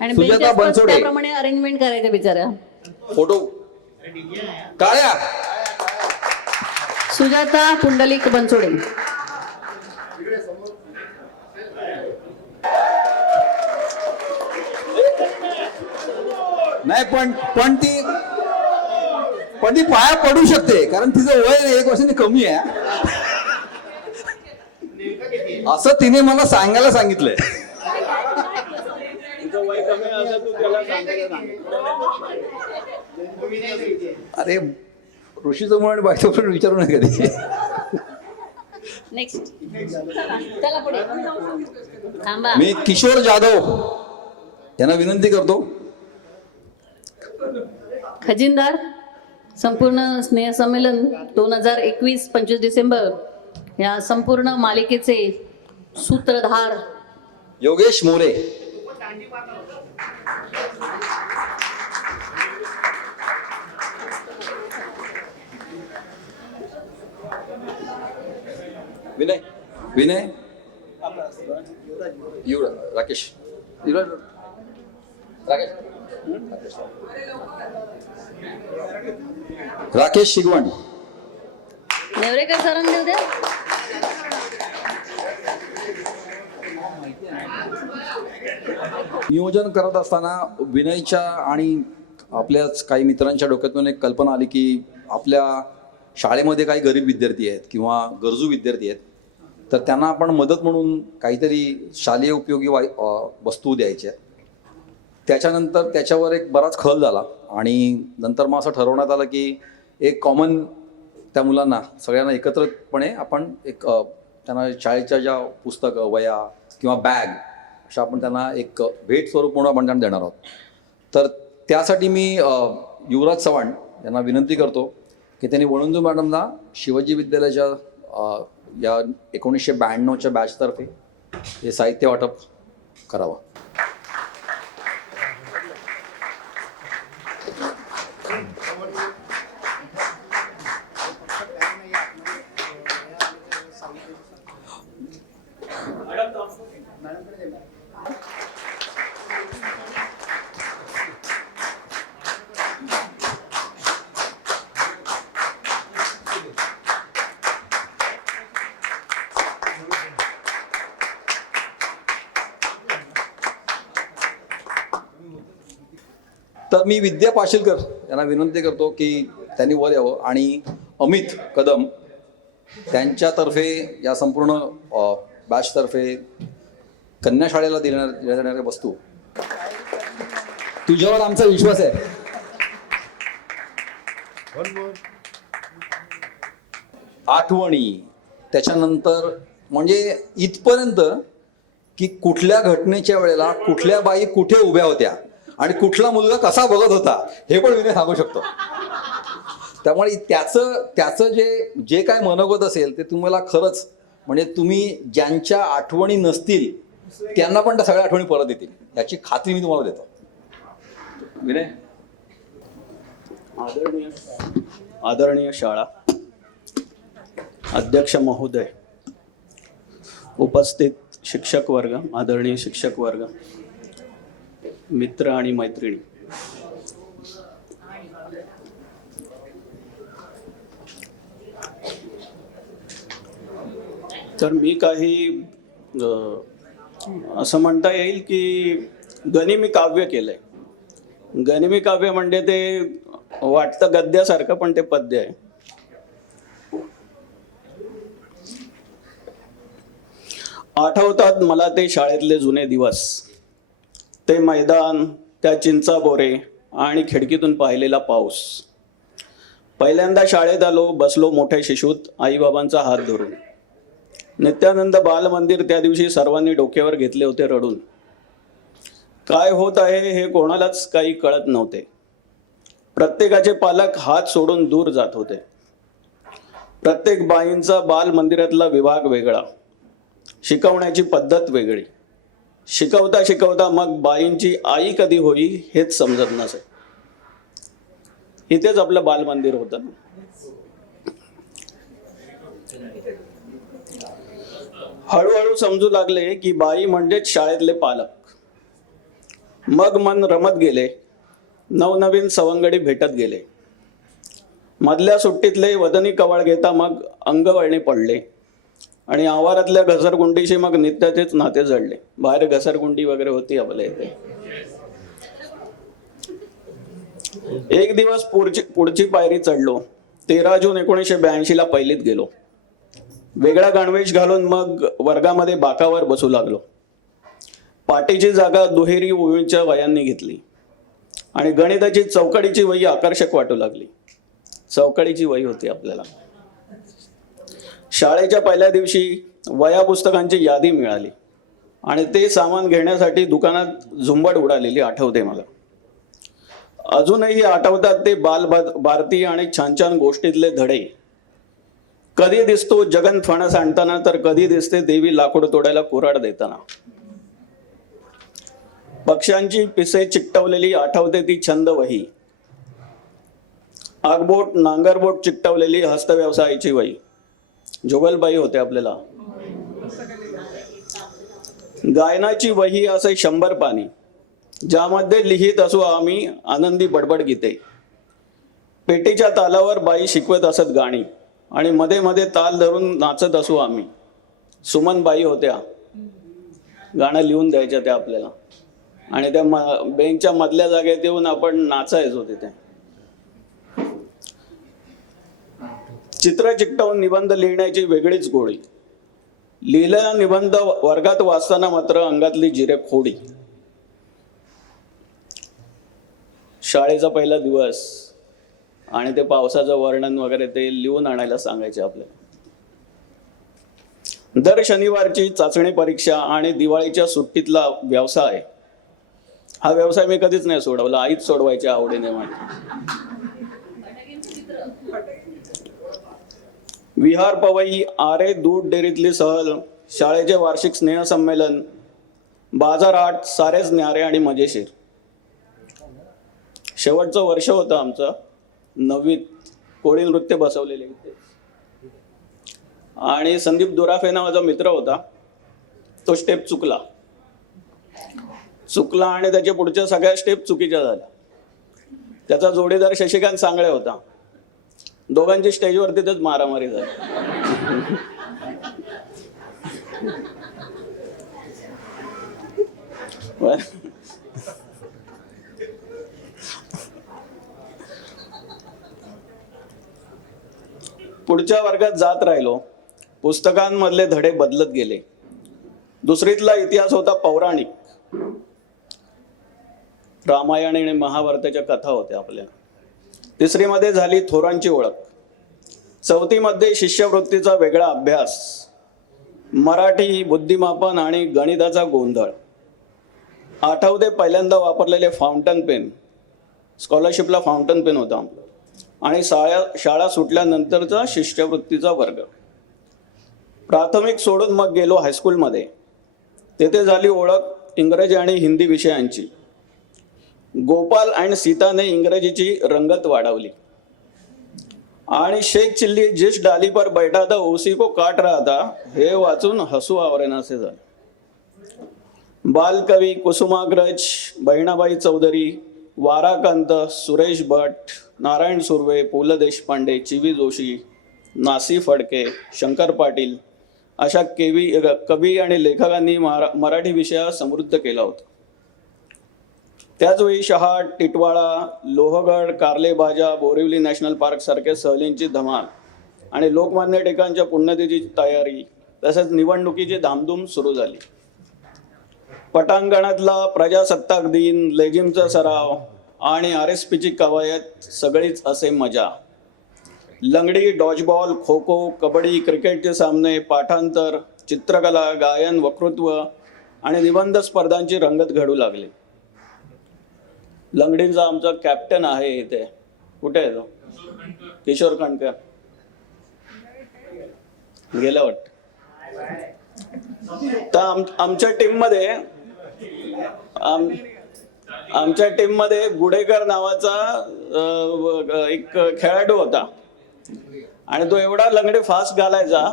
आणि सुजाता benches पण बनसोडे. त्याप्रमाणे अरेंजमेंट करायचं बिचारा. फोटो काळ्या. सुजाता पुंडलिक बनसोडे. नाही पण ती पाया पडू शकते कारण तिचं वय 1 वर्षांनी कमी आहे. असं तिने मला सांगायला सांगितलंय. अरे ऋषीचं म्हणून बायको पण विचारू नये कधी. नेक्स्ट चला पुढे थांबा. मी किशोर जाधव यांना विनंती करतो. खजिनदार संपूर्ण स्नेह संमेलन 2021-25 डिसेंबर या संपूर्ण मालिकेचे सूत्रधार योगेश मोरे. विनय विनय राकेश राकेश शिगवण. नेवरेकर सरांनी देऊ द्या. नियोजन करत असताना विनयच्या आणि आपल्याच काही मित्रांच्या डोक्यातून एक कल्पना आली की आपल्या शाळेमध्ये काही गरीब विद्यार्थी आहेत किंवा गरजू विद्यार्थी आहेत, तर त्यांना आपण मदत म्हणून काहीतरी शालेय उपयोगी वस्तू द्यायच्या. त्याच्यानंतर त्याच्यावर एक बराच खल झाला आणि नंतर मग असं ठरवण्यात आलं की एक कॉमन त्या मुलांना सगळ्यांना एकत्रितपणे आपण एक त्यांना शाळेच्या ज्या पुस्तकं वह्या किंवा बॅग अशा आपण त्यांना एक भेट स्वरूप म्हणून आपण त्यांना देणार आहोत. तर त्यासाठी मी युवराज चव्हाण यांना विनंती करतो की त्यांनी वळंजू मॅडमला शिवाजी विद्यालयाच्या या 1992च्या बॅचतर्फे हे साहित्य वाटप करावं. तर मी विद्या पाशीलकर यांना विनंती करतो की त्यांनी वर यावं आणि अमित कदम त्यांच्यातर्फे या संपूर्ण बॅचतर्फे कन्या शाळेला देण्यात येणाऱ्या वस्तू. तुझ्यावर आमचा विश्वास आहे. आठवणी त्याच्यानंतर म्हणजे इथपर्यंत की कुठल्या घटनेच्या वेळेला कुठल्या बाई कुठे उभ्या होत्या आणि कुठला मुलगा कसा बघत होता हे पण विनय सांगू शकतो. त्यामुळे त्याचं जे काय मनोगत असेल ते तुम्हाला खरंच म्हणजे तुम्ही ज्यांच्या आठवणी नसतील त्यांना पण त्या सगळ्या आठवणी परत येतील याची खात्री मी तुम्हाला देतो. विनय. आदरणीय शाळा अध्यक्ष महोदय, उपस्थित शिक्षक वर्ग, आदरणीय शिक्षक वर्ग, मित्र आणि मैत्रिणी, तर मी काही असं म्हणता येईल की गनिमी काव्य केलंय. गनिमी काव्य म्हणजे ते वाटतं गद्यासारखं पण ते पद्य आहे. आठवतात मला ते शाळेतले जुने दिवस, ते मैदान, त्या चिंचा बोरे आणि खिडकीतून पाहिलेला पाऊस. पहिल्यांदा शाळेत आलो, बसलो मोठ्या शिशूत आईबाबांचा हात धरून. नित्यानंद बालमंदिर त्या दिवशी सर्वांनी डोक्यावर घेतले होते रडून. काय होत आहे हे कोणालाच काही कळत नव्हते. प्रत्येकाचे पालक हात सोडून दूर जात होते. प्रत्येक बाईंचा बालमंदिरातला विभाग वेगळा, शिकवण्याची पद्धत वेगळी. शिकवता शिकवता मग बाईंची आई कधी होई हेच समजत नसे. इथेच आपलं बालमंदिर होतं. हळूहळू समजू लागले की बाई म्हणजेच शाळेतले पालक. मग मन रमत गेले, नवनवीन सवंगडी भेटत गेले. मधल्या सुट्टीतले वदनी कवळ घेता मग अंगवळणी पडले आणि आवारातल्या घसरगुंडीशी मग नित्याचेच नाते जडले. बाहेर घसरगुंडी वगैरे होती आपल्या इथे. एक दिवस पुढची पायरी चढलो. 13 जून 1982 ला पहिलीत गेलो. वेगळा गणवेश घालून मग वर्गामध्ये बाकावर बसू लागलो. पाटीची जागा दुहेरी ओळींच्या वयांनी घेतली आणि गणिताची चौकडीची वही आकर्षक वाटू लागली. चौकडीची वही होती आपल्याला. शाळेच्या पहिल्या दिवशी वया पुस्तकांची यादी मिळाली आणि ते सामान घेण्यासाठी दुकानात झुंबड उडालेली आठवते मला. अजूनही आठवतात ते भारती आणि छान छान गोष्टीतले धडे. कधी दिसतो जगन फणस आणताना तर कधी दिसते देवी लाकूड तोडायला कुऱ्हाड देताना. पक्ष्यांची पिसे चिकटवलेली आठवते ती छंद वही. आगबोट नांगरबोट चिकटवलेली हस्तव्यवसायाची वही. जुगलबाई होते आपल्याला. गायनाची वही असे 100 पानी ज्यामध्ये लिहित असू आम्ही आनंदी बडबड गीते. पेटीच्या तालावर बाई शिकवत असत गाणी आणि मध्ये मध्ये ताल धरून नाचत असू आम्ही. सुमनबाई होत्या, गाणं लिहून द्यायच्या त्या आपल्याला आणि त्या बेंचच्या मधल्या जागेत येऊन आपण नाचायचो तिथे. चित्र चिकटवून निबंध लिहिण्याची वेगळीच गोडी. लिहिलेला निबंध वर्गात वाचताना मात्र अंगातली जिरे खोडी. शाळेचा पहिला दिवस आणि ते पावसाचं वर्णन वगैरे ते लिहून आणायला सांगायचे आपल्याला. दर शनिवारची चाचणी परीक्षा आणि दिवाळीच्या सुट्टीतला व्यवसाय. हा व्यवसाय मी कधीच नाही सोडवला, आईच सोडवायच्या आवडीने म्हणते. विहार पवई, आरे दूध डेअरीतली सहल, शाळेचे वार्षिक स्नेहसंमेलन, बाजारहाट सारेच न्यारे आणि मजेशीर. शेवटचं वर्ष होतं आमचं 9वीत. कोळी नृत्य बसवलेले आणि संदीप दुराफे नावाचा मित्र होता. तो स्टेप चुकला आणि त्याच्या पुढच्या सगळ्या स्टेप चुकीच्या झाल्या. त्याचा जोडीदार शशिकांत सांगळे होता. दोघांची स्टेजवर तिथेच मारामारी झाली. पुढच्या वर्गात जात राहिलो. पुस्तकांमधले धडे बदलत गेले. दुसरीतला इतिहास होता पौराणिक. रामायण आणि महाभारताच्या कथा होत्या आपल्या. तिसरीमध्ये झाली थोरांची ओळख. चौथीमध्ये शिष्यवृत्तीचा वेगळा अभ्यास, मराठी, बुद्धिमापन आणि गणिताचा गोंधळ. आठवते पहिल्यांदा वापरलेले फाउंटन पेन. स्कॉलरशिपला फाउंटन पेन होता आणि शाळा सुटल्यानंतरचा शिष्यवृत्तीचा वर्ग. प्राथमिक सोडून मग गेलो हायस्कूलमध्ये. तेथे झाली ओळख इंग्रजी आणि हिंदी विषयांची. गोपाल आणि सीताने इंग्रजीची रंगत वाढवली आणि शेख चिल्ली जिस डाली पर बैठा था उसी को काट रहा था हे वाचून हसू आवरेनासे झाले. बालकवी कुसुमाग्रज, बहिणाबाई चौधरी, वाराकांत, सुरेश भट, नारायण सुर्वे, पु ल देशपांडे, चिवी जोशी, नासी फडके, शंकर पाटील अशा कवी आणि लेखकांनी मराठी विषय समृद्ध केला होता. त्याचवेळी शहाड, टिटवाळा, लोहगड, कार्लेबाजा, बोरिवली नॅशनल पार्क सारखे सहलींची धमाल आणि लोकमान्य टिळकांच्या पुण्यतिथीची तयारी तसेच निवडणुकीची धामधूम सुरू झाली. पटांगणातला प्रजासत्ताक दिन, लेझिमचा सराव आणि RSPची कवायत सगळीच असे मजा. लंगडी, डॉजबॉल, खो खो, कबड्डी, क्रिकेटचे सामने, पाठांतर, चित्रकला, गायन, वक्तृत्व आणि निबंध स्पर्धांची रंगत घडू लागली. लंगडीचा आमचा कॅप्टन आहे इथे. कुठे आहे तो? किशोर कणकर गेला वाटत. तर आमच्या टीम मध्ये गुडेकर नावाचा एक खेळाडू होता आणि तो एवढा लंगडी फास्ट घालायचा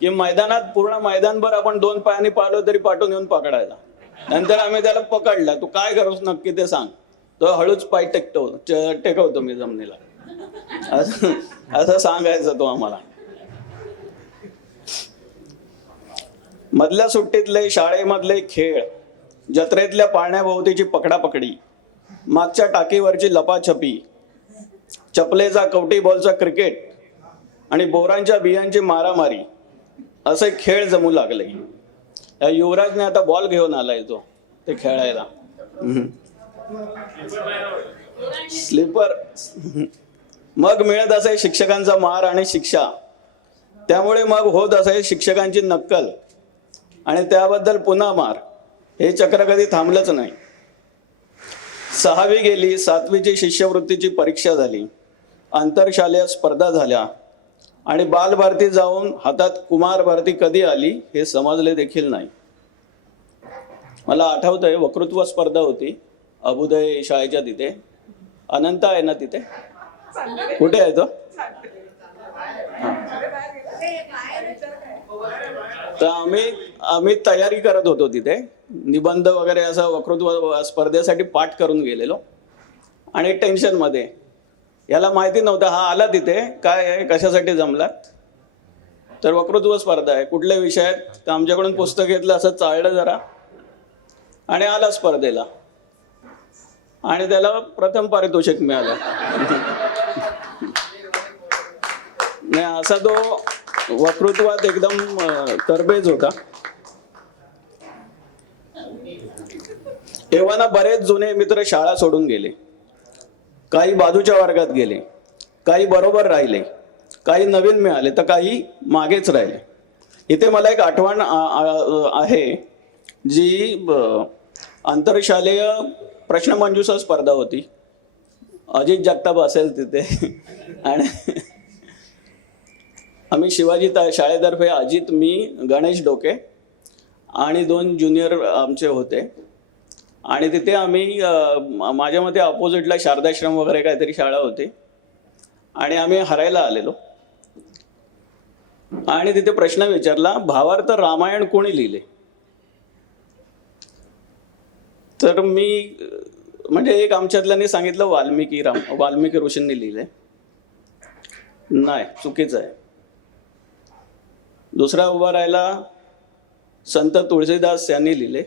की मैदानात पूर्ण मैदानभर आपण 2 पायांनी पाहिलो तरी पाठून येऊन पकडायला. नंतर आम्ही त्याला पकडला, तू काय करूस नक्की ते सांग. तो हळूच पाय टेकवतो मी जमिनीला, असं असं सांगायचं तो आम्हाला. मधल्या सुट्टीतले शाळेमधले खेळ, जत्रेतल्या पाळण्याभोवतीची पकडापकडी, मागच्या टाकीवरची लपाछपी, चपलेचा कवटीबॉलचा क्रिकेट आणि बोरांच्या बियांची मारामारी असे खेळ जमू लागले. युवराजने आता बॉल घेऊन आलाय तो ते खेळायला. स्लीपर. मग मिळत असे शिक्षकांचा मार आणि शिक्षा. त्यामुळे मग होत असे शिक्षकांची नक्कल आणि त्याबद्दल पुन्हा मार. हे चक्र कधी थांबलंच नाही. 6वी गेली, 7वीची शिष्यवृत्तीची परीक्षा झाली, आंतरशालेय स्पर्धा झाल्या आणि बालभारती जाऊन हातात कुमार भारती कधी आली हे समजले देखील नाही. मला आठवतंय, वक्तृत्व स्पर्धा होती अभुदय शाळेच्या तिथे. अनंत आहे ना तिथे, कुठे आहे तो? तर आम्ही तयारी करत होतो तिथे, निबंध वगैरे असं वक्तृत्व स्पर्धेसाठी पाठ करून गेलेलो आणि टेन्शन मध्ये. याला माहिती नव्हतं, हा आला तिथे, काय आहे कशासाठी जमलात, तर वक्तृत्व स्पर्धा आहे, कुठल्या विषयात, तर आमच्याकडून पुस्तक घेतलं, असं चाळलं जरा आणि आला स्पर्धेला आणि त्याला प्रथम पारितोषिक मिळालं. नाही, असा तो वक्तृत्वात एकदम तरबेज होता. तेव्हा बरेच जुने मित्र शाळा सोडून गेले, काही बाजूच्या वर्गात गेले, काही बरोबर राहिले, काही नवीन मिळाले, तर काही मागेच राहिले. इथे मला एक आठवण आहे, जी आंतरशालेय प्रश्नमंजुषा स्पर्धा होती. अजित जगताप असेल तिथे आणि आम्ही शिवाजी शाळेतर्फे अजित, मी, गणेश डोके आणि 2 ज्युनियर आमचे होते. आणि तिथे आम्ही, माझ्या मते अपोजिटला शारदाश्रम वगैरे काहीतरी शाळा होती आणि आम्ही हरायला आलेलो. आणि तिथे प्रश्न विचारला, भावार्थ रामायण कोणी लिहिले? तर मी, म्हणजे एक आमच्यातल्याने सांगितलं वाल्मिकी ऋषींनी लिहिले. नाही, चुकीचं आहे. दुसरा उभा राहिला, संत तुळशीदास यांनी लिहिले.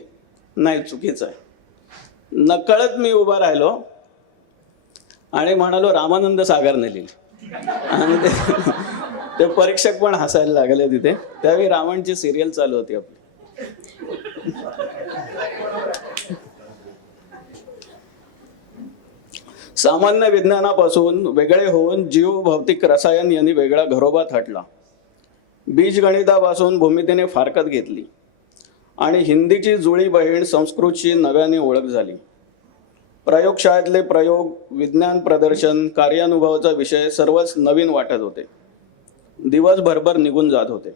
नाही, चुकीचं आहे. नकळत मी उभा राहिलो आणि म्हणालो रामानंद सागरने लिहिले. आणि ते परीक्षक पण हसायला लागले तिथे. त्यावेळी रावणची सिरियल चालू होती आपली. सामान्य विज्ञानापासून वेगळे होऊन जीव भौतिक रसायन यांनी वेगळा घरोबा थाटला. बीजगणितापासून भूमितीने फारकत घेतली आणि हिंदीची जुळी बहीण संस्कृतची नव्याने ओळख झाली. प्रयोगशाळेतले प्रयोग, विज्ञान प्रदर्शन, कार्यानुभवाचा विषय सर्वच नवीन वाटत होते. दिवस भरभर निघून जात होते.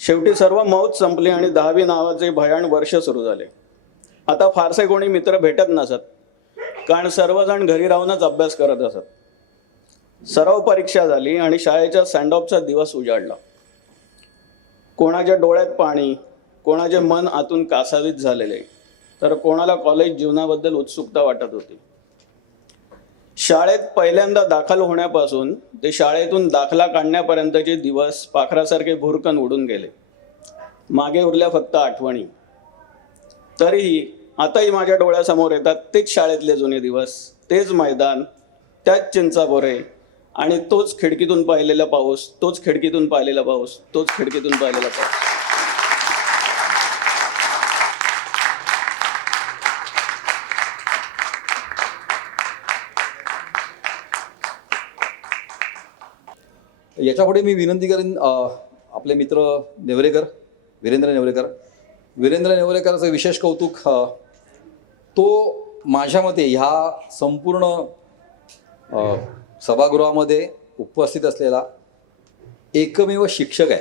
शेवटी सर्व मौज संपली आणि 10वी नावाचे भयाण वर्ष सुरू झाले. आता फारसे कोणी मित्र भेटत नसत, कारण सर्वजण घरी राहूनच अभ्यास करत असत. सराव परीक्षा झाली आणि शाळेच्या सँडऑफचा दिवस उजाडला. कोणाच्या डोळ्यात पाणी, कोणाचे मन आतून कासावीस झालेले, तर कोणाला कॉलेज जीवनाबद्दल उत्सुकता वाटत होती. शाळेत पहिल्यांदा दाखल होण्यापासून ते शाळेतून दाखला काढण्यापर्यंतचे दिवस पाखरासारखे भुरकन उडून गेले. मागे उरल्या फक्त आठवणी. तरीही आताही माझ्या डोळ्यासमोर येतात तेच शाळेतले जुने दिवस, तेच मैदान, त्याच चिंचाबोरे आणि तोच खिडकीतून पाहिलेला पाऊस, तोच खिडकीतून पाहिलेला पाऊस, तोच खिडकीतून पाहिलेला पाऊस. याच्यापुढे मी विनंती करेन, आपले मित्र वीरेंद्र नेवरेकरचं विशेष कौतुक. तो माझ्या मते ह्या संपूर्ण सभागृहामध्ये उपस्थित असलेला एकमेव शिक्षक आहे.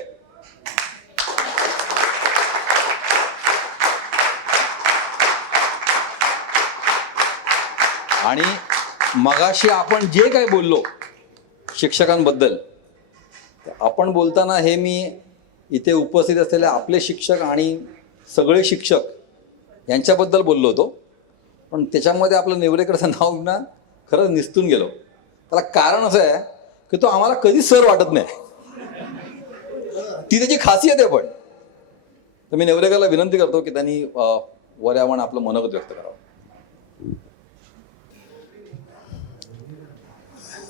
आणि मगाशी आपण जे काही बोललो शिक्षकांबद्दल, आपण बोलताना हे मी इथे उपस्थित असलेले आपले शिक्षक आणि सगळे शिक्षक यांच्याबद्दल बोललो होतो, पण त्याच्यामध्ये आपलं नेवरेकरचं नाव ना खरंच निसटून गेलो. त्याला कारण असं आहे की तो आम्हाला कधीच सर वाटत नाही, ती त्याची खासियत आहे. पण तर मी नेवरेकरला विनंती करतो की त्यांनी वऱ्यावण आपलं मनोगत व्यक्त करावं.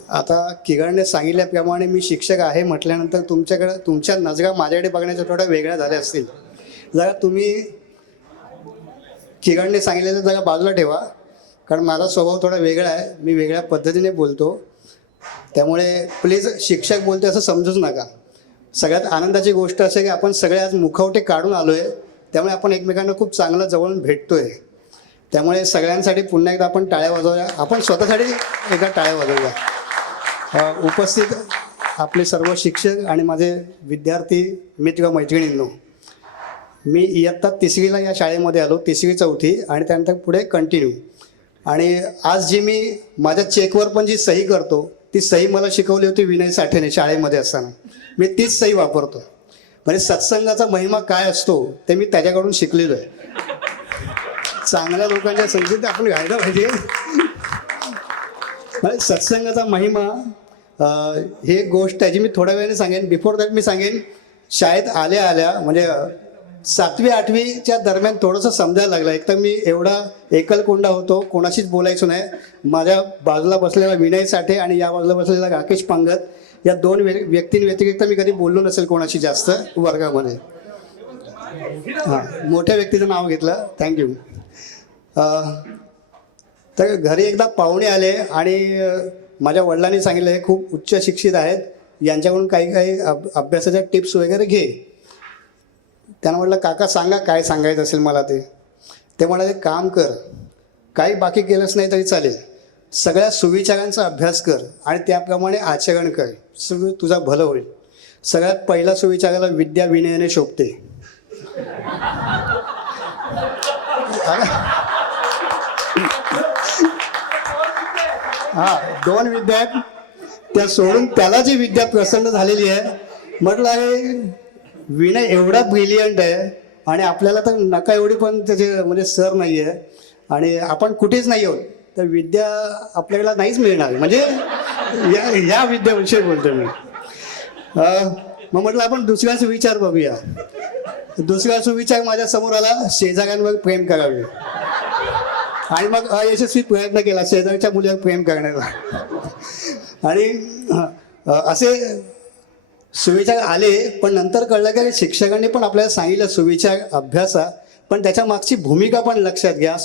आता किरणने सांगितल्याप्रमाणे मी शिक्षक आहे म्हटल्यानंतर तुमच्या नजरा माझ्याकडे बघण्याच्या थोड्या वेगळ्या झाल्या असतील. जरा तुम्ही किरणने सांगितलेलं जरा बाजूला ठेवा, कारण माझा स्वभाव थोडा वेगळा आहे, मी वेगळ्या पद्धतीने बोलतो. त्यामुळे प्लीज शिक्षक बोलते असं समजूच नका. सगळ्यात आनंदाची गोष्ट असे की आपण सगळे आज मुखवटे काढून आलो आहे, त्यामुळे आपण एकमेकांना खूप चांगलं जवळून भेटतोय. त्यामुळे सगळ्यांसाठी पुन्हा एकदा आपण टाळ्या वाजवूया, आपण स्वतःसाठी एकदा टाळ्या वाजवूया. उपस्थित आपले सर्व शिक्षक आणि माझे विद्यार्थी मित्र मैत्रिणींनो, मी इयत्ता 3रीला या शाळेमध्ये आलो, 3री 4थी आणि त्यानंतर पुढे कंटिन्यू. आणि आज जी मी माझ्या चेकवर पण जी सही करतो ती सही मला शिकवली होती विनय साठेने शाळेमध्ये असताना. मी तीच सही वापरतो. म्हणजे सत्संगाचा महिमा काय असतो ते मी त्याच्याकडून शिकलेलो आहे. चांगल्या लोकांच्या संगीत आपण गायला पाहिजे. सत्संगाचा महिमा ही एक गोष्ट आहे जी मी थोड्या वेळाने सांगेन. बिफोर दॅट मी सांगेन, शाळेत आल्या म्हणजे 7वी 8वीच्या दरम्यान थोडंसं समजायला लागलं. एक तर मी एवढा एकलकोंडा होतो, कोणाशीच बोलायचो नाही. माझ्या बाजूला बसलेला विनय साठे आणि या बाजूला बसलेला राकेश पांगत, या 2 व्यक्तींव्यतिरिक्त मी कधी बोललो नसेल कोणाशी जास्त वर्गामध्ये. हां, मोठ्या व्यक्तीचं नाव घेतलं, थँक्यू. तर घरी एकदा पाहुणे आले आणि माझ्या वडिलांनी सांगितलं हे खूप उच्च शिक्षित आहेत, यांच्याकडून काही अभ्यासाच्या टिप्स वगैरे घे. त्यांना म्हटलं काका सांगा काय सांगायचं असेल मला ते. ते म्हणाले काम कर, काही बाकी केलंच नाही तरी चालेल, सगळ्या सुविचारांचा अभ्यास कर आणि त्याप्रमाणे आचरण कर, सगळं तुझा भलं होईल. सगळ्यात पहिला सुविचाराला विद्या विनयाने शोभते. हा 2 विद्या आहेत, त्या सोडून त्याला जी विद्या प्रसन्न झालेली आहे. म्हटलं अरे विनय एवढा ब्रिलियंट आहे आणि आपल्याला तर नका एवढी पण त्याचे म्हणजे सर नाही आहे आणि आपण कुठेच नाही आहोत, तर विद्या आपल्याला नाहीच मिळणार. म्हणजे या विद्याविषयी बोलतो मी. मग म्हटलं आपण दुसरा सुविचार बघूया. दुसरा सुविचार माझ्या समोर आला, शेजाऱ्यांवर प्रेम करावे. आणि मग अयशस्वी प्रयत्न केला शेजारच्या मुलीवर प्रेम करण्याचा. आणि असे सुविचार आले, पण नंतर कळलं की शिक्षकांनी पण आपल्याला सांगितलं सुविचार अभ्यासा, पण त्याच्या मागची भूमिका पण लक्षात घ्या.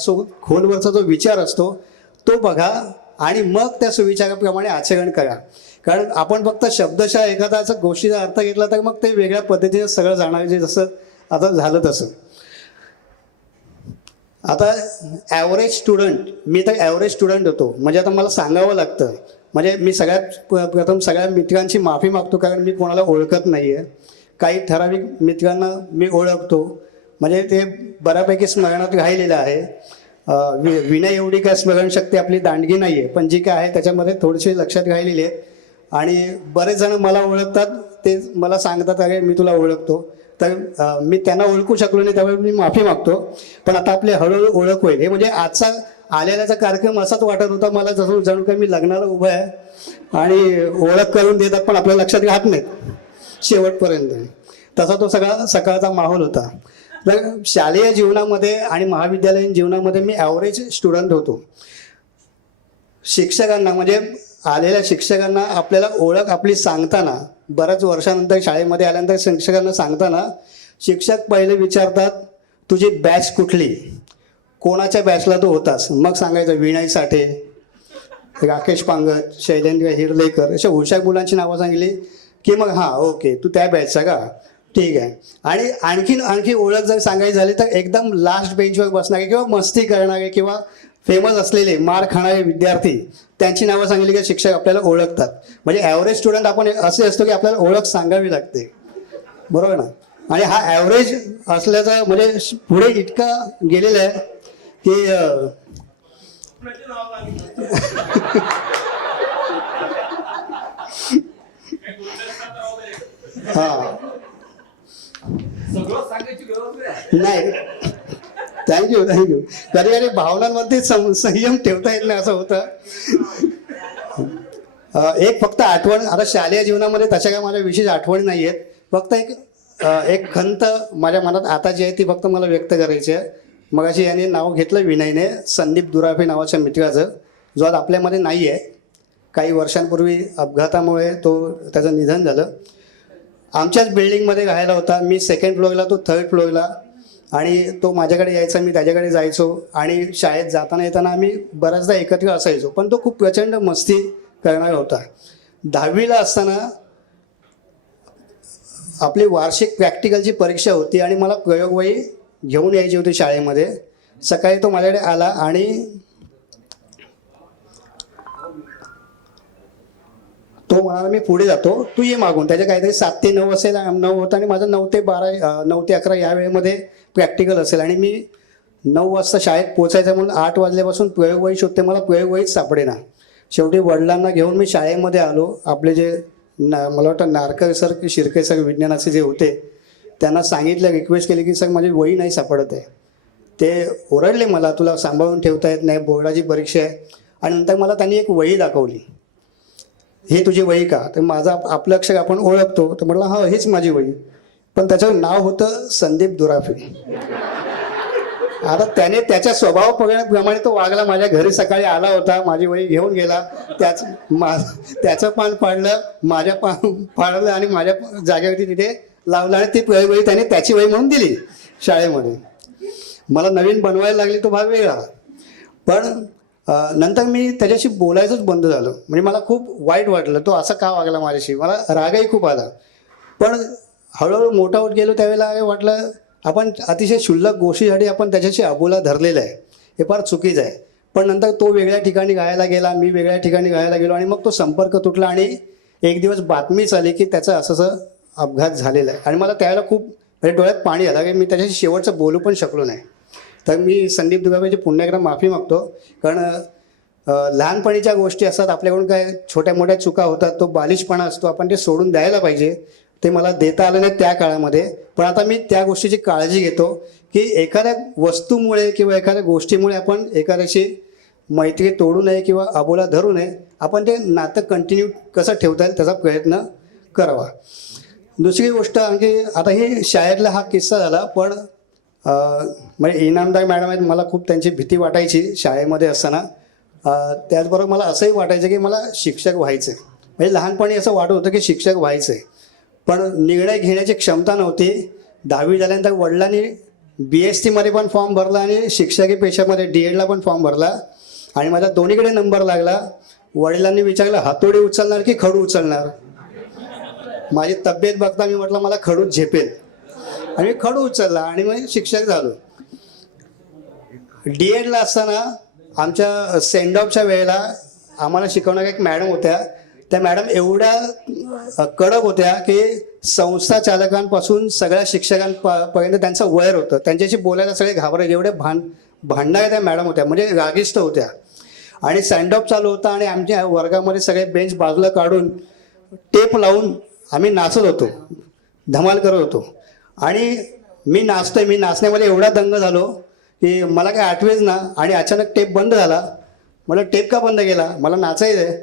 खोलवरचा जो विचार असतो तो बघा आणि मग त्या सुविचाराप्रमाणे आचरण करा. कारण आपण फक्त शब्दशः एखादा गोष्टीचा अर्थ घेतला तर मग ते वेगळ्या पद्धतीने सगळं जाणार, जे जसं आता झालं तसं. आता ॲव्हरेज स्टुडंट, मी तर ॲव्हरेज स्टुडंट होतो. म्हणजे आता मला सांगावं लागतं, म्हणजे मी सगळ्यात प्रथम सगळ्या मित्रांची माफी मागतो, कारण मी कोणाला ओळखत नाही आहे. काही ठराविक मित्रांना मी ओळखतो, म्हणजे ते बऱ्यापैकी स्मरणात राहिलेलं आहे. विनय एवढी काय स्मरणशक्ती आपली दांडगी नाही आहे, पण जी काय आहे त्याच्यामध्ये थोडीशी लक्षात राहिलेली आहे. आणि बरेच जण मला ओळखतात, ते मला सांगतात अरे मी तुला ओळखतो, तर मी त्यांना ओळखू शकलो नाही, त्यामुळे मी माफी मागतो. पण आता आपली हळूहळू ओळख होईल. हे म्हणजे आजचा आलेल्याचा कार्यक्रम असाच वाटत होता मला, जसं जणू काही मी लग्नाला उभं आहे आणि ओळख करून देतात पण आपल्या लक्षात राहत नाहीत शेवटपर्यंत. तसा तो सगळा सकाळचा माहोल होता. तर शालेय जीवनामध्ये आणि महाविद्यालयीन जीवनामध्ये मी ॲव्हरेज स्टुडंट होतो. शिक्षकांना म्हणजे आलेल्या शिक्षकांना आपल्याला ओळख आपली सांगताना, बऱ्याच वर्षानंतर शाळेमध्ये आल्यानंतर शिक्षकांना सांगताना शिक्षक पहिले विचारतात तुझी बॅच कुठली, कोणाच्या बॅचला तू होतास. मग सांगायचं विनय साठे, राकेश पांगत, शैलेंद्र हिरलेकर, अशा हुशार मुलांची नावं सांगितली की मग हां ओके तू त्या बॅचचा का, ठीक आहे. आणि आणखी ओळख जर सांगायची झाली तर एकदम लास्ट बेंचवर बसणारे किंवा मस्ती करणारे किंवा फेमस असलेले मार खाणारे विद्यार्थी, त्यांची नावं सांगितली की शिक्षक आपल्याला ओळखतात. म्हणजे ॲव्हरेज स्टुडंट आपण असे असतो की आपल्याला ओळख सांगावी लागते, बरोबर ना. आणि हा ॲव्हरेज असल्याचा म्हणजे पुढे इतका गेलेला आहे की हां नाही थँक्यू थँक्यू. कधी कधी भावनांवरती संयम ठेवता येत नाही असं होतं. एक फक्त आठवण, आता शालेय जीवनामध्ये तशा काय माझ्या विशेष आठवणी नाही आहेत. फक्त एक खंत माझ्या मनात आता जी आहे ती फक्त मला व्यक्त करायची आहे. मगाशी याने नाव घेतलं विनयने, संदीप दुराफे नावाच्या मित्राचं, जो आज आपल्यामध्ये नाही आहे. काही वर्षांपूर्वी अपघातामुळे त्याचं निधन झालं. आमच्याच बिल्डिंगमध्ये राहायला होता. मी 2nd फ्लोअरला, तो 3rd फ्लोअरला. आणि तो माझ्याकडे यायचा, मी त्याच्याकडे जायचो. आणि शाळेत जाताना येताना आम्ही बऱ्याचदा एकत्र असायचो. पण तो खूप प्रचंड मस्ती करणारा होता. 10वीला असताना आपली वार्षिक प्रॅक्टिकलची परीक्षा होती आणि मला प्रयोगवही घेऊन यायची होती शाळेमध्ये. सकाळी तो माझ्याकडे आला आणि तो म्हणाला मी पुढे जातो, तू ये मागून. त्याच्या काहीतरी 7 ते 9 असेल, 9 होतं आणि माझं 9 ते 12, 9 ते 11 या वेळेमध्ये प्रॅक्टिकल असेल. आणि मी 9 वाजता शाळेत पोचायचं म्हणून 8 वाजल्यापासून प्रयोगवही शोधते, मला प्रयोगवहीच सापडेना. शेवटी वडिलांना घेऊन मी शाळेमध्ये आलो. आपले जे मला वाटतं नारकर सर की शिर्के सर विज्ञानाचे जे होते, त्यांना सांगितलं, रिक्वेस्ट केली की सर माझी वही नाही सापडत आहे. ते ओरडले मला, तुला सांभाळून ठेवता येत नाही, बोर्डाची परीक्षा आहे. आणि नंतर मला त्यांनी एक वही दाखवली. हे तुझी वही का? तर आपलं अक्षर आपण ओळखतो. तर म्हटलं हां हेच माझी वही. पण त्याचं नाव होतं संदीप दुराफे. आता त्याने त्याच्या स्वभावाप्रमाणे तो वागला. माझ्या घरी सकाळी आला होता, माझी वही घेऊन गेला. त्याचं पान फाडलं, माझ्या पान फाडलं आणि माझ्या जागेवरती तिथे लावलं. आणि ती वही त्याने त्याची वही म्हणून दिली शाळेमध्ये. मला नवीन बनवायला लागली तो भाग वेगळा. पण नंतर मी त्याच्याशी बोलायचंच बंद झालं. म्हणजे मला खूप वाईट वाटलं, तो असं का वागला माझ्याशी. मला रागही खूप आला. पण हळूहळू मोठा होत गेलो त्यावेळेला वाटलं आपण अतिशय क्षुल्लक गोष्टीसाठी आपण त्याच्याशी अबोला धरलेलं आहे, हे फार चुकीचं आहे. पण नंतर तो वेगळ्या ठिकाणी राहायला गेला, मी वेगळ्या ठिकाणी राहायला गेलो. आणि मग तो संपर्क तुटला आणि एक दिवस बातमीच आली की त्याचं असं अपघात झालेला आहे. आणि मला त्यावेळेला खूप म्हणजे डोळ्यात पाणी आलं की मी त्याच्याशी शेवटचं बोलू पण शकलो नाही. तर मी संदीप दुराफेची पुन्हा एकदा माफी मागतो. कारण लहानपणीच्या गोष्टी असतात, आपल्याकडून काय छोट्या मोठ्या चुका होतात, तो बालिशपणा असतो, आपण ते सोडून द्यायला पाहिजे. ते मला देता आलं नाही त्या काळामध्ये. पण आता मी त्या गोष्टीची काळजी घेतो की एखाद्या वस्तूमुळे किंवा एखाद्या गोष्टीमुळे आपण एखाद्याशी मैत्री तोडू नये किंवा अबोला धरू नये. आपण ते नातं कंटिन्यू कसं ठेवता येईल त्याचा प्रयत्न करावा. दुसरी गोष्ट आणखी, आता ही शाळेतला हा किस्सा झाला. पण म्हणजे इनामदार मॅडम आहेत, मला खूप त्यांची भीती वाटायची शाळेमध्ये असताना. त्याचबरोबर मला असंही वाटायचं की मला शिक्षक व्हायचं आहे. म्हणजे लहानपणी असं वाटत होतं की शिक्षक व्हायचं आहे, पण निर्णय घेण्याची क्षमता नव्हती. 10वी झाल्यानंतर वडिलांनी BSc पण फॉर्म भरला आणि शिक्षकी पेशामध्ये DEdला पण फॉर्म भरला. आणि माझा दोन्हीकडे नंबर लागला. वडिलांनी विचारलं हातोडी उचलणार की खडू उचलणार. माझी तब्येत बघता मी म्हटलं मला खडूच झेपेल आणि मी खडू उचलला आणि मग शिक्षक झालो. DEdला असताना आमच्या सेंड ऑफच्या वेळेला आम्हाला शिकवणाऱ्या एक मॅडम होत्या. त्या मॅडम एवढ्या कडक होत्या की संस्था चालकांपासून सगळ्या शिक्षकांपर्यंत त्यांचं वैर होतं. त्यांच्याशी बोलायला सगळे घाबरायचे, एवढे भांडणाऱ्या त्या मॅडम होत्या, म्हणजे रागिष्ट होत्या. आणि सँड ऑफ चालू होता आणि आमच्या वर्गामध्ये सगळे बेंच बाजूला काढून टेप लावून आम्ही नाचत होतो, धमाल करत होतो. आणि मी नाचण्यामध्ये एवढा दंग झालो की मला काय आठवेच ना. आणि अचानक टेप बंद झाला. मला टेप का बंद केला, मला नाचायचं आहे.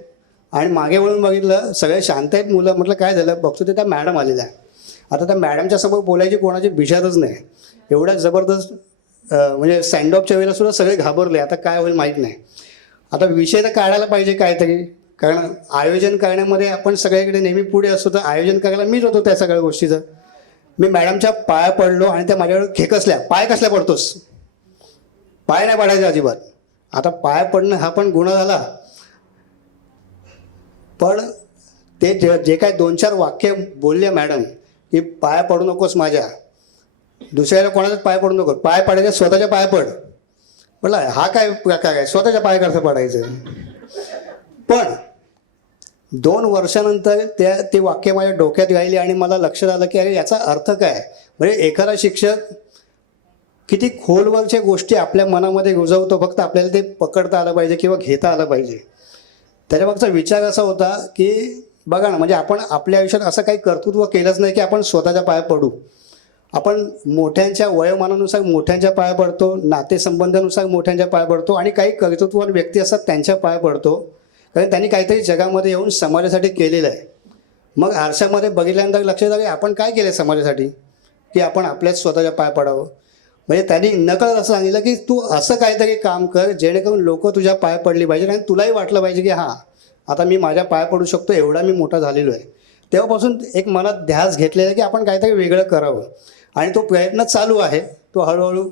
आणि मागे वळून बघितलं, सगळे शांत आहेत मुलं. म्हटलं काय झालं, बघतो ते त्या मॅडम आलेल्या आहे. आता त्या मॅडमच्या समोर बोलायची कोणाची भिशातच नाही. एवढ्या जबरदस्त म्हणजे सँड ऑफच्या वेळेला सुद्धा सगळे घाबरले. आता काय होईल माहीत नाही. आता विषय तर काढायला पाहिजे काहीतरी, कारण आयोजन करण्यामध्ये आपण सगळ्याकडे नेहमी पुढे असतो. तर आयोजन करायला मीच होतो त्या सगळ्या गोष्टीचं. मी मॅडमच्या पाया पडलो आणि त्या माझ्यावर खेकसल्या. पाय कसल्या पडतोस, पाय नाही पडायचे अजिबात. आता पाय पडणं हा पण गुन्हा झाला. पण ते जे काय 2-4 वाक्य बोलले मॅडम की पाय पडू नकोस माझ्या, दुसऱ्याला कोणाचाच पाय पडू नको, पाय पडायचे स्वतःच्या पाय पड. म्हटलं हा काय प्रकार आहे, स्वतःच्या पाय कसं पडायचं. पण 2 वर्षानंतर ते वाक्य माझ्या डोक्यात राहिली आणि मला लक्षात आलं की अरे याचा अर्थ काय. म्हणजे एखादा शिक्षक किती खोलवरच्या गोष्टी आपल्या मनामध्ये रुजवतो, फक्त आपल्याला ते पकडता आलं पाहिजे किंवा घेता आलं पाहिजे. त्याच्यामागचा विचार असा होता की बघा ना, म्हणजे आपण आपल्या आयुष्यात असं काही कर्तृत्व केलंच नाही की आपण स्वतःच्या पाया पडू. आपण मोठ्यांच्या वयोमानानुसार मोठ्यांच्या पाया पडतो, नातेसंबंधानुसार मोठ्यांच्या पाया पडतो आणि काही कर्तृत्ववान व्यक्ती असतात त्यांच्या पाया पडतो, कारण त्यांनी काहीतरी जगामध्ये येऊन समाजासाठी केलेलं आहे. मग आरशामध्ये बघितल्यानंतर लक्षात आलं आपण काय केलं समाजासाठी, की आपण आपल्याच स्वतःच्या पाया पडावं. म्हणजे त्यांनी नकळत असं सांगितलं की तू असं काहीतरी काम कर जेणेकरून लोक तुझ्या पाया पडली पाहिजे आणि तुलाही वाटलं पाहिजे की हां आता मी माझ्या पाया पडू शकतो, एवढा मी मोठा झालेलो आहे. तेव्हापासून एक मनात ध्यास घेतलेला आहे की आपण काहीतरी वेगळं करावं आणि तो प्रयत्न चालू आहे. तो हळूहळू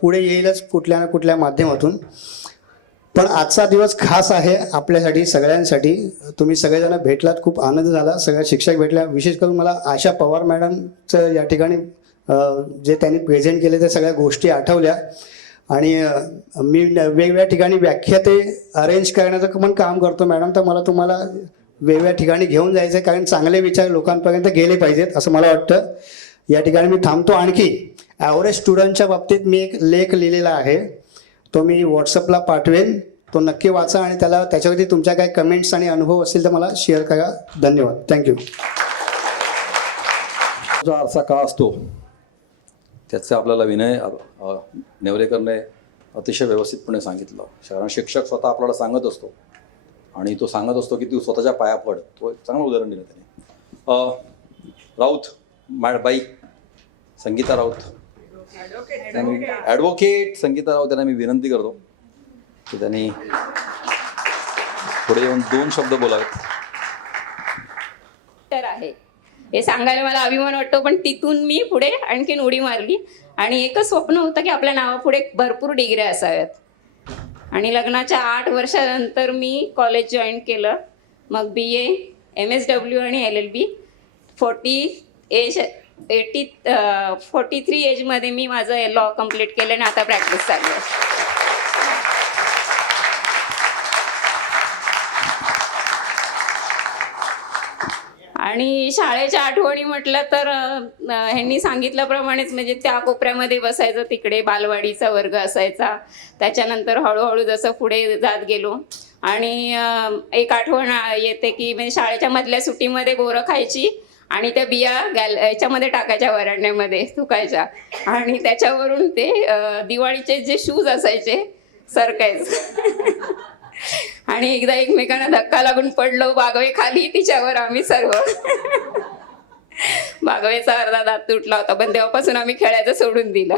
पुढे येईलच कुठल्या ना कुठल्या माध्यमातून. पण आजचा दिवस खास आहे आपल्यासाठी सगळ्यांसाठी. तुम्ही सगळेजण भेटलात, खूप आनंद झाला. सगळ्या शिक्षक भेटल्या. विशेष करून मला आशा पवार मॅडमचं या ठिकाणी जे त्यांनी प्रेझेंट केले त्या सगळ्या गोष्टी आठवल्या आणि मी वेगवेगळ्या ठिकाणी व्याख्याते अरेंज करण्याचं पण काम करतो मॅडम. तर मला तुम्हाला वेगवेगळ्या ठिकाणी घेऊन जायचं आहे कारण चांगले विचार लोकांपर्यंत गेले पाहिजेत असं मला वाटतं. या ठिकाणी मी थांबतो. आणखी ॲव्हरेज स्टुडंटच्या बाबतीत मी एक लेख लिहिलेला आहे, तो मी व्हॉट्सअपला पाठवेन. तो नक्की वाचा आणि त्याच्यावरती तुमच्या काही कमेंट्स आणि अनुभव असतील तर मला शेअर करा. धन्यवाद. थँक्यू. जो आरसा का असतो त्याचं आपल्याला विनय नेवरेकरने अतिशय व्यवस्थितपणे सांगितलं. कारण शिक्षक स्वतः आपल्याला सांगत असतो आणि तो सांगत असतो की तू स्वतःच्या पाया पड. तो एक चांगलं उदाहरण दिलं त्याने. राऊत बाई संगीता राऊत, ॲडव्होकेट संगीता राऊत यांना मी विनंती करतो की त्यांनी पुढे येऊन 2 शब्द बोलावेत. तर आहे हे सांगायला मला अभिमान वाटतो, पण तिथून मी पुढे आणखीन उडी मारली आणि एकच स्वप्न होतं की आपल्या नावापुढे भरपूर डिग्र्या असाव्यात. आणि लग्नाच्या 8 वर्षानंतर मी कॉलेज जॉईन केलं. मग BA, MSW आणि LLB. 43 एजमध्ये मी माझं लॉ कम्प्लीट केलं आणि आता प्रॅक्टिस चालू आहे. आणि शाळेच्या आठवणी म्हटलं तर ह्यांनी सांगितल्याप्रमाणेच म्हणजे त्या कोपऱ्यामध्ये बसायचं, तिकडे बालवाडीचा वर्ग असायचा. त्याच्यानंतर हळूहळू जसं पुढे जात गेलो आणि एक आठवण येते की म्हणजे शाळेच्या मधल्या सुट्टीमध्ये बोरं खायची आणि त्या बिया याच्यामध्ये टाकायच्या, वरांड्यामध्ये सुकायच्या आणि त्याच्यावरून ते दिवाळीचे जे शूज असायचे सरकायचं. आणि एकदा एकमेकांना धक्का लागून पडलो, बागवे खाली, तिच्यावर आम्ही सर्व. बागवेचा अर्धा दात तुटला होता, पण तेव्हापासून आम्ही खेळायचं सोडून दिलं.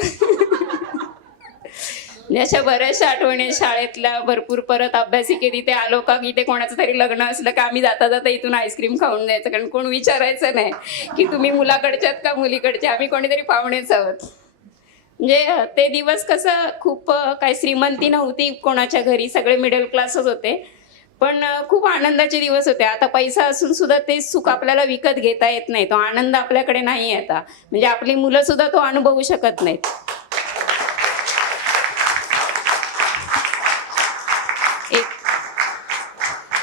अशा बऱ्याचशा आठवणी शाळेतल्या भरपूर. परत अभ्यासिके तिथे आलो का की ते कोणाचं तरी लग्न असलं का आम्ही जाता जाता इथून आईस्क्रीम खाऊन जायचं, कारण कोण विचारायचं नाही की तुम्ही मुलाकडच्यात का मुलीकडचे, आम्ही कोणीतरी पाहुणेच आहोत. म्हणजे ते दिवस कसं खूप काही श्रीमंती नव्हती कोणाच्या घरी, सगळे मिडल क्लासच होते, पण खूप आनंदाचे दिवस होते. आता पैसा असून सुद्धा ते सुख आपल्याला विकत घेता येत नाही, तो आनंद आपल्याकडे नाही आता. म्हणजे आपली मुलं सुद्धा तो अनुभवू शकत नाहीत.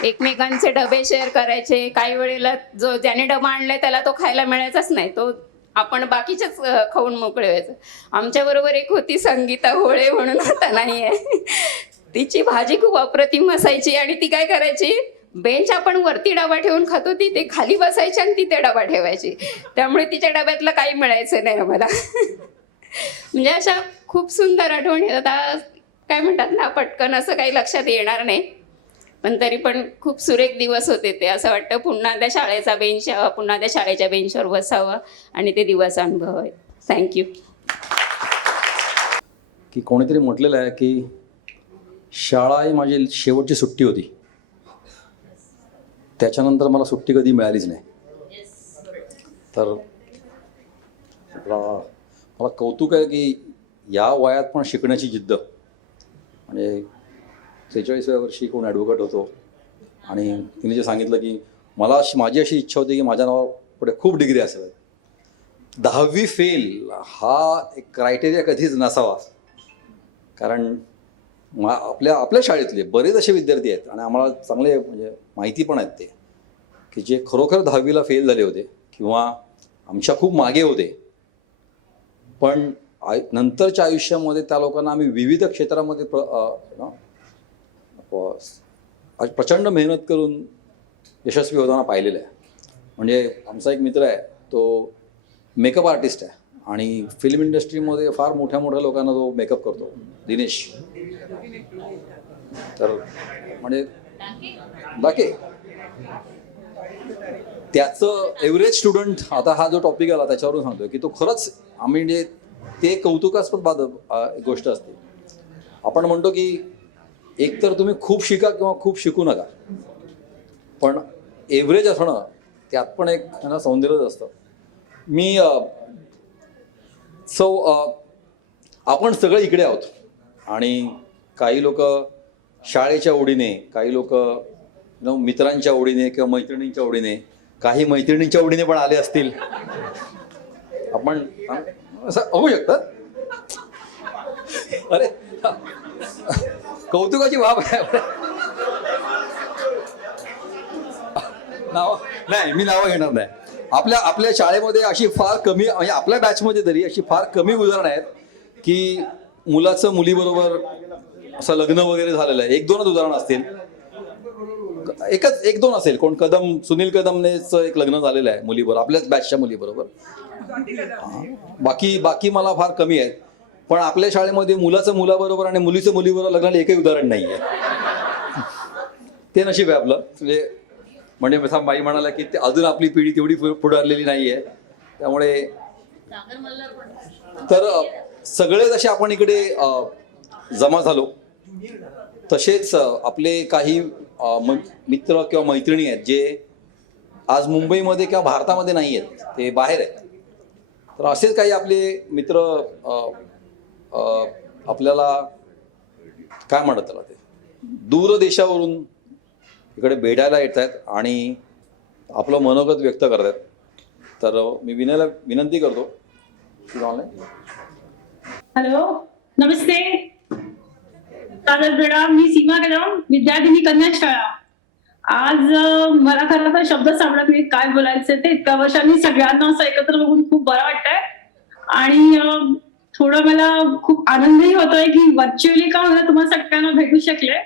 एकमेकांचे डबे शेअर करायचे. काही वेळेला जो ज्याने डबा आणलाय त्याला तो खायला मिळायचाच नाही, तो आपण बाकीच्याच खाऊन मोकळे व्हायचं. आमच्याबरोबर एक होती संगीता होळे म्हणून, आता नाही आहे. तिची भाजी खूप अप्रतिम असायची आणि ती काय करायची, बेंच आपण वरती डबा ठेवून खातो, ती ते खाली बसायची आणि तिथे डबा ठेवायची. त्यामुळे तिच्या डब्यातलं काही मिळायचं नाही आम्हाला. म्हणजे अशा खूप सुंदर आठवणी. आता काय म्हणतात ना, पटकन असं काही लक्षात येणार नाही, पण तरी पण खूप सुरेख दिवस होते ते. असं वाटतं पुन्हा त्या शाळेचा बेंच, पुन्हा त्या शाळेच्या बेंचवर बसावं आणि ते दिवस अनुभवावे. थँक्यू. की कोणीतरी म्हटलेलं आहे की शाळा ही माझी शेवटची सुट्टी होती, त्याच्यानंतर मला सुट्टी कधी मिळालीच नाही. तर मला कौतुक आहे की या वयात पण शिकण्याची जिद्द. म्हणजे 46व्या वर्षी कोण ॲडव्होकेट होतो आणि तिने जे सांगितलं की माझी अशी इच्छा होती की माझ्या नावापुढे खूप डिग्री असाव्यात. 10वी फेल हा एक क्रायटेरिया कधीच नसावा, कारण आपल्या शाळेतले बरेच असे विद्यार्थी आहेत आणि आम्हाला चांगले म्हणजे माहिती पण आहेत ते की जे खरोखर 10वीला फेल झाले होते किंवा आमच्या खूप मागे होते, पण नंतरच्या आयुष्यामध्ये त्या लोकांना आम्ही विविध क्षेत्रामध्ये प्रचंड मेहनत करून यशस्वी होताना पाहिलेलं आहे. म्हणजे आमचा एक मित्र आहे, तो मेकअप आर्टिस्ट आहे आणि फिल्म इंडस्ट्रीमध्ये फार मोठ्या मोठ्या लोकांना तो मेकअप करतो, दिनेश. तर म्हणजे बाकी त्याचं एव्हरेज स्टुडंट, आता हा जो टॉपिक आला त्याच्यावरून सांगतोय की तो खरंच आम्ही म्हणजे ते कौतुकास्पद गोष्ट असते. आपण म्हणतो की एकतर तुम्ही खूप शिका किंवा खूप शिकू नका, पण एव्हरेज असणं त्यात पण एक ना सौंदर्यच असतं. मी आपण सगळे इकडे आहोत आणि काही लोक शाळेच्या ओढीने, काही लोक मित्रांच्या ओढीने किंवा मैत्रिणींच्या ओढीने, काही मैत्रिणींच्या ओढीने पण आले असतील. आपण असं होऊ शकतं. अरे कौतुकाची बाब आहे. नाव नाही, मी नावं घेणार नाही. आपल्या शाळेमध्ये अशी फार कमी, म्हणजे आपल्या बॅचमध्ये तरी अशी फार कमी उदाहरणं आहेत की मुलाचं मुलीबरोबर असं लग्न वगैरे झालेलं आहे. 1-2 उदाहरणं असतील, एक दोन असेल. कोण कदम, सुनील कदमनेच एक लग्न झालेलं आहे मुलीबरोबर, आपल्याच बॅचच्या मुलीबरोबर. बाकी मला फार कमी आहेत. पण आपल्या शाळेमध्ये मुलाचं मुलाबरोबर आणि मुलीचं मुलीबरोबर लग्नाला एकही उदाहरण नाही आहे. ते नशीब आहे आपलं. म्हणजे बाई म्हणाला की ते अजून आपली पिढी तेवढी पुढारलेली नाही आहे. त्यामुळे तर सगळे जसे आपण इकडे जमा झालो, तसेच आपले काही मित्र किंवा मैत्रिणी आहेत जे आज मुंबईमध्ये किंवा भारतामध्ये नाही आहेत, ते बाहेर आहेत. तर असेच काही आपले मित्र आपल्याला काय म्हणतात त्याला, ते दूर देशावरून इकडे भेटायला येत आहेत आणि आपलं मनोगत व्यक्त करत आहेत. तर मी विनयला विनंती करतो की ऑनलाईन. हॅलो, नमस्ते. मॅडम, मी सीमा कदम, विद्यार्थिनी कन्या शाळा. आज मला खरं तर शब्द सापडत नाही काय बोलायचं ते. इतक्या वर्षांनी सगळ्यांना असं एकत्र बघून खूप बरं वाटतंय आणि थोडं मला खूप आनंदही होतोय की व्हर्च्युअली का मला तुम्हाला सगळ्यांना भेटू शकले,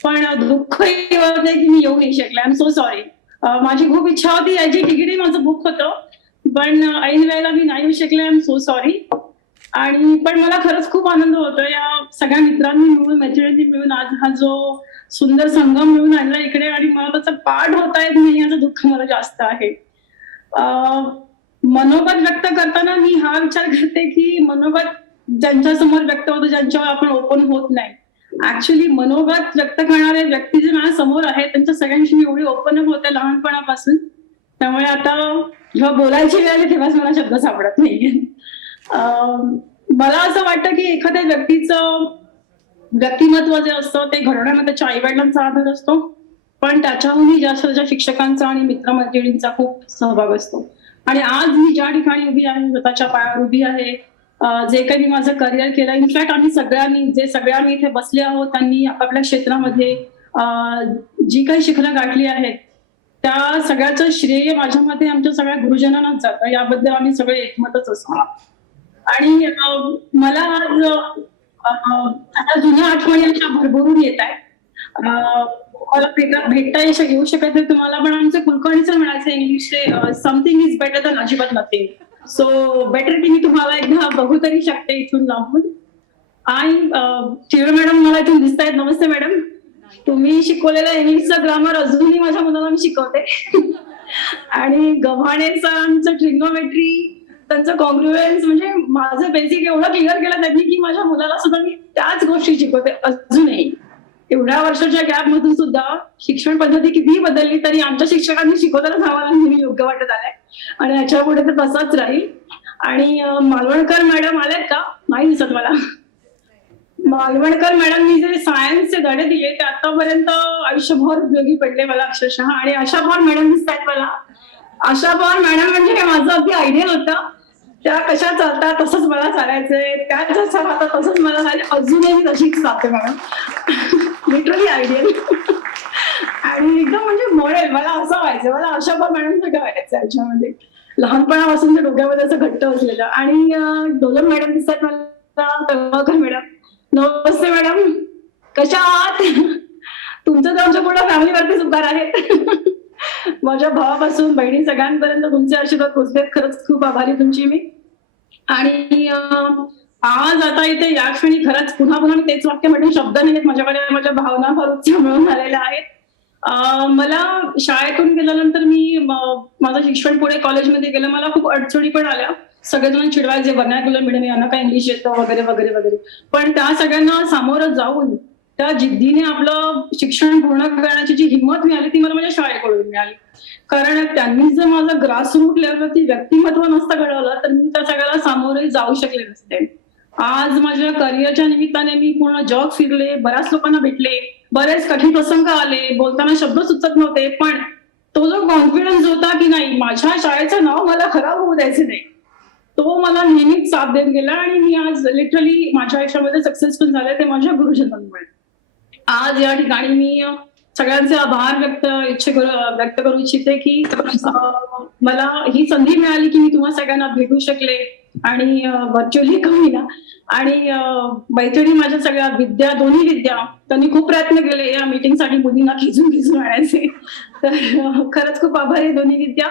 पण दुःखही होतंय की मी येऊ नाही शकले. I am so sorry. माझी खूप इच्छा होती याची, तिकीटही माझं बुक होतं, पण ऐन वेळेला मी नाही येऊ शकले. I am so sorry. आणि पण मला खरंच खूप आनंद होतो या सगळ्या मित्रांनी मिळून, मैत्रिणींनी मिळून आज हा जो सुंदर संगम मिळून आणला इकडे, आणि मला त्याचा पाठ होता येत नाही याचं दुःख मला जास्त आहे. मनोगत व्यक्त करताना मी हा विचार करते की मनोगत ज्यांच्या समोर व्यक्त होतं, ज्यांच्यावर आपण ओपन होत नाही. ऍक्च्युली मनोगत व्यक्त करणारे व्यक्ती जे माझ्या समोर आहेत त्यांच्या सगळ्यांशी मी एवढी ओपन होते लहानपणापासून. त्यामुळे आता जेव्हा बोलायची वेळ आली तेव्हाच मला शब्द सापडत नाहीये. मला असं वाटतं की एखाद्या व्यक्तीचं व्यक्तिमत्व जे असतं ते घडवण्यामध्ये त्याच्या आईवडिलांचा आधार असतो, पण त्याच्याहूनही जास्त त्याच्या शिक्षकांचा आणि मित्रमैत्रिणींचा खूप सहभाग असतो. आणि आज मी ज्या ठिकाणी उभी आहे, स्वतःच्या पायावर उभी आहे, जे काही मी माझं करिअर केलं, इनफॅक्ट आम्ही सगळ्यांनी, जे सगळ्या मी इथे बसले आहोत त्यांनी आपापल्या क्षेत्रामध्ये जी काही शिखरं गाठली आहेत त्या सगळ्याचं श्रेय माझ्या मते आमच्या सगळ्या गुरुजनांनाच जातं. याबद्दल आम्ही सगळे एकमतच असतो. आणि मला आज आता जुन्या आठवणी अशा भरभरून येत आहेत. मला भेटता येऊ शकत नाही तुम्हाला, पण आमचे कुलकर्णी सर म्हणायचे इंग्लिशचे, समथिंग इज बेटर दॅन अजिबात नथिंग. सो बेटर की मी तुम्हाला एकदा बघू तरी शकते इथून लांबून. आणि टिळक मॅडम मला इथून दिसत आहेत. नमस्ते मॅडम. तुम्ही शिकवलेलं इंग्लिशचं ग्रामर अजूनही माझ्या मुलाला मी शिकवते. आणि गव्हाणे सरांचं ट्रिग्नोमेट्री, त्यांचं कॉन्ग्रुएन्स, म्हणजे माझं बेसिक एवढं क्लिअर केलं त्यांनी की माझ्या मुलाला सुद्धा मी त्याच गोष्टी शिकवते अजूनही. एवढ्या वर्षाच्या गॅप मधून सुद्धा शिक्षण पद्धती कितीही बदलली तरी आमच्या शिक्षकांनी शिकवतानाच आम्हाला नेहमी योग्य वाटत आलंय आणि याच्या पुढे तर तसाच राहील. आणि मालवणकर मॅडम आल्यात का? नाही दिसत मला. मालवणकर मॅडमनी जे सायन्सचे धडे दिले ते आतापर्यंत आयुष्यभर उपयोगी पडले मला अक्षरशः. आणि आशा पवार मॅडम दिसत आहेत मला. आशा पवार मॅडम म्हणजे माझं अगदी आयडियल होतं. त्या कशा चालतात तसंच मला चालायचंय, त्या जसं राहतात तसंच मला झालं. अजूनही मी तशीच चालते मॅडम, लिटरली आयडियल. आणि एकदम म्हणजे मॉडेल मला असं व्हायचं, मला आशा पवार मॅडम सगळं व्हायचं याच्यामध्ये लहानपणापासून ते डोक्यामध्ये असं घट्ट असलेलं. आणि डोलम मॅडम दिसतात मला, तळवळकर मॅडम. नमस्ते मॅडम, कशा आहात? तुमचं तर आमच्या पूर्ण फॅमिलीवरती उपकार आहेत. माझ्या भावापासून बहिणी सगळ्यांपर्यंत तुमचे आशीर्वाद पोचलेत. खरंच खूप आभारी तुमची मी. आणि आज आता इथे या क्षणी खरंच पुन्हा पुन्हा मी तेच वाक्य म्हणून शब्द नाहीत माझ्याकडे, माझ्या भावना फार उच्च मिळून आलेल्या आहेत. मला शाळेतून गेल्यानंतर मी माझं शिक्षण पुढे कॉलेजमध्ये गेलं. मला खूप अडचणी पण आल्या. सगळेजण चिडवायचे वर्नाक्युलर मीडियम, यांना काय इंग्लिश येतं वगैरे वगैरे वगैरे. पण त्या सगळ्यांना सामोरं जाऊन त्या जिद्दीने आपलं शिक्षण पूर्ण करण्याची जी हिंमत मिळाली ती मला माझ्या शाळेकडून मिळाली. कारण त्यांनी जर माझं ग्रासरूट लेवलवरती व्यक्तिमत्व नसतं घडवलं तर मी त्या सगळ्याला सामोरे जाऊ शकले नसते. आज माझ्या करिअरच्या निमित्ताने मी पूर्ण जग फिरले, बऱ्याच लोकांना भेटले, बरेच कठीण प्रसंग आले, बोलताना शब्द सुचत नव्हते, पण तो जो कॉन्फिडन्स होता की नाही माझ्या शाळेचं नाव मला खराब होऊ द्यायचं नाही, तो मला नेहमीच साथ देत गेला. आणि मी आज लिटरली माझ्या आयुष्यामध्ये सक्सेसफुल झाले ते माझ्या गुरुजनांमुळे. आज या ठिकाणी मी सगळ्यांचे आभार व्यक्त करू इच्छिते की मला ही संधी मिळाली की मी तुम्हा सगळ्यांना भेटू शकले आणि व्हर्च्युअली कमी ना. आणि मैत्रिणी माझ्या सगळ्या दोन्ही विद्या त्यांनी खूप प्रयत्न केले या मीटिंगसाठी मुलींना खिचून आणायचे. तर खरंच खूप आभारी आहे दोन्ही विद्या.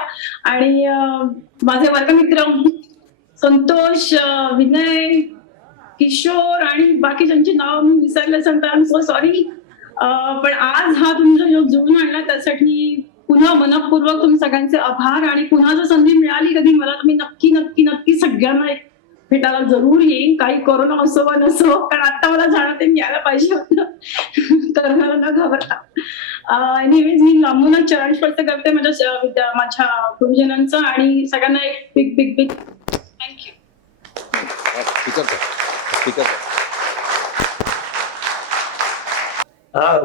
आणि माझे वर्गमित्र संतोष, विनय, किशोर आणि बाकी ज्यांची नाव मी विसरले असेल तर आय एम सो सॉरी. पण आज हा तुमचा जो जुळून आणला त्यासाठी पुन्हा मनपूर्वक तुम्ही सगळ्यांचे आभार. आणि पुन्हा जर संधी मिळाली कधी मला तर मी नक्की नक्की नक्की सगळ्यांना भेटायला जरूर येईन, काही कोरोना असो वा नसो. कारण आता मला जाणं ते यायला पाहिजे होतं कोरोनाला न घाबरता. एनिवेज मी लांबूनच चरण स्पर्श करते माझ्या गुरुजनांचं आणि सगळ्यांना एक बिग बिग बिग थँक्यू. हा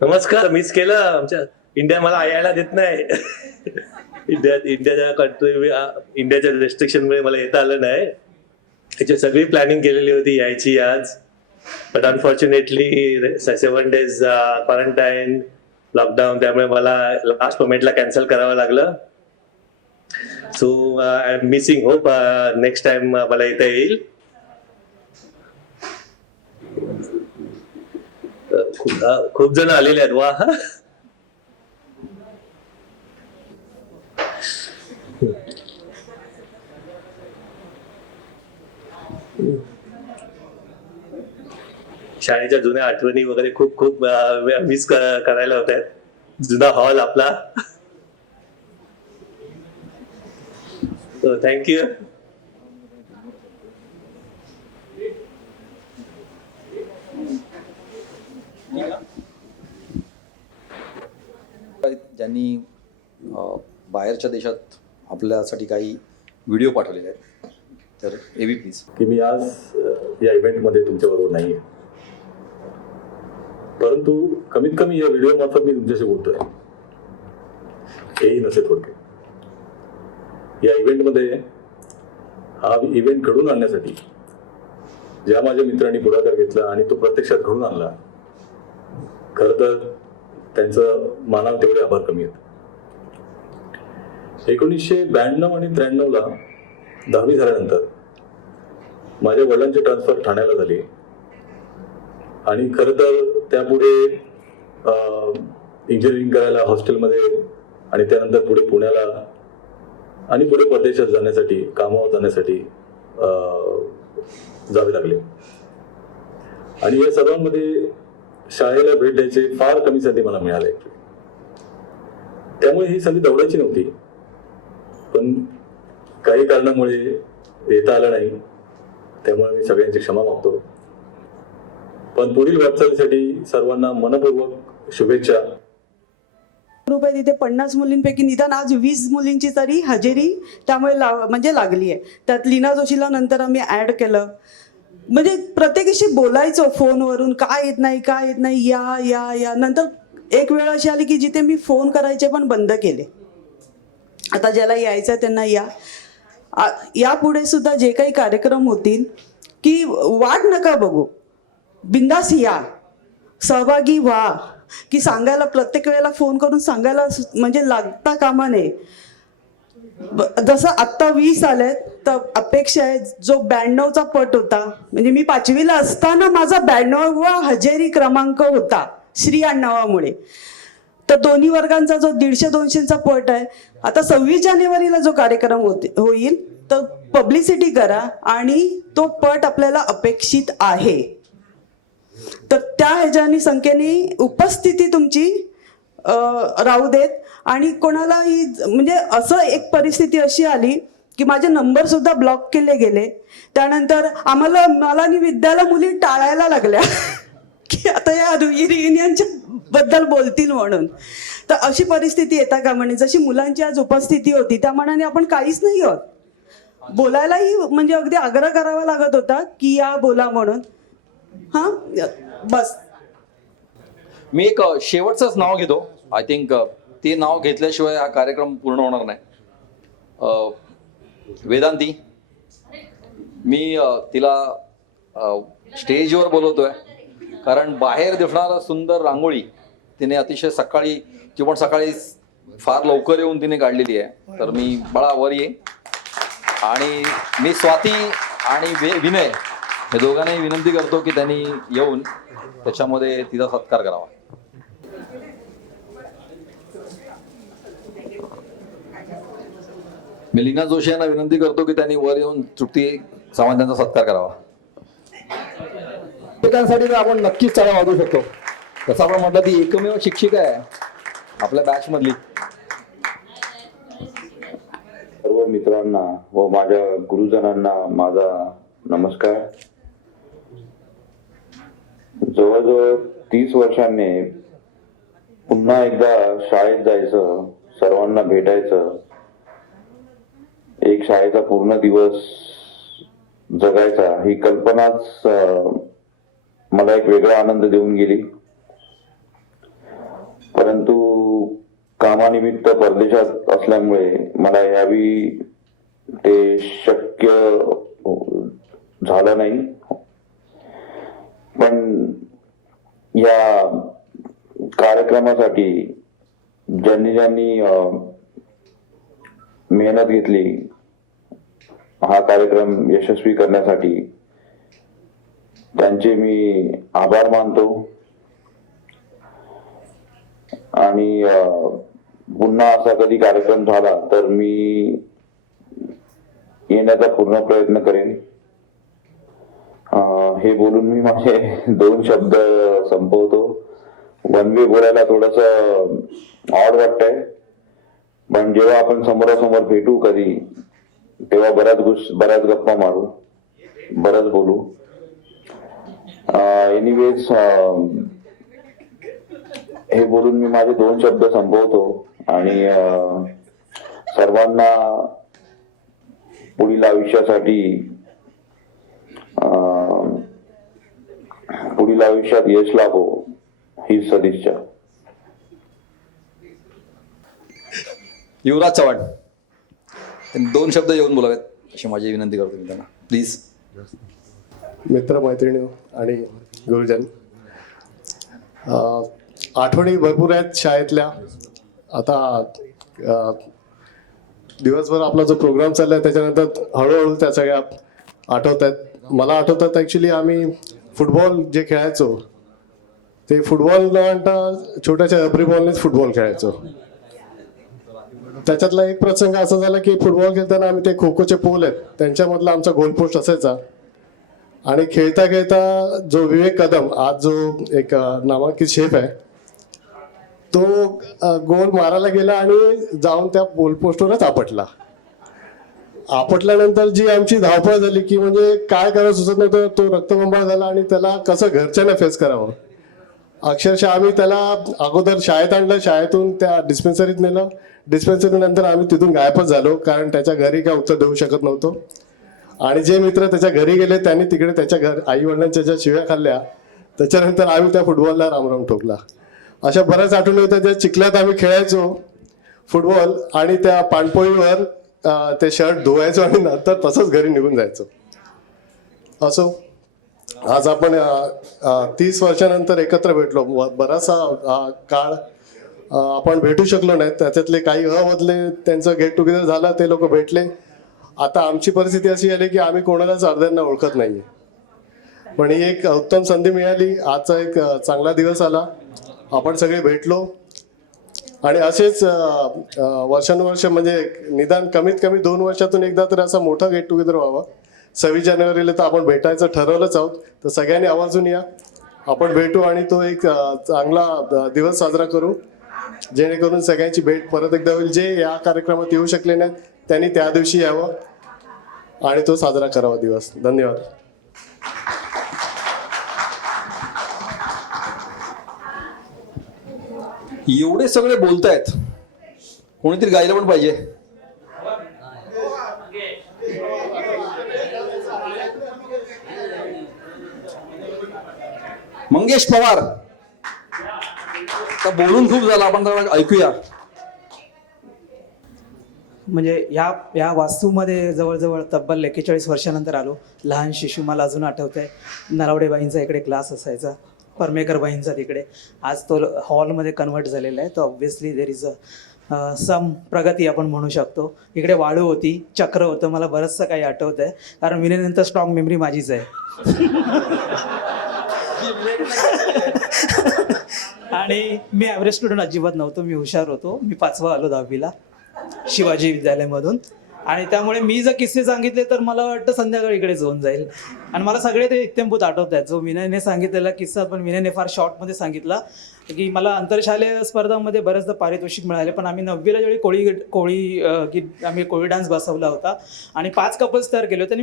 नमस्कार. मिस केलं आमच्या इंडिया मला यायला देत नाही. इंडियाच्या रेस्ट्रिक्शनमुळे मला येता आलं नाही. त्याची सगळी प्लॅनिंग केलेली होती यायची आज, but unfortunately 7 days quarantine lockdown, त्यामुळे मला लास्ट मोमेंटला कॅन्सल करावं लागलं. So I am missing. Hope next time मला इथं येईल. खूप जण आलेले आहेत. वा. शाळेच्या जुन्या आठवणी वगैरे खूप खूप मिस करायला होत आहेत. जुना हॉल आपला. थँक्यू. ज्यांनी बाहेरच्या देशात आपल्यासाठी काही व्हिडिओ पाठवलेले आहेत, तर एवी प्लीज. की मी आज या इव्हेंटमध्ये तुमच्याबरोबर नाही आहे, परंतु कमीत कमी या व्हिडिओ मार्फत मी तुमच्याशी बोलतोय. हेही नसे थोडके. या इव्हेंटमध्ये हा इव्हेंट घडून आणण्यासाठी ज्या माझ्या मित्रांनी पुढाकार घेतला आणि तो प्रत्यक्षात घडून आणला, खरं तर त्यांचं मानाव तेवढे आभार कमी आहेत. 1992 आणि 93ला 10वी झाल्यानंतर माझ्या वडिलांची ट्रान्सफर ठाण्याला झाली आणि खरं तर त्यापुढे इंजिनिअरिंग करायला हॉस्टेलमध्ये आणि त्यानंतर पुढे पुण्याला आणि पुढे परदेशात जाण्यासाठी, कामावर जाण्यासाठी जावे लागले. आणि या सर्वांमध्ये शाळेला भेट द्यायचे फार कमी संधी मला मिळाले. त्यामुळे ही संधी दौडायची नव्हती, पण काही कारणामुळे येता आलं नाही. त्यामुळे मी सगळ्यांची क्षमा मागतो. पण पुढील वाटचालीसाठी सर्वांना मनपूर्वक शुभेच्छा. रुपये तिथे 50 मुलींपैकी निदान आज 20 मुलींची तरी हजेरी त्यामुळे म्हणजे लागली आहे. त्यात लीना जोशीला नंतर आम्ही ऍड केलं. म्हणजे प्रत्येकाशी बोलायचो फोनवरून, काय येत नाही, या या या. नंतर एक वेळ अशी आली की जिथे मी फोन करायचे पण बंद केले. आता ज्याला यायचं त्यांना या. यापुढे सुद्धा जे काही कार्यक्रम होतील की वाट नका बघू, बिंदास या, सहभागी व्हा. की सांगायला प्रत्येक वेळेला फोन करून सांगायला म्हणजे लागता कामा नये. जसं आत्ता 20 आलेत तर अपेक्षा आहे जो 92चा पट होता, म्हणजे मी 5वीला असताना माझा 92वा हजेरी क्रमांक होता श्री आडनावामुळे. तर दोन्ही वर्गांचा जो 150-200चा पट आहे, आता 26 जानेवारीला जो कार्यक्रम होईल तर पब्लिसिटी करा आणि तो पट आपल्याला अपेक्षित आहे. तर त्या ह्याच्यानी संख्येने उपस्थिती तुमची राहू देत. आणि कोणालाही म्हणजे असं एक परिस्थिती अशी आली की माझे नंबर सुद्धा ब्लॉक केले गेले. त्यानंतर मला आणि विद्याला मुली टाळायला लागल्या की आता या रियुनियनच्या बद्दल बोलतील म्हणून. तर अशी परिस्थिती येता का म्हणे, जशी मुलांची आज उपस्थिती होती त्या मनाने आपण काहीच नाही आहोत. बोलायलाही म्हणजे अगदी आग्रह करावा लागत होता की या बोला म्हणून. हां बस. मी एक शेवटचंच नाव घेतो. आय थिंक ते नाव घेतल्याशिवाय हा कार्यक्रम पूर्ण होणार नाही. वेदांती, मी तिला स्टेजवर बोलवतोय कारण बाहेर दिसणारा सुंदर रांगोळी तिने अतिशय सकाळी किंवा सकाळी फार लवकर येऊन तिने काढलेली आहे. तर मी बाळा वर ये. आणि मी स्वाती आणि विनय हे दोघांनाही विनंती करतो की त्यांनी येऊन त्याच्यामध्ये तिचा सत्कार करावा. मी लीना जोशी यांना विनंती करतो की त्यांनी वर येऊन तृप्ती सावंत यांचा सत्कार करावा. शिक्षकांसाठी आपण नक्कीच टाळ्या वाजवू शकतो. तसं आपण म्हटलं ती एकमेव शिक्षिका आहे आपल्या बॅच मधली. सर्व मित्रांना व माझ्या गुरुजनांना माझा नमस्कार. जवळजवळ 30 वर्षांनी पुन्हा एकदा शाळेत जायचं, सर्वांना भेटायचं, एक शाळेचा पूर्ण दिवस जगायचा ही कल्पनाच मला एक वेगळा आनंद देऊन गेली. परंतु कामानिमित्त परदेशात असल्यामुळे मला यावेळी ते शक्य झालं नाही. पण या कार्यक्रमासाठी ज्यांनी मेहनत घेतली हा कार्यक्रम यशस्वी करण्यासाठी त्यांचे मी आभार मानतो. आणि पुन्हा असा कधी कार्यक्रम झाला तर मी येण्याचा पूर्ण प्रयत्न करेन. हे बोलून मी माझे 2 शब्द संपवतो. वन वे बोलायला थोडस ऑड वाटतंय, पण जेव्हा आपण समोरासमोर भेटू कधी तेव्हा बऱ्याच गप्पा मारू, बरंच बोलू. एनिवेज हे बोलून मी माझे 2 शब्द संपवतो आणि सर्वांना पुढील आयुष्यात यश लाभो ही सदिच्छा. युवराज चव्हाण त्यांनी 2 शब्द येऊन बोलावेत अशी माझी विनंती करतो मी त्यांना. प्लीज. मित्र मैत्रिणी आणि गुरुजन, आठवणी भरपूर आहेत शाळेतल्या. आता दिवसभर आपला जो प्रोग्राम चाललाय त्याच्यानंतर हळूहळू त्या सगळ्या आठवत आहेत. मला आठवतात ॲक्च्युली आम्ही फुटबॉल जे खेळायचो ते फुटबॉल न म्हणता छोट्याशा रबरी बॉलनेच फुटबॉल खेळायचो. त्याच्यातला एक प्रसंग असा झाला की फुटबॉल खेळताना आम्ही ते खो खोचे पोल आहेत त्यांच्यामधला आमचा गोल पोस्ट असायचा. आणि खेळता खेळता जो विवेक कदम आज जो एक नामांकित शेफ आहे तो गोल मारायला गेला आणि जाऊन त्या गोल पोस्टवरच आपटल्यानंतर जी आमची धावपळ झाली की म्हणजे काय करायचं सुचत नव्हतं. तो रक्तबंबाळ झाला आणि त्याला कसं घरच्यांना फेस करावं. अक्षरशः आम्ही त्याला अगोदर शाळेत आणलं, शाळेतून त्या डिस्पेन्सरीत नेलं. डिस्पेन्सरी नंतर आम्ही तिथून गायबच झालो कारण त्याच्या घरी काय उत्तर देऊ शकत नव्हतो. आणि जे मित्र त्याच्या घरी गेले त्यांनी तिकडे त्याच्या आई वडिलांच्या ज्या शिव्या खाल्ल्या त्याच्यानंतर आम्ही त्या फुटबॉलला रामराम ठोकला. अशा बऱ्याच आठवणी होत्या. ज्या चिखल्यात आम्ही खेळायचो फुटबॉल आणि त्या पाणपोळीवर ते शर्ट धुवायचो आणि नंतर तसंच घरी निघून जायचो. असो, आज आपण 30 वर्षानंतर एकत्र भेटलो. बराचसा काळ आपण भेटू शकलो नाही. त्याच्यातले काही अवधले त्यांचं गेट टुगेदर झालं, ते लोक भेटले. आता आमची परिस्थिती अशी आली की आम्ही कोणालाच अर्ध्यांना ओळखत नाहीये. पण ही एक उत्तम संधी मिळाली. आजचा एक चांगला दिवस आला, आपण सगळे भेटलो. आणि असेच वर्षानुवर्ष म्हणजे निदान कमीत कमी 2 वर्षातून एकदा तर असा मोठा गेट टुगेदर व्हावा. 26 जानेवारीला तर आपण भेटायचं ठरवलंच आहोत, तर सगळ्यांनी आवर्जून या, आपण भेटू आणि तो एक चांगला दिवस साजरा करू, जेणेकरून सगळ्यांची भेट परत एकदा होईल. जे या कार्यक्रमात येऊ शकले नाहीत त्यांनी त्या दिवशी यावं आणि तो साजरा करावा दिवस. धन्यवाद. एवढे सगळे बोलतायत, कोणीतरी गायला पण पाहिजे. मंगेश पवार. तर बोलून खूप झालं, आपण जरा ऐकूया. म्हणजे या वास्तूमध्ये जवळजवळ तब्बल 41 वर्षानंतर आलो. लहान शिशू मला अजून आठवतंय. नलावडेबाईंचा इकडे क्लास असायचा, परमेकरबाईंचा तिकडे. आज तो हॉलमध्ये कन्वर्ट झालेला आहे. तर ऑब्व्हियसली देर इज सम प्रगती आपण म्हणू शकतो. इकडे वाळू होती, चक्र होतं, मला बरंचसं काही आठवतं आहे, कारण विनयनंतर स्ट्रॉंग मेमरी माझीच आहे. आणि मी ॲव्हरेज स्टुडंट अजिबात नव्हतो, मी हुशार होतो. मी 5वा आलो 10वीला शिवाजी विद्यालयामधून. आणि त्यामुळे मी जर किस्से सांगितले तर मला वाटतं संध्याकाळी इकडेच होऊन जाईल. आणि मला सगळे ते इत्यंभूत आठवत आहेत. जो विनयने सांगितलेला किस्सा पण विनयने फार शॉर्टमध्ये सांगितला की मला आंतरशालेय स्पर्धांमध्ये बरेचदा पारितोषिक मिळाले, पण आम्ही 9वीला ज्यावेळी आम्ही कोळी डान्स बसवला होता आणि 5 कपल्स तयार केले होते आणि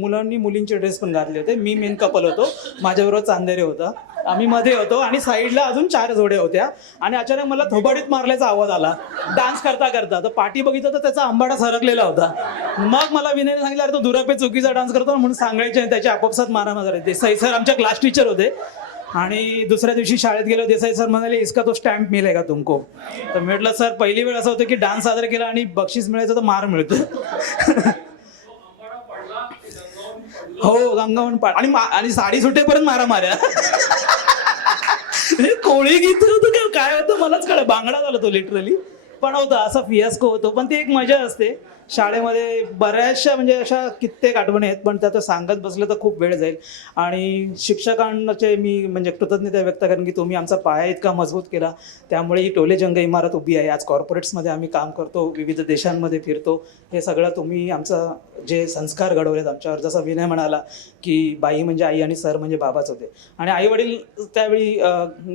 मुलांनी मुलींचे ड्रेस पण घातले होते. मी मेन कपल होतो, माझ्याबरोबर चांदेरे होता, आम्ही मध्ये होतो आणि साईडला अजून 4 जोड्या होत्या. आणि अचानक मला थोबाडीत मारल्याचा आवाज आला डान्स करता करता. तर पाठी बघितलं तर त्याचा आंबाडा सरकलेला होता. मग मला विनयने सांगितलं, अरे तो दुरापे चुकीचा डान्स करतो म्हणून सांगायचे, त्याच्या आपोपसात मारामार. देसाई सर आमच्या क्लास टीचर होते. आणि दुसऱ्या दिवशी शाळेत गेलो, देसाई सर म्हणाले, इसका तो स्टॅम्प मिळेल का तुमको? तर म्हटलं, सर पहिली वेळ असं होतं की डान्स साजरा केला आणि बक्षीस मिळायचं तर मार मिळतो. हो, गंगावून पाड आणि साडी सुटेपर्यंत मारा माऱ्या. कोळी गीत होतं काय होतं मलाच कळलं, बांगडा झाला तो लिटरली. पण होता असा फियास्को होतो. पण ती एक मजा असते शाळेमध्ये. बऱ्याचशा म्हणजे अशा कित्येक आठवणी आहेत, पण त्या सांगत बसलं तर खूप वेळ जाईल. आणि शिक्षकांचे मी म्हणजे कृतज्ञता व्यक्त करेन की तुम्ही आमचा पाया इतका मजबूत केला, त्यामुळे ही टोले जंग इमारत उभी आहे. आज कॉर्पोरेट्समध्ये आम्ही काम करतो, विविध देशांमध्ये फिरतो. हे सगळं तुम्ही आमचं जे संस्कार घडवलेत आमच्यावर. जसं विनय म्हणाला की बाई म्हणजे आई आणि सर म्हणजे बाबाच होते. आणि आई वडील त्यावेळी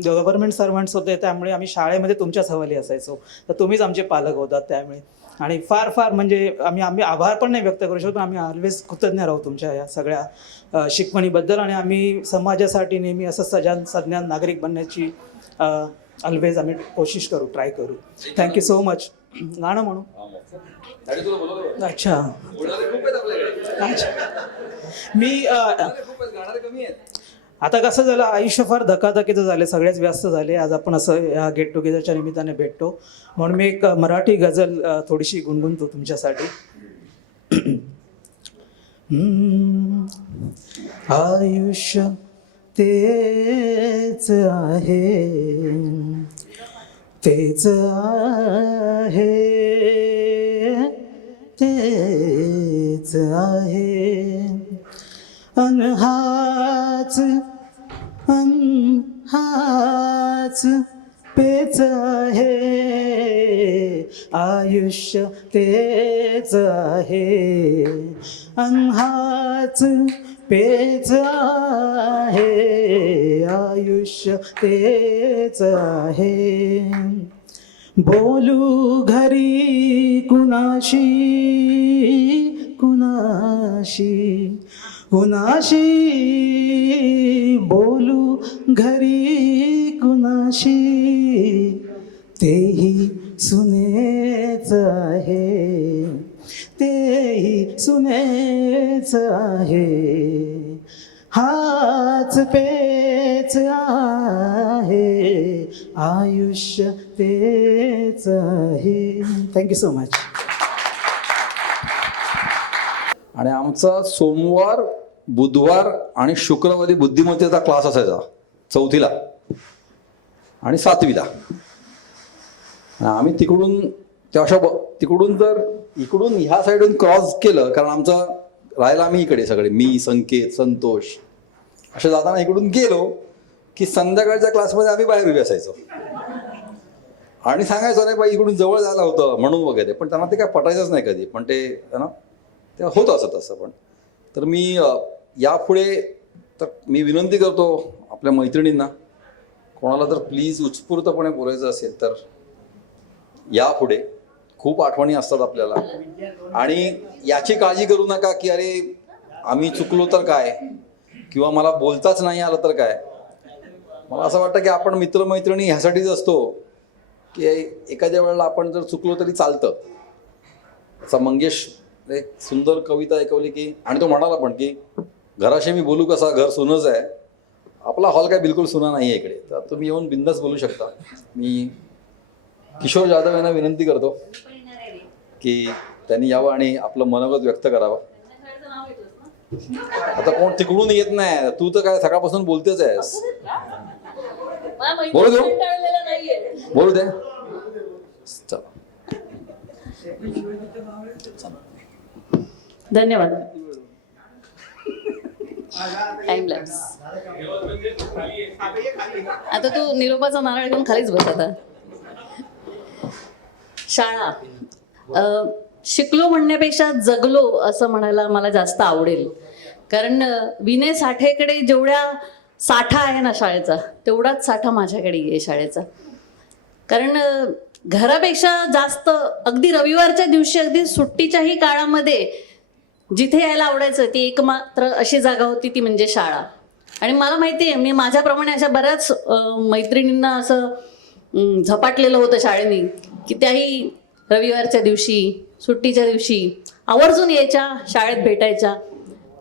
गव्हर्नमेंट सर्वंट्स होते, त्यामुळे आम्ही शाळेमध्ये तुमच्याच हवाली असायचो. तर तुम्हीच आमचे पालक होतात त्यामुळे. आणि फार फार म्हणजे आम्ही आभार पण नाही व्यक्त करू शकतो, पण आम्ही ऑलवेज कृतज्ञ राहू तुमच्या या सगळ्या शिकवणीबद्दल. आणि आम्ही समाजासाठी नेहमी असं सज्ञान नागरिक बनण्याची ऑलवेज आम्ही कोशिश करू, ट्राय करू. Thank you so much. गाणं म्हणू? अच्छा अच्छा. मी आता कसं झालं, आयुष्य फार धकाधकीचं झालं, सगळेच व्यस्त झाले. आज आपण असं या गेट टुगेदरच्या निमित्ताने भेटतो, म्हणून मी एक मराठी गझल थोडीशी गुणगुणतो तुमच्यासाठी. आयुष्य तेच आहे, तेच आहे, तेच आहे, हाच पेच आहे, आयुष्य तेच आहे, हाच पेच आहे, आयुष्य तेच आहे. बोलू घरी कुणाशी, कुणाशी, कुणाशी, बोलू घरी कुणाशी, तेही सुनेच आहे, तेही सुनेच आहे, हाच पेच आहे, आयुष्य तेच आहे. Thank you so much. आणि आमचा सोमवार, बुधवार आणि शुक्रवारी बुद्धिमत्तेचा क्लास असायचा 4थीला आणि 7वीला. आम्ही तिकडून इकडून ह्या साईडून क्रॉस केलं, कारण आमचं राहायला आम्ही इकडे सगळे, मी, संकेत, संतोष, असे जाताना इकडून गेलो की संध्याकाळच्या क्लासमध्ये आम्ही बाहेर उभे असायचो. आणि सांगायचं नाही बाई इकडून जवळ जायला होतं म्हणून वगैरे, पण त्यांना ते काय पटायचंच नाही कधी, पण ते ना ते होतं असं तसं. पण तर मी यापुढे तर मी विनंती करतो आपल्या मैत्रिणींना, कोणाला तर प्लीज उत्स्फूर्तपणे बोलायचं असेल तर यापुढे खूप आठवणी असतात आपल्याला, आणि याची काळजी करू नका की अरे आम्ही चुकलो तर काय, किंवा मला बोलताच नाही आलं तर काय. मला असं वाटतं की आपण मित्रमैत्रिणी ह्यासाठीच असतो की एखाद्या वेळेला आपण जर चुकलो तरी चालतं. असा मंगेश एक सुंदर कविता ऐकवली की, आणि तो म्हणाला पण की घराशी मी बोलू कसा, घर सुनच आहे. आपला हॉल काय बिलकुल सुना नाही आहे इकडे, तर तुम्ही येऊन बिंदास बोलू शकता. मी किशोर जाधव यांना विनंती करतो की त्यांनी यावं आणि आपलं मनोगत व्यक्त करावं. आता कोण तिकडून येत नाही, तू तर काय सकाळपासून बोलतेच आहेस. बोलू देऊ, बोलू दे. चला, धन्यवाद. Time lapse. आता तू निरोपाचा नारळ घेऊन खालीच बस. आता शाळा शिकलो म्हणण्यापेक्षा जगलो असं म्हणायला मला जास्त आवडेल. कारण विनय साठेकडे जेवढ्या साठा आहे ना शाळेचा, तेवढाच साठा माझ्याकडे आहे शाळेचा. कारण घरापेक्षा जास्त अगदी रविवारच्या दिवशी, अगदी सुट्टीच्याही काळामध्ये जिथे यायला आवडायचं ती एकमात्र अशी जागा होती, ती म्हणजे शाळा. आणि मला माहिती आहे, मी माझ्याप्रमाणे अशा बऱ्याच मैत्रिणींना असं झपाटलेलं होतं शाळेने की त्याही रविवारच्या दिवशी, सुट्टीच्या दिवशी आवर्जून यायच्या, शाळेत भेटायच्या.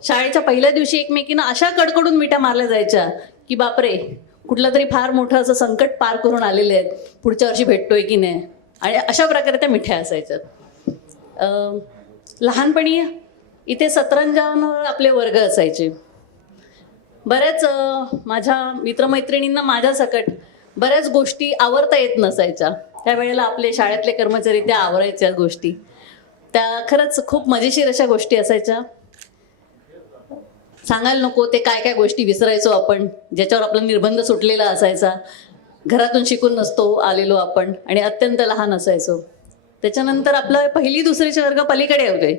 शाळेच्या पहिल्या दिवशी एकमेकींना अशा कडकडून मिठ्या मारल्या जायच्या की बापरे, कुठलं तरी फार मोठं असं संकट पार करून आलेले आहेत, पुढच्या वर्षी भेटतोय की नाही. आणि अशा प्रकारे त्या मिठ्या असायच्या. लहानपणी इथे सतरंजावर आपले वर्ग असायचे. बऱ्याच माझ्या मित्रमैत्रिणींना माझ्या सकट बऱ्याच गोष्टी आवरता येत नसायच्या. त्यावेळेला आपले शाळेतले कर्मचारी त्या आवरायच्या गोष्टी, त्या खरंच खूप मजेशीर अशा गोष्टी असायच्या. सांगायला नको ते काय काय गोष्टी विसरायचो आपण, ज्याच्यावर आपला निर्बंध सुटलेला असायचा. घरातून शिकून नसतो आलेलो आपण आणि अत्यंत लहान असायचो. त्याच्यानंतर आपलं पहिली दुसरीचे वर्ग पलीकडे होते.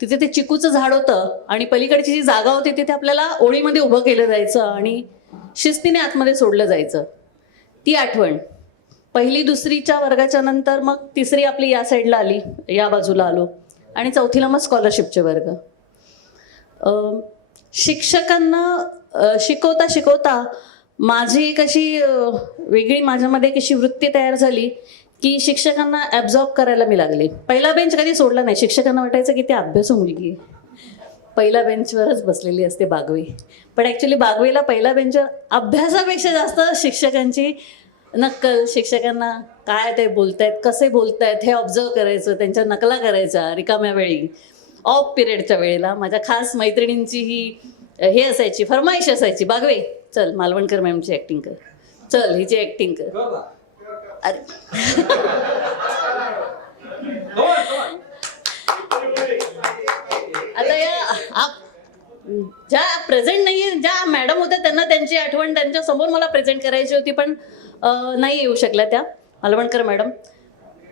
तिथे ते चिकूचं झाड होतं आणि पलीकडची जी जागा होती तिथे आपल्याला ओळीमध्ये उभं केलं जायचं आणि शिस्तीने आतमध्ये सोडलं जायचं. ती आठवण. पहिली दुसरीच्या वर्गाच्या नंतर मग तिसरी आपली या साईडला आली, या बाजूला आलो, आणि चौथीला मग स्कॉलरशिपचे वर्ग. शिक्षकांना शिकवता शिकवता माझी एक अशी वेगळी माझ्यामध्ये एक अशी वृत्ती तयार झाली की शिक्षकांना ॲब्झॉर्ब करायला मी लागले. पहिला बेंच कधी सोडला नाही. शिक्षकांना वाटायचं की ते अभ्यासू मुलगी आहे, पहिल्या बेंचवरच बसलेली असते बागवे. पण ॲक्च्युली बागवेला पहिल्या बेंचवर अभ्यासापेक्षा जास्त शिक्षकांची नक्कल, शिक्षकांना काय ते बोलतायत, कसे बोलतायत हे ऑब्झर्व करायचं, त्यांच्या नकला करायच्या रिकाम्या वेळी. ऑफ पिरियडच्या वेळेला माझ्या खास मैत्रिणींची ही हे असायची, फरमाईश असायची, बागवे चल मालवणकर मॅमची ॲक्टिंग कर, चल हिची ॲक्टिंग कर. अरे आता या ज्या प्रेझेंट नाहीये, ज्या मॅडम होत्या त्यांना त्यांची आठवण त्यांच्या समोर मला प्रेझेंट करायची होती, पण नाही येऊ शकल्या त्या. मालवणकर मॅडम,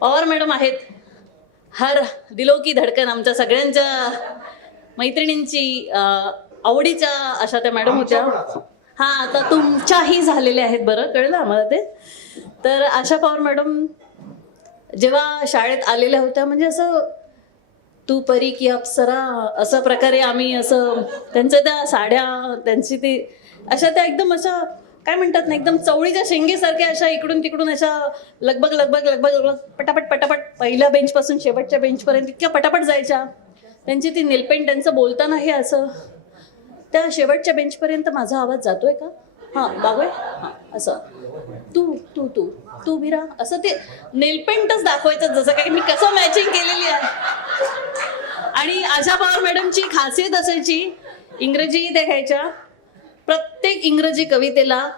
पवार मॅडम आहेत, हर दिलो की धडकन आमच्या सगळ्यांच्या मैत्रिणींची आवडीच्या अशा त्या मॅडम होत्या. हा, आता तुमच्याही झालेल्या आहेत, बरं कळलं आम्हाला ते. तर आशा पवार मॅडम जेव्हा शाळेत आलेल्या होत्या, म्हणजे असं तू परी की अप्सरा असं प्रकारे आम्ही असं त्यांच्या त्या साड्या, त्यांची ती अशा त्या एकदम अशा काय म्हणतात ना, एकदम चवळीच्या शेंगेसारख्या अशा इकडून तिकडून अशा लगबग लगबग लगबग लगबग पटापट पटापट पहिल्या बेंचपासून शेवटच्या बेंचपर्यंत इतक्या पटापट जायच्या. त्यांची ती नेलपेंट, त्यांचं बोलताना हे असं. त्या शेवटच्या बेंचपर्यंत माझा आवाज जातोय का? हां बागवे, हां असं तू तू तू तू भिरा, असं ते नेलपेंटच दाखवायचं जसं काय मी कसं मॅचिंग केलेली आहे. आणि आशा पवार मॅडमची खासियत असायची, इंग्रजी त्या घ्यायच्या. प्रत्येक इंग्रजी कवितेला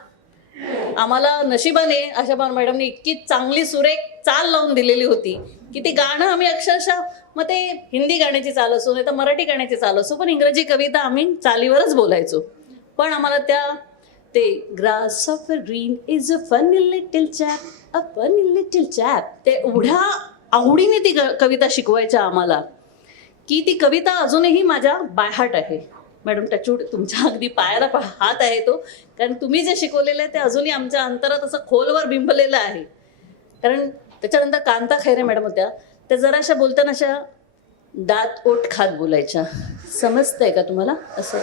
आम्हाला नशिबाने आशा पवार मॅडमने इतकी चांगली सुरेख चाल लावून दिलेली होती की ते गाणं आम्ही अक्षरशः, मग ते हिंदी गाण्याची चाल असो नाही तर मराठी गाण्याची चाल असो, पण इंग्रजी कविता आम्ही चालीवरच बोलायचो. पण आम्हाला त्या ते grass of green is a funny little chap, a funny little chap, ते एवढ्या आवडीने ती कविता शिकवायच्या आम्हाला की ती कविता अजूनही माझ्या बायहार्ट आहे. मॅडम टचूड तुमच्या अगदी पायाला हात आहे तो, कारण तुम्ही जे शिकवलेलं आहे ते अजूनही आमच्या अंतरात असं खोलवर बिंबलेलं आहे. कारण त्याच्यानंतर कांता खैरे मॅडम होत्या, त्या जराशा बोलताना अशा दात ओठ खात बोलायच्या. समजतंय का तुम्हाला? असं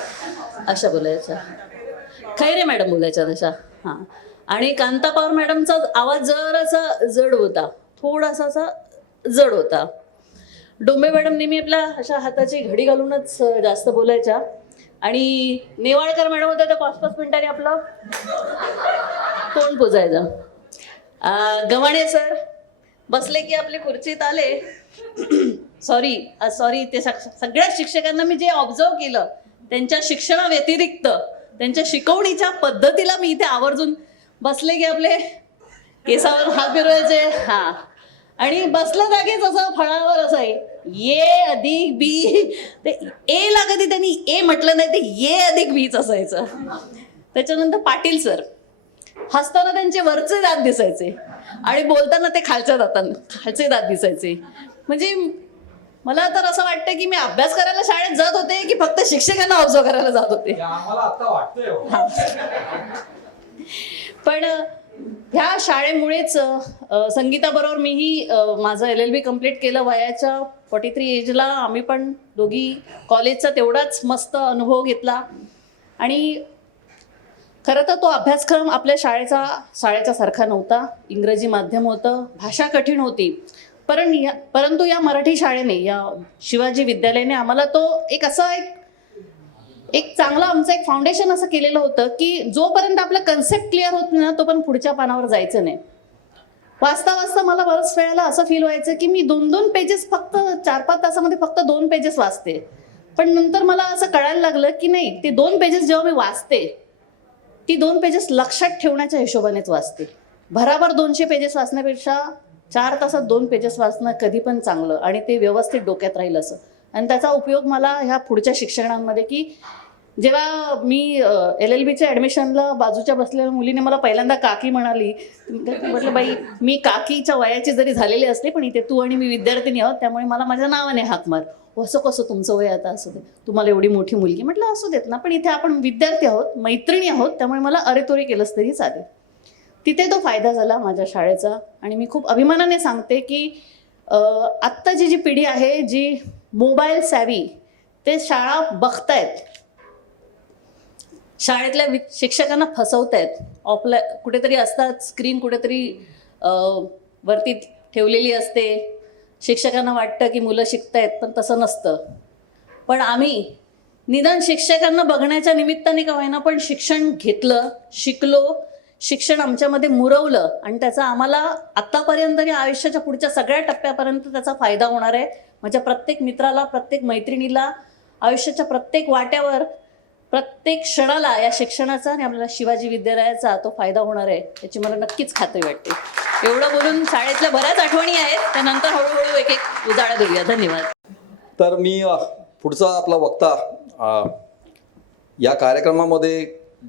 अशा बोलायच्या. खैरे मॅडम बोलायच्या तशा. हां. आणि कांता पवार मॅडमचा आवाज जरासा जड होता, थोडासा असा जड होता. डोंबे मॅडम नेहमी आपल्या अशा हाताची घडी घालूनच जास्त बोलायच्या. आणि नेवाळकर मॅडम होत्या त्या 5-5 मिनिटांनी आपलं तोंड पुजायचं. गव्हाणे सर बसले की आपले खुर्चीत आले. सॉरी ते सगळ्या शिक्षकांना मी जे ऑब्झर्व केलं त्यांच्या शिक्षणाव्यतिरिक्त त्यांच्या शिकवणीच्या पद्धतीला मी इथे आवर्जून बसले की आपले केसावर हात फिरवायचे. हां. आणि बसल्या जागीच असं फळावर असं आहे ए अधिक बी, ते ए ला कधी त्यांनी ए म्हटलं नाही, ते ए अधिक बीच असायचं. त्याच्यानंतर पाटील सर हसताना त्यांचे वरचे दात दिसायचे आणि बोलताना ते खालचे दात दिसायचे. म्हणजे मला तर असं वाटतं की मी अभ्यास करायला शाळेत जात होते की फक्त शिक्षकांना ऑब्झर्व करायला जात होते. पण ह्या शाळेमुळेच संगीताबरोबर मीही माझं LLB कम्प्लीट केलं वयाच्या 43 एजला. आम्ही पण दोघी कॉलेजचा तेवढाच मस्त अनुभव घेतला. आणि खरं तर तो अभ्यासक्रम आपल्या शाळेच्या सारखा नव्हता. इंग्रजी माध्यम होतं, भाषा कठीण होती. परंतु या मराठी शाळेने, या शिवाजी विद्यालयाने आम्हाला तो एक चांगलं आमचं एक फाउंडेशन असं केलेलं होतं की जोपर्यंत आपलं कन्सेप्ट क्लिअर होत नाही ना तोपर्यंत पुढच्या पानावर जायचं नाही. वाचता मला बऱ्याच वेळेला असं फील व्हायचं की मी 2-2 पेजेस फक्त 4-5 तासामध्ये फक्त 2 पेजेस वाचते. पण नंतर मला असं कळायला लागलं की नाही, ते 2 पेजेस जेव्हा मी वाचते ती 2 पेजेस लक्षात ठेवण्याच्या हिशोबानेच वाचते. भराभर 200 पेजेस वाचण्यापेक्षा 4 तासात 2 पेजेस वाचणं कधी पण चांगलं आणि ते व्यवस्थित डोक्यात राहील असं. आणि त्याचा उपयोग मला ह्या पुढच्या शिक्षणांमध्ये की जेव्हा मी LLBच्या ॲडमिशनला बाजूच्या बसलेल्या मुलीने मला पहिल्यांदा काकी म्हणाली, म्हटलं बाई मी काकीच्या वयाची जरी झालेली असते पण इथे तू आणि मी विद्यार्थिनी आहोत त्यामुळे मला माझ्या नावाने हाक मार. असं कसं तुमचं वय आता असू दे, तुम्हाला एवढी मोठी मुलगी. म्हटलं असू देत ना, पण इथे आपण विद्यार्थी आहोत, मैत्रिणी आहोत, त्यामुळे मला अरेतोरे केलंच तरी चालेल. तिथे तो फायदा झाला माझ्या शाळेचा. आणि मी खूप अभिमानाने सांगते की आत्ताची जी पिढी आहे जी मोबाईल सॅवी, ते शाळा बघतायत, शाळेतल्या शिक्षकांना फसवतायत. कुठेतरी असतात स्क्रीन, कुठेतरी वरती ठेवलेली असते. शिक्षकांना वाटतं की मुलं शिकतायत पण तसं नसतं. पण आम्ही निदान शिक्षकांना बघण्याच्या निमित्ताने का होईना पण शिक्षण घेतलं, शिकलो, शिक्षण आमच्यामध्ये मुरवलं आणि त्याचा आम्हाला आत्तापर्यंत या आयुष्याच्या पुढच्या सगळ्या टप्प्यापर्यंत त्याचा फायदा होणार आहे. माझ्या प्रत्येक मित्राला, प्रत्येक मैत्रिणीला, आयुष्याच्या प्रत्येक वाट्यावर, प्रत्येक क्षणाला या शिक्षणाचा आणि आपल्याला शिवाजी विद्यालयाचा तो फायदा होणार आहे याची मला नक्कीच खात्री वाटते. एवढं बोलून शाळेतल्या बऱ्याच आठवणी आहेत, त्यानंतर हळूहळू एक एक उजाळा देऊया. धन्यवाद. तर मी पुढचा आपला वक्ता या कार्यक्रमामध्ये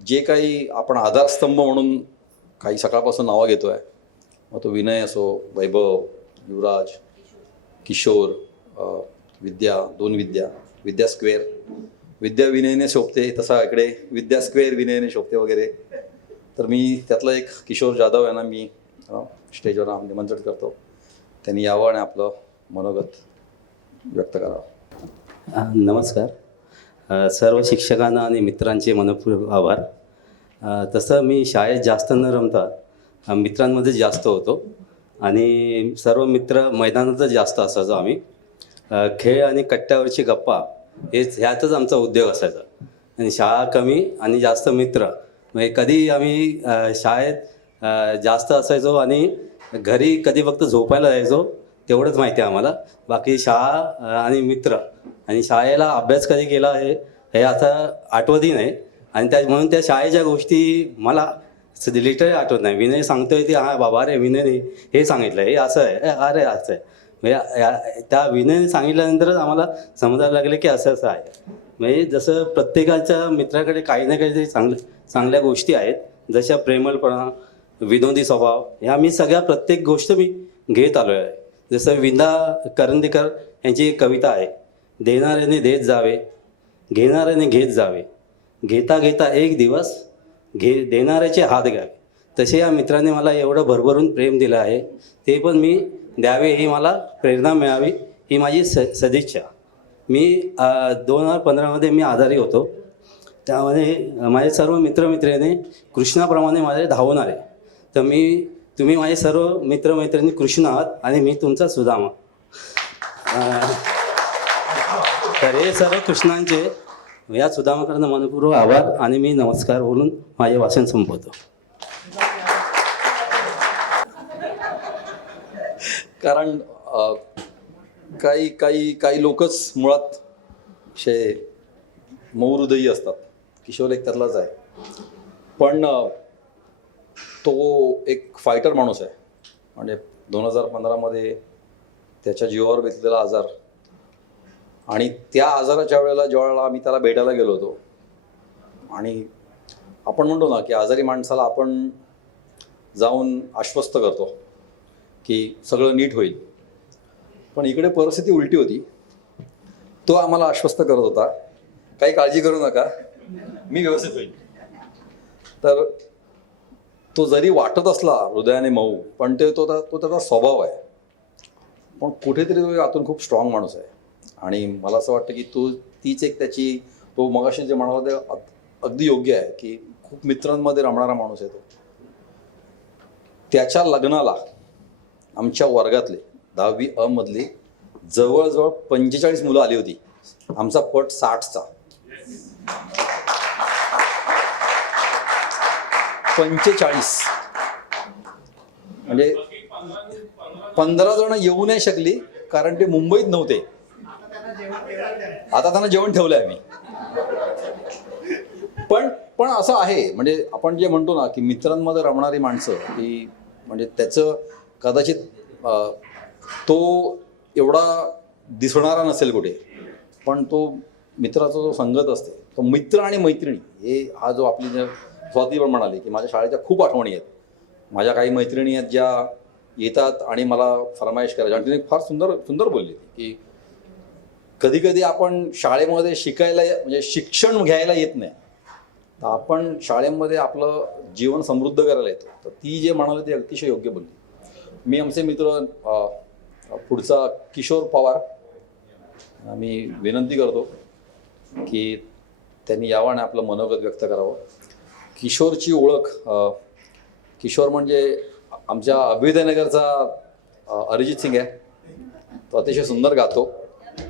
जे काही आपण आधारस्तंभ म्हणून काही सकाळपासून नावं घेतोय, मग तो विनय असो, वैभव, युवराज, किशोर, विद्या, 2 विद्या स्क्वेअर, विद्या विनयने शोभते, तसा इकडे विद्या स्क्वेअर विनयने शोभते वगैरे. तर मी त्यातला एक किशोर जाधव यांना मी स्टेजवर निमंत्रण करतो, त्यांनी यावं आणि आपलं मनोगत व्यक्त करावं. नमस्कार. सर्व शिक्षकांना आणि मित्रांचे मनपूर्वक आभार. तसं मी शाळेत जास्त न रमता मित्रांमध्ये जास्त होतो आणि सर्व मित्र मैदानातच जास्त असायचो आम्ही. खेळ आणि कट्ट्यावरची गप्पा ह्यातच आमचा उद्योग असायचा. आणि शाळा कमी आणि जास्त मित्र, म्हणजे कधी आम्ही शाळेत जास्त असायचो आणि घरी कधी फक्त झोपायला जायचो तेवढंच माहिती आहे आम्हाला. बाकी शाळा आणि मित्र आणि शाळेला अभ्यास कधी केला हे आता आठवतही नाही. आणि म्हणून त्या शाळेच्या गोष्टी मला लिटरली आठवत नाही. विनय सांगतोय ती हां बाबा अरे विनयने हे सांगितलं, हे असं आहे, अरे असं आहे. म्हणजे त्या विनयने सांगितल्यानंतरच आम्हाला समजायला लागले की असं आहे. म्हणजे जसं प्रत्येकाच्या मित्राकडे काही ना काहीतरी चांगल्या गोष्टी आहेत, जशा प्रेमळपणा, विनोदी स्वभाव, ह्या मी सगळ्या प्रत्येक गोष्ट मी घेत आलो आहे. जसं विंदा करंदीकर यांची एक कविता आहे, देणाऱ्याने देत जावे, घेणाऱ्याने घेत जावे, घेता घेता एक दिवस देणाऱ्याचे हात घ्यावे. तसे या मित्राने मला एवढं भरभरून प्रेम दिलं आहे, ते पण मी द्यावे, ही मला प्रेरणा मिळावी, ही माझी सदिच्छा. मी 2015मध्ये मी आजारी होतो. त्यामध्ये माझे सर्व मित्रमैत्रिणी कृष्णाप्रमाणे माझे धावून आले. तर तुम्ही माझे सर्व मित्रमैत्रिणी कृष्ण आहात आणि मी तुमचा सुदामा. तर हे सर्व कृष्णांचे या सुदामाकडनं मनपूर्वक आभार आणि मी नमस्कार बोलून माझे भाषण संपवतो. कारण काही लोकच मुळात असे मौहृदयी असतात. किशोर एक त्यातलाच आहे. पण तो एक फायटर माणूस आहे. म्हणजे 2015मध्ये त्याच्या जीवावर बेतलेला आजार आणि त्या आजाराच्या वेळेला आम्ही त्याला भेटायला गेलो होतो आणि आपण म्हणतो ना की आजारी माणसाला आपण जाऊन आश्वस्त करतो की सगळं नीट होईल. पण इकडे परिस्थिती उलटी होती. तो आम्हाला आश्वस्त करत होता, काही काळजी करू नका, मी व्यवस्थित होईल. तर तो जरी वाटत असला हृदयाने मऊ, पण तो त्याचा स्वभाव आहे. पण कुठेतरी तो आतून खूप स्ट्रॉंग माणूस आहे. आणि मला असं वाटतं की तीच एक त्याची, तो मगाशी जे म्हणाला ते अगदी योग्य आहे की खूप मित्रांमध्ये रमणारा माणूस आहे तो. त्याच्या लग्नाला आमच्या वर्गातले 10वी अ मधली जवळजवळ 45 मुलं आली होती. आमचा पट 60चा. 45 म्हणजे 15 जण येऊ नाही शकली कारण ते मुंबईत नव्हते. आता त्यांना जेवण ठेवलंय आम्ही. पण असं आहे, म्हणजे आपण जे म्हणतो ना की मित्रांमध्ये रमणारी माणसं ही, म्हणजे त्याचं कदाचित तो एवढा दिसणारा नसेल कुठे, पण तो मित्राचा जो संगत असते, तो मित्र आणि मैत्रिणी हे हा जो आपली स्वाती पण म्हणाली की माझ्या शाळेच्या खूप आठवणी आहेत. माझ्या काही मैत्रिणी आहेत ज्या येतात आणि मला फरमाईश करायच्या. आणि तिने फार सुंदर बोलली की कधी कधी आपण शाळेमध्ये शिकायला, म्हणजे शिक्षण घ्यायला येत नाही, तर आपण शाळेमध्ये आपलं जीवन समृद्ध करायला येतो. तर ती जे म्हणाली ते अतिशय योग्य बोलली. मी आमचे मित्र पुढचा किशोर पवार, मी विनंती करतो की त्यांनी यावं आणि आपलं मनोगत व्यक्त करावं. किशोरची ओळख, किशोर म्हणजे आमच्या अभ्युदयनगरचा अरिजित सिंग आहे. तो अतिशय सुंदर गातो,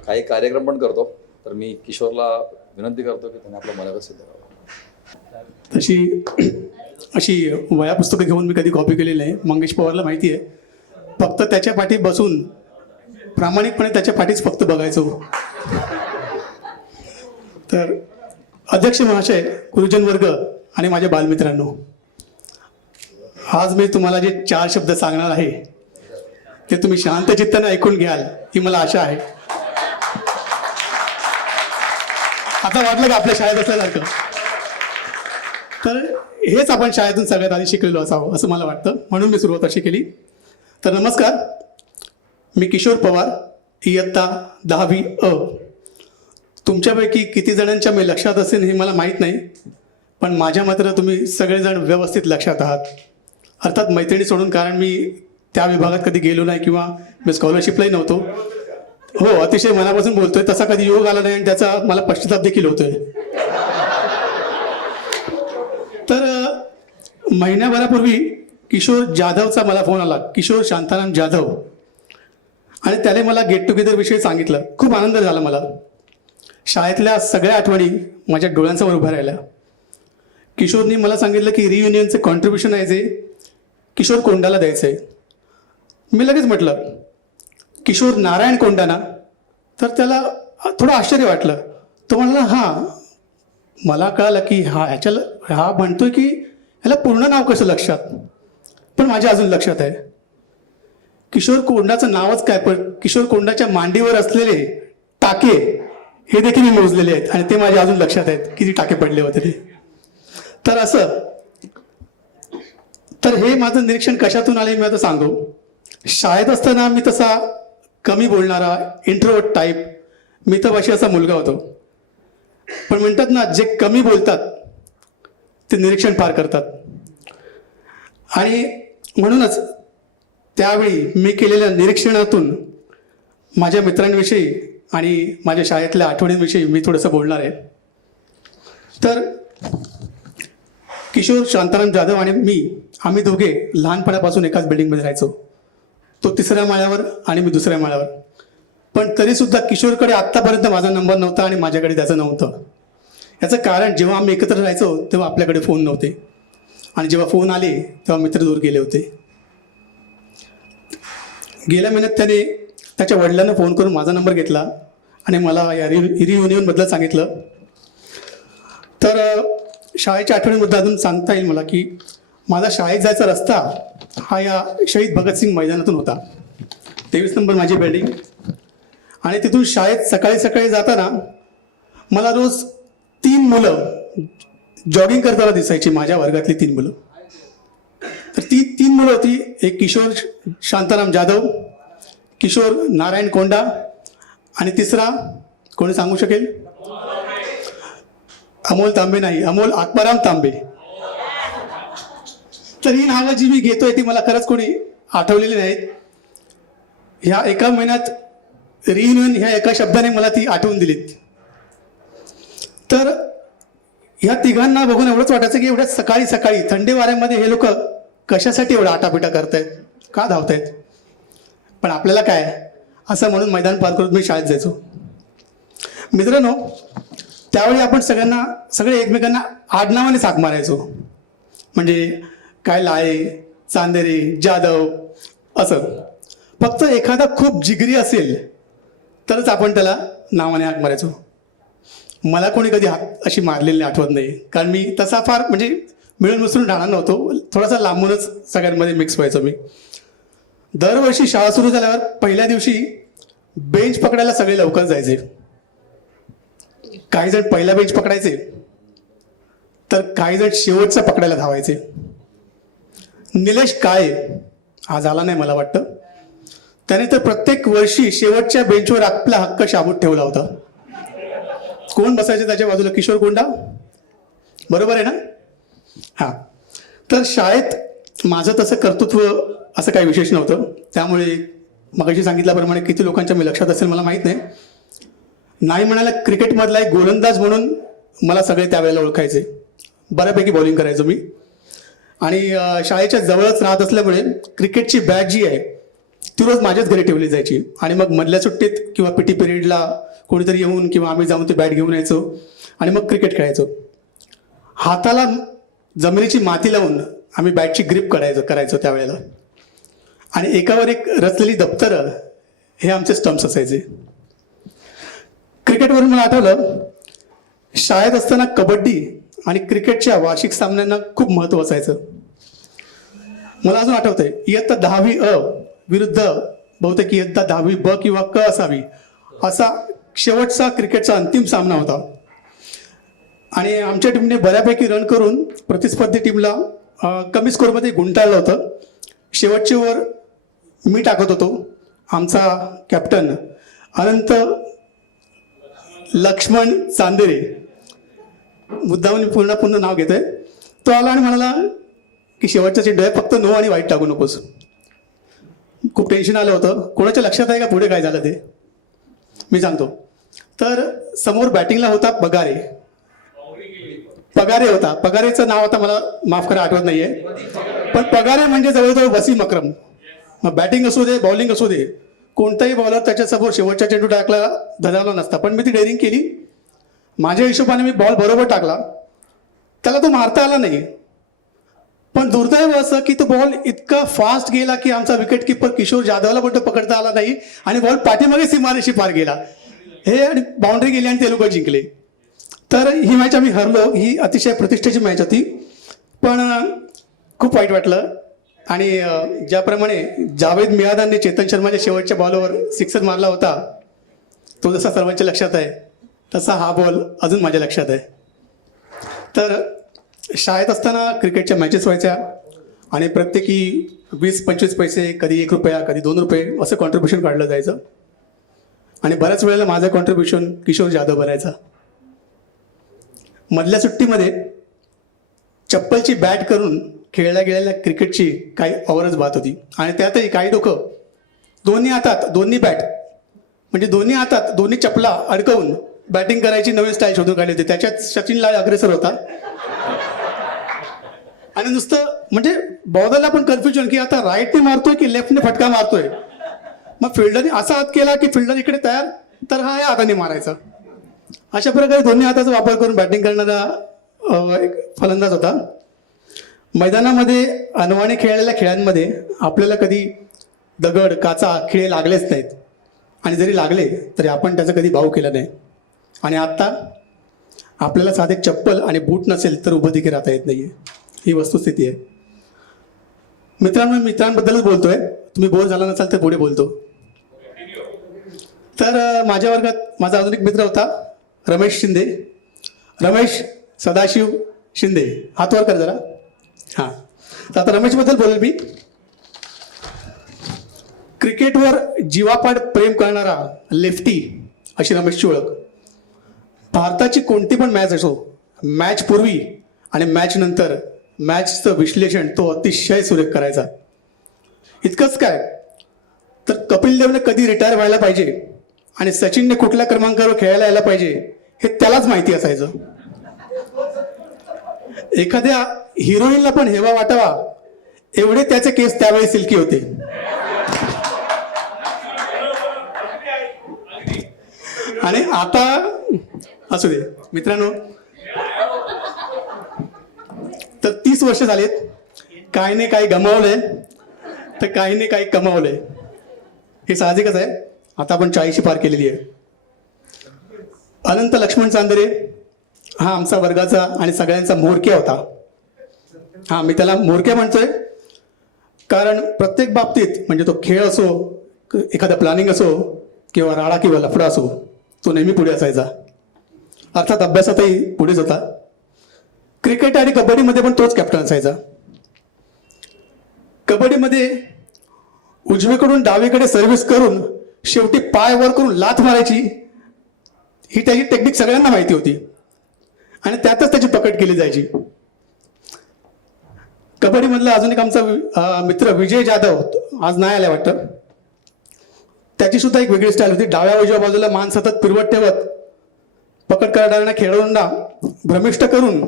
काही कार्यक्रम पण करतो. तर मी किशोरला विनंती करतो की त्याने आपलं मनोगत सिद्ध करावं. अशी वया पुस्तकं घेऊन मी कधी कॉपी केलेली नाही. मंगेश पवारला माहिती आहे, फक्त त्याच्या पाठी बसून प्रामाणिकपणे त्याच्या पाठीच फक्त बघायचो. तर अध्यक्ष महाशय, गुरुजन वर्ग आणि माझ्या बालमित्रांनो, आज मी तुम्हाला जे 4 शब्द सांगणार आहे ते तुम्ही शांत चित्ताने ऐकून घ्याल ही मला आशा आहे. आता वाटलं का आपल्या शाळेत असल्यासारखं? तर हेच आपण शाळेतून सगळ्यात आधी शिकलेलो असावं असं मला वाटतं, म्हणून मी सुरुवात अशी केली. तर नमस्कार, मी किशोर पवार, इयत्ता 10वी अ. तुमच्यापैकी किती जणांच्या मी लक्षात असेल हे मला माहीत नाही, पण माझ्या मात्र तुम्ही सगळेजण व्यवस्थित लक्षात आहात. अर्थात मैत्रिणी सोडून, कारण मी त्या विभागात कधी गेलो नाही किंवा मी स्कॉलरशिपलाही नव्हतो. हो, अतिशय मनापासून बोलतोय, तसा कधी योग आला नाही आणि त्याचा मला पश्चाताप देखील होतोय. तर महिन्याभरापूर्वी किशोर जाधवचा मला फोन आला, किशोर शांताराम जाधव, आणि त्याने मला गेट टुगेदर विषयी सांगितलं. खूप आनंद झाला मला. शाळेतल्या सगळ्या आठवणी माझ्या डोळ्यांसमोर उभ्या राहिल्या. किशोरनी मला सांगितलं की रियुनियनचे कॉन्ट्रीब्युशन आहे जे किशोर कोंडाला द्यायचं आहे. मी लगेच म्हटलं किशोर नारायण कोंडा ना? तर त्याला थोडं आश्चर्य वाटलं. तो म्हणाला हां. मला कळालं की हा म्हणतोय की ह्याला पूर्ण नाव कसं लक्षात, पण माझ्या अजून लक्षात आहे. किशोर कोंडाचं नावच काय, पण किशोर कोंडाच्या मांडीवर असलेले टाके हे देखील मी मोजलेले आहेत आणि ते माझ्या अजून लक्षात आहेत किती टाके पडले होते ते. तर असं, तर हे माझं निरीक्षण कशातून आले मी आता सांगतो. शाळेत असताना मी तसा कमी बोलणारा इंट्रोवर्ट टाईप मितभाषी असा मुलगा होतो. पण म्हणतात ना, जे कमी बोलतात ते निरीक्षण फार करतात. आणि म्हणूनच त्यावेळी मी केलेल्या निरीक्षणातून माझ्या मित्रांविषयी आणि माझ्या शाळेतल्या आठवणींविषयी मी थोडंसं बोलणार आहे. तर किशोर शांताराम जाधव आणि आम्ही दोघे लहानपणापासून एकाच बिल्डिंगमध्ये राहायचो. तो 3ऱ्या माळ्यावर आणि मी 2ऱ्या माळ्यावर. पण तरीसुद्धा किशोरकडे आत्तापर्यंत माझा नंबर नव्हता आणि माझ्याकडे त्याचं नव्हतं. याचं कारण, जेव्हा आम्ही एकत्र राहायचो तेव्हा आपल्याकडे फोन नव्हते, आणि जेव्हा फोन आले तेव्हा मित्र दूर गेले होते. गेल्या महिन्यात त्याने त्याच्या वडिलांना फोन करून माझा नंबर घेतला आणि मला या रियुनियनबद्दल सांगितलं. तर शाळेच्या आठवणीबद्दल अजून सांगता येईल मला की माझा शाळेत जायचा रस्ता हा या शहीद भगतसिंग मैदानातून होता. 23 नंबर माझी बिल्डिंग. आणि तिथून शाळेत सकाळी सकाळी जाताना मला रोज 3 मुलं जॉगिंग करताना दिसायची, माझ्या वर्गातली 3 मुलं. तर ती 3 मुलं होती. एक किशोर शांताराम जाधव, किशोर नारायण कोंडा, आणि तिसरा कोणी सांगू शकेल? अमोल तांबे नाही, अमोल आत्माराम तांबे. तर ही नावं जी मी घेतोय ती मला खरंच कोणी आठवलेली नाहीत. ह्या एका महिन्यात रियुनियन ह्या एका शब्दाने मला ती आठवून दिलीत. तर ह्या तिघांना बघून एवढंच वाटायचं की एवढ्या सकाळी सकाळी थंडी वाऱ्यामध्ये हे लोक कशासाठी एवढा आटापिटा करतायत, का धावतायत. पण आपल्याला काय असं म्हणून मैदान पार करून मी शाळेत जायचो. मित्रांनो, त्यावेळी आपण सगळे एकमेकांना आडनावाने हाक मारायचो. म्हणजे काय लाळे, चांदेरे, जाधव असं. फक्त एखादा खूप जिगरी असेल तरच आपण त्याला नावाने हाक मारायचो. मला कोणी कधी हाक अशी मारलेली आठवत नाही, कारण मी तसा फार म्हणजे मिळून मिसळून राहणार नव्हतो. थोडासा लांबूनच सगळ्यांमध्ये मिक्स व्हायचो मी. दरवर्षी शाळा सुरू झाल्यावर पहिल्या दिवशी बेंच पकडायला सगळे लवकर जायचे. काही जण पहिला बेंच पकडायचे, तर काही जण शेवटचा पकडायला धावायचे. निलेश काळे आज आला नाही मला वाटतं, त्याने तर प्रत्येक वर्षी शेवटच्या बेंचवर आपला हक्क शाबूत ठेवला होता. कोण बसायचे त्याच्या बाजूला? किशोर कोंडा, बरोबर आहे ना? हां. तर शाळेत माझं तसं कर्तृत्व असं काही विशेष नव्हतं. त्यामुळे मगाशी सांगितल्याप्रमाणे किती लोकांच्या मी लक्षात असेल मला माहीत नाही म्हणायला क्रिकेटमधला एक गोलंदाज म्हणून मला सगळे त्यावेळेला ओळखायचे. बऱ्यापैकी बॉलिंग करायचो मी. आणि शाळेच्या जवळच राहत असल्यामुळे क्रिकेटची बॅट जी आहे ती रोज माझ्याच घरी ठेवली जायची. आणि मग मधल्या सुट्टीत किंवा PT पिरियडला कोणीतरी येऊन किंवा आम्ही जाऊन ती बॅट घेऊन यायचो आणि मग क्रिकेट खेळायचो. हाताला जमिनीची माती लावून आम्ही बॅटची ग्रिप करायचो त्यावेळेला. आणि एकावर एक रचलेली दप्तरं हे आमचे स्टम्प्स असायचे. क्रिकेटवरून मला आठवलं, शाळेत असताना कबड्डी आणि क्रिकेटच्या वार्षिक सामन्यांना खूप महत्त्व असायचं. मला अजून आठवतंय, इयत्ता 10वी अ विरुद्ध बहुतेक इयत्ता 10वी ब किंवा क असावी असा शेवटचा क्रिकेटचा अंतिम सामना होता. आणि आमच्या टीमने बऱ्यापैकी रन करून प्रतिस्पर्धी टीमला कमी स्कोरमध्ये गुंडाळलं होतं. शेवटचे ओव्हर मी टाकत होतो. आमचा कॅप्टन अनंत लक्ष्मण चांदेरे, मुद्दामून पूर्ण नाव घेतोय, तो आला आणि म्हणाला की शेवटचा चेंडू आहे, फक्त नो आणि वाईट टाकू नकोस. खूप टेन्शन आलं होतं. कोणाच्या लक्षात आहे का पुढे काय झालं ते? मी सांगतो. तर समोर बॅटिंगला होता पगारे होता. पगारेचं नाव आता मला माफ करा आठवत नाहीये, पण पगारे म्हणजे जवळजवळ वसीम अक्रम. मग बॅटिंग असू दे, बॉलिंग असू दे, कोणताही बॉलर त्याच्यासमोर शेवटचा चेंडू टाकला धजावला नसता. पण मी ती डेअरिंग केली. माझ्या हिशोबाने मी बॉल बरोबर टाकला. त्याला तो मारता आला नाही. पण दुर्दैव असं की तो बॉल इतका फास्ट गेला की आमचा विकेट किपर किशोर जाधवला पण तो पकडता आला नाही आणि बॉल पाठीमागे सीमारेषी पार गेला. हे आणि बाउंड्री गेली आणि ते लोक जिंकले. तर ही मॅच आम्ही हरलो. ही अतिशय प्रतिष्ठेची मॅच होती, पण खूप वाईट वाटलं. आणि ज्याप्रमाणे जावेद मियादांनी चेतन शर्माच्या शेवटच्या बॉलवर सिक्सर मारला होता, तो जसा सर्वांच्या लक्षात आहे तसा हा बॉल अजून माझ्या लक्षात आहे. तर शाळेत असताना क्रिकेटच्या मॅचेस व्हायच्या आणि प्रत्येकी 20-25 पैसे, कधी 1 रुपया, कधी 2 रुपये असं कॉन्ट्रीब्युशन काढलं जायचं. आणि बऱ्याच वेळेला माझं कॉन्ट्रीब्युशन किशोर जाधव भरायचा. मधल्या सुट्टीमध्ये चप्पलची बॅट करून खेळल्या गेलेल्या क्रिकेटची काही औरच बात होती. आणि त्यातही काही लोक दोन्ही हातात दोन्ही बॅट, म्हणजे दोन्ही हातात दोन्ही चपला अडकवून बॅटिंग करायची नवीन स्टाईल शोधून काढली होती. त्याच्यात सचिनला अग्रेसर होता. आणि नुसतं म्हणजे बॉलरला पण कन्फ्युजन की आता राईटने मारतोय की लेफ्टने फटका मारतोय. मग फिल्डरने असा हात केला की फिल्डर इकडे तयार, तर हा या हाताने मारायचा. अशा प्रकारे दोन्ही हाताचा वापर करून बॅटिंग करणारा एक फलंदाज होता. मैदानामध्ये अनवाणी खेळलेल्या खेळांमध्ये आपल्याला कधी दगड, काचा, खिळे लागलेच नाहीत. आणि जरी लागले तरी आपण त्याचा कधी भाव केला नाही. आणि आत्ता आपल्याला साधे चप्पल आणि बूट नसेल तर उभं देखील राहता येत नाही आहे. ही वस्तुस्थिती आहे. मित्रांबद्दलच बोलतोय. तुम्ही बोर झाला नसाल तर पुढे बोलतो. तर माझ्या वर्गात माझा अजून एक मित्र होता, रमेश शिंदे. रमेश सदाशिव शिंदे, हात वर कर जरा. हां, तर आता रमेशबद्दल बोलेल मी. क्रिकेटवर जीवापाड प्रेम करणारा लेफ्टी अशी रमेशची ओळख. भारताची कोणती पण मॅच असो, मॅच पूर्वी आणि मॅच नंतर मॅचचं विश्लेषण तो अतिशय सुरेख करायचा. इतकंच काय, तर कपिल देवने कधी रिटायर व्हायला पाहिजे आणि सचिनने कुठल्या क्रमांकावर खेळायला यायला पाहिजे हे त्यालाच माहिती असायचं. एखाद्या हिरोईनला पण हेवा वाटावा एवढे त्याचे केस त्यावेळी सिल्की होते. आणि आता असू दे मित्रांनो, तर 30 वर्ष झालेत. काही नाही काही गमावलंय तर काही नाही काही कमावलंय. हे साहजिकच आहे. आता आपण 40शी पार केलेली आहे. अनंत लक्ष्मण चांदरे हा आमचा वर्गाचा आणि सगळ्यांचा म्होरक्या होता. हा, मी त्याला म्होरक्या म्हणतोय कारण प्रत्येक बाबतीत, म्हणजे तो खेळ असो, एखादा प्लॅनिंग असो किंवा राडा किंवा लफडा असो, तो नेहमी पुढे असायचा. अर्थात अभ्यासातही पुढेच होता. क्रिकेट आणि कबड्डीमध्ये पण तोच कॅप्टन असायचा. कबड्डीमध्ये उजवीकडून डावीकडे सर्व्हिस करून शेवटी पाय वर करून लाथ मारायची, ही त्याची टेक्निक सगळ्यांना माहिती होती आणि त्यातच त्याची पकड केली जायची. कबड्डीमधला अजून एक आमचा मित्र विजय जाधव, आज नाही आला वाटतं, त्याची सुद्धा एक वेगळी स्टाईल होती. डाव्या उजव्या बाजूला मान सतत फिरवत ठेवत पकड करणाऱ्या खेळाडूंना भ्रमिष्ट करून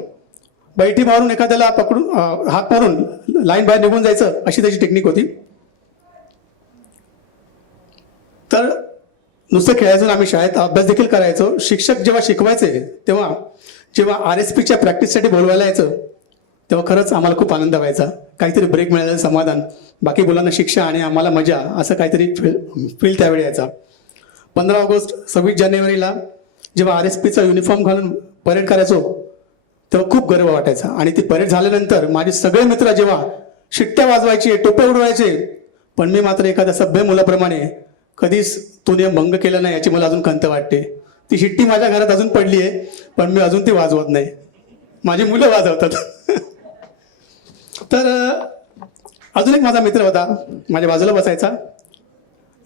बैठी मारून एखाद्याला पकडून हात मारून लाईन बाहेर निघून जायचं, अशी त्याची टेक्निक होती. तर नुसतं खेळायचं, आम्ही शाळेत अभ्यास देखील करायचो. शिक्षक जेव्हा शिकवायचे तेव्हा जेव्हा RSPच्या प्रॅक्टिससाठी बोलवायला यायचं तेव्हा खरंच आम्हाला खूप आनंद व्हायचा. काहीतरी ब्रेक मिळालेलं समाधान, बाकी मुलांना शिक्षा आणि आम्हाला मजा, असं काहीतरी फील त्यावेळी यायचा. 15 ऑगस्ट 26 जानेवारीला जेव्हा RSPचा युनिफॉर्म घालून परेड करायचो तेव्हा खूप गर्व वाटायचा. आणि ती परेड झाल्यानंतर माझे सगळे मित्र जेव्हा शिट्ट्या वाजवायचे, टोप्या उडवायचे, पण मी मात्र एखाद्या सभ्य मुलाप्रमाणे कधीच तो नियम भंग केला नाही, याची मला अजून खंत वाटते. ती शिट्टी माझ्या घरात अजून पडली आहे, पण मी अजून ती वाजवत नाही. माझी मुलं वाजवतात. तर अजून एक माझा मित्र होता, माझ्या बाजूला बसायचा,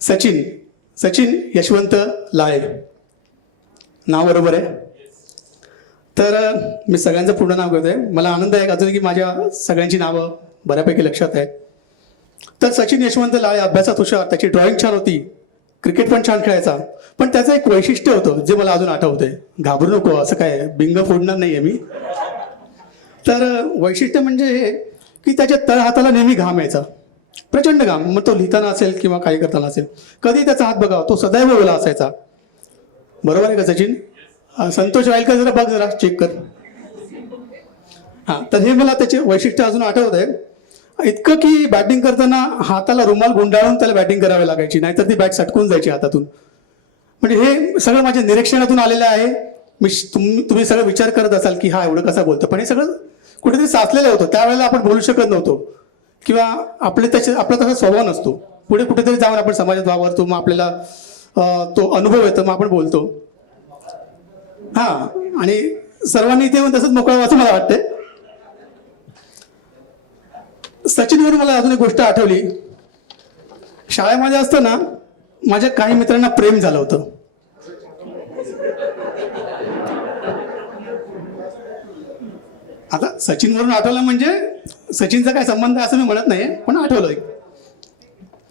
सचिन यशवंत लाळे, नाव बरोबर आहे. तर मी सगळ्यांचं पूर्ण नाव घेतोय. मला आनंद आहे अजून की माझ्या सगळ्यांची नावं बऱ्यापैकी लक्षात आहेत. तर सचिन यशवंत लाळे अभ्यासात हुशार, त्याची ड्रॉइंग छान होती, क्रिकेट पण छान खेळायचा. पण त्याचं एक वैशिष्ट्य होतं जे मला अजून आठवतंय. घाबरू नको, असं काय बिंग फोडणार नाहीये मी. तर वैशिष्ट्य म्हणजे हे की त्याच्या तळ हाताला नेहमी घाम यायचा, प्रचंड घाम. मग तो लिहिताना असेल किंवा काही करताना असेल, कधी त्याचा हात बघावा तो सदैव ओला असायचा. बरोबर आहे का सचिन? संतोष राहील का जरा बघ, जरा चेक कर. हां, तर हे मला त्याचे वैशिष्ट्य अजून आठवत आहे. इतकं की बॅटिंग करताना हाताला रुमाल गुंडाळून त्याला बॅटिंग करावी लागायची, नाहीतर ती बॅट सटकून जायची हातातून. म्हणजे हे सगळं माझ्या निरीक्षणातून आलेलं आहे. तुम्ही सगळं विचार करत असाल की हा एवढं कसं बोलतो, पण हे सगळं कुठेतरी साचलेलं होतं. त्यावेळेला आपण बोलू शकत नव्हतो किंवा आपला तसा स्वभाव नसतो. पुढे कुठेतरी जाऊन आपण समाजात वावरतो, मग आपल्याला तो अनुभव येतो, मग आपण बोलतो. हां, आणि सर्वांनी इथे येऊन तसंच मोकळं असं मला वाटतंय. सचिनवरून मला अजून एक गोष्ट आठवली. शाळेमध्ये असताना माझ्या काही मित्रांना प्रेम झालं होतं. आता सचिनवरून आठवलं म्हणजे सचिनचा काय संबंध आहे असं मी म्हणत नाही, पण आठवलं.